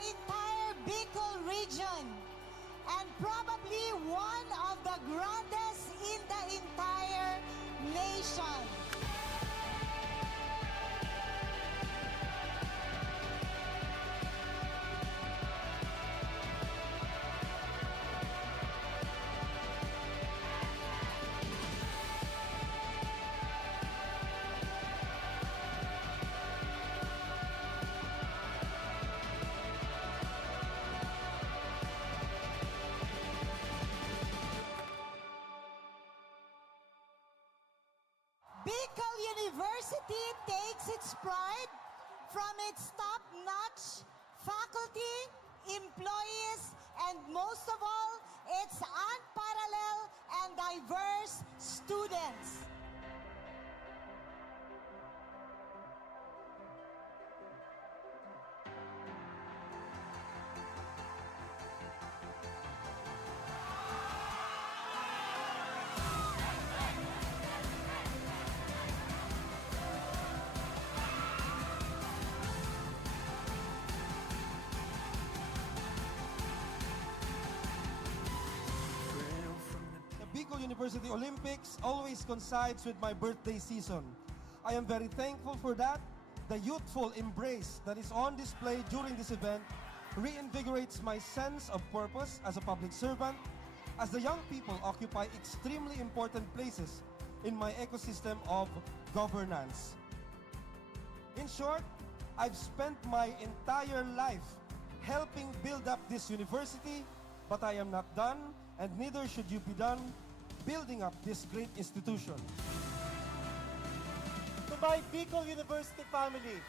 entire Bicol region and probably one of the grandest in the entire nation. Bicol University takes its pride from its top-notch faculty, employees, and most of all, its unparalleled and diverse students. Bicol University Olympics always coincides with my birthday season. I am very thankful for that. The youthful embrace that is on display during this event reinvigorates my sense of purpose as a public servant, as the young people occupy extremely important places in my ecosystem of governance. In short, I've spent my entire life helping build up this university, but I am not done, and neither should you be done building up this great institution. To my Bicol University family,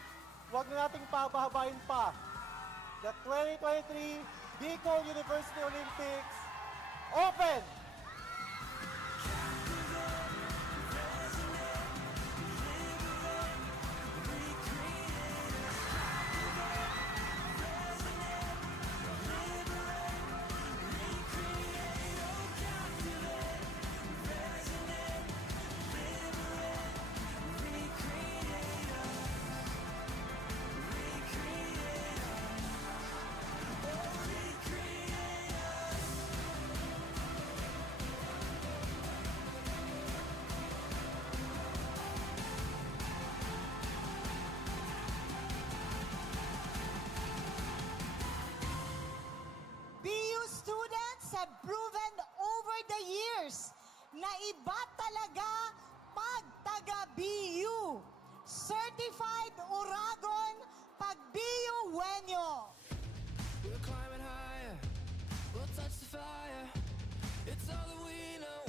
huwag na nating pabahabain pa. The 2023 Bicol University Olympics open! BU students have proven over the years na iba talaga pag taga-BU. Certified Uragon pag BU Wenyo. We're climbing higher, we'll touch the fire. It's all that we know,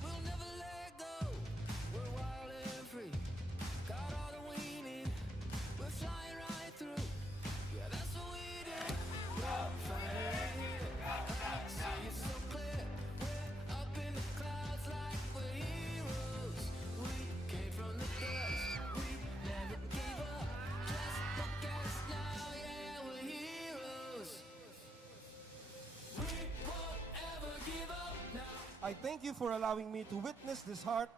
we'll never let go. We're wild and free, got all that we need. We're flying right through, yeah, that's what we do. We're fighting here, I see it so clear. We're up in the clouds like we're heroes. We came from the dust, we never gave up. Just look at us now, yeah, we're heroes. We won't ever give up now. I thank you for allowing me to witness this heart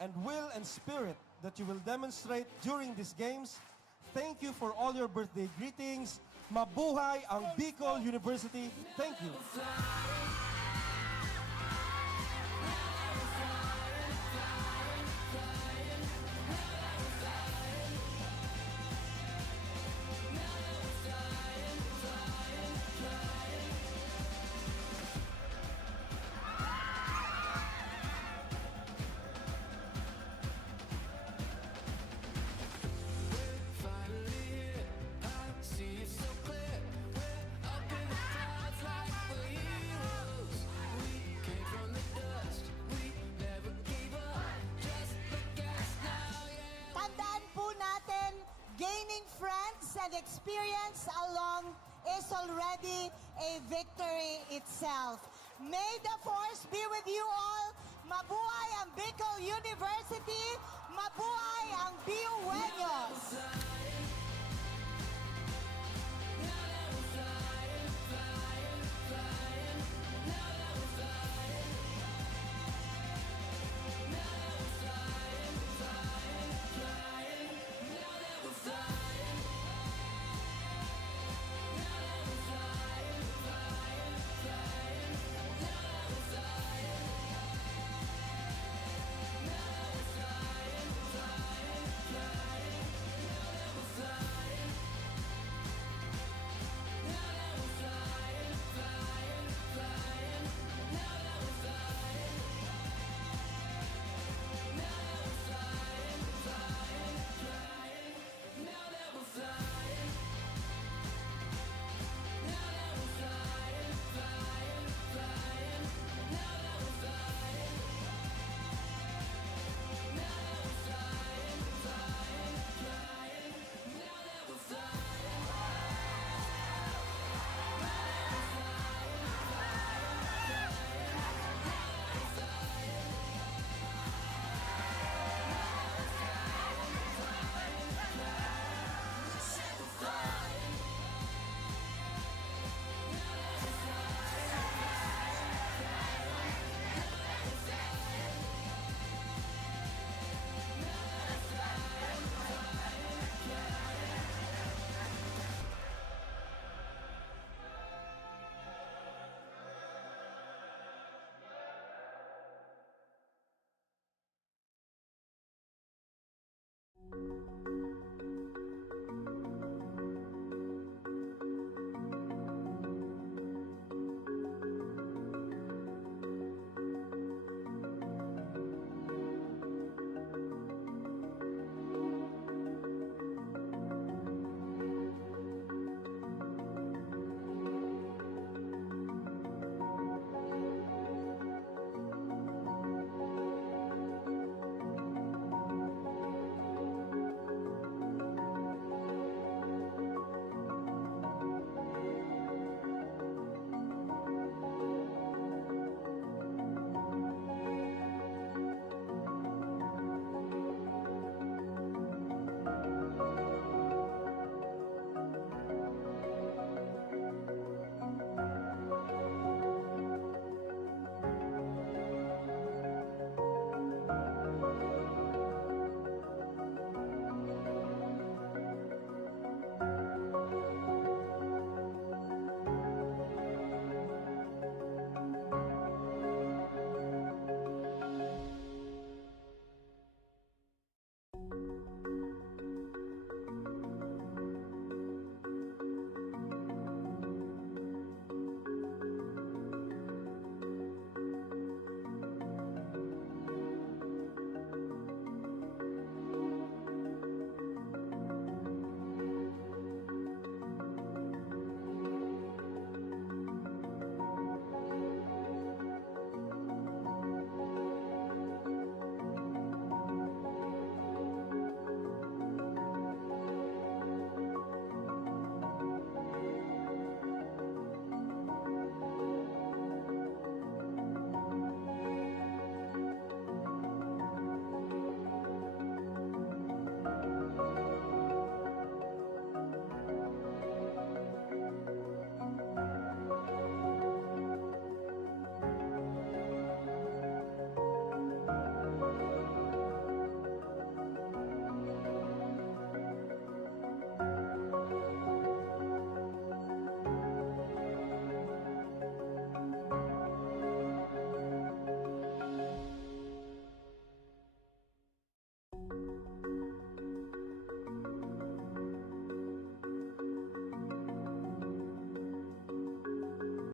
and will and spirit that you will demonstrate during these games. Thank you for all your birthday greetings. Mabuhay ang Bicol University. Thank you. Finally here, I see it so clear. We're up in the clouds like we're heroes. We came from the dust, we never gave up. Just look at us now, yeah. Tandaan po natin, gaining friends and experience along is already a victory itself. May the force be with you all. Mabuhay ang Bicol University. Mabuhay ang BU Wenyos. Now that we're flying, you.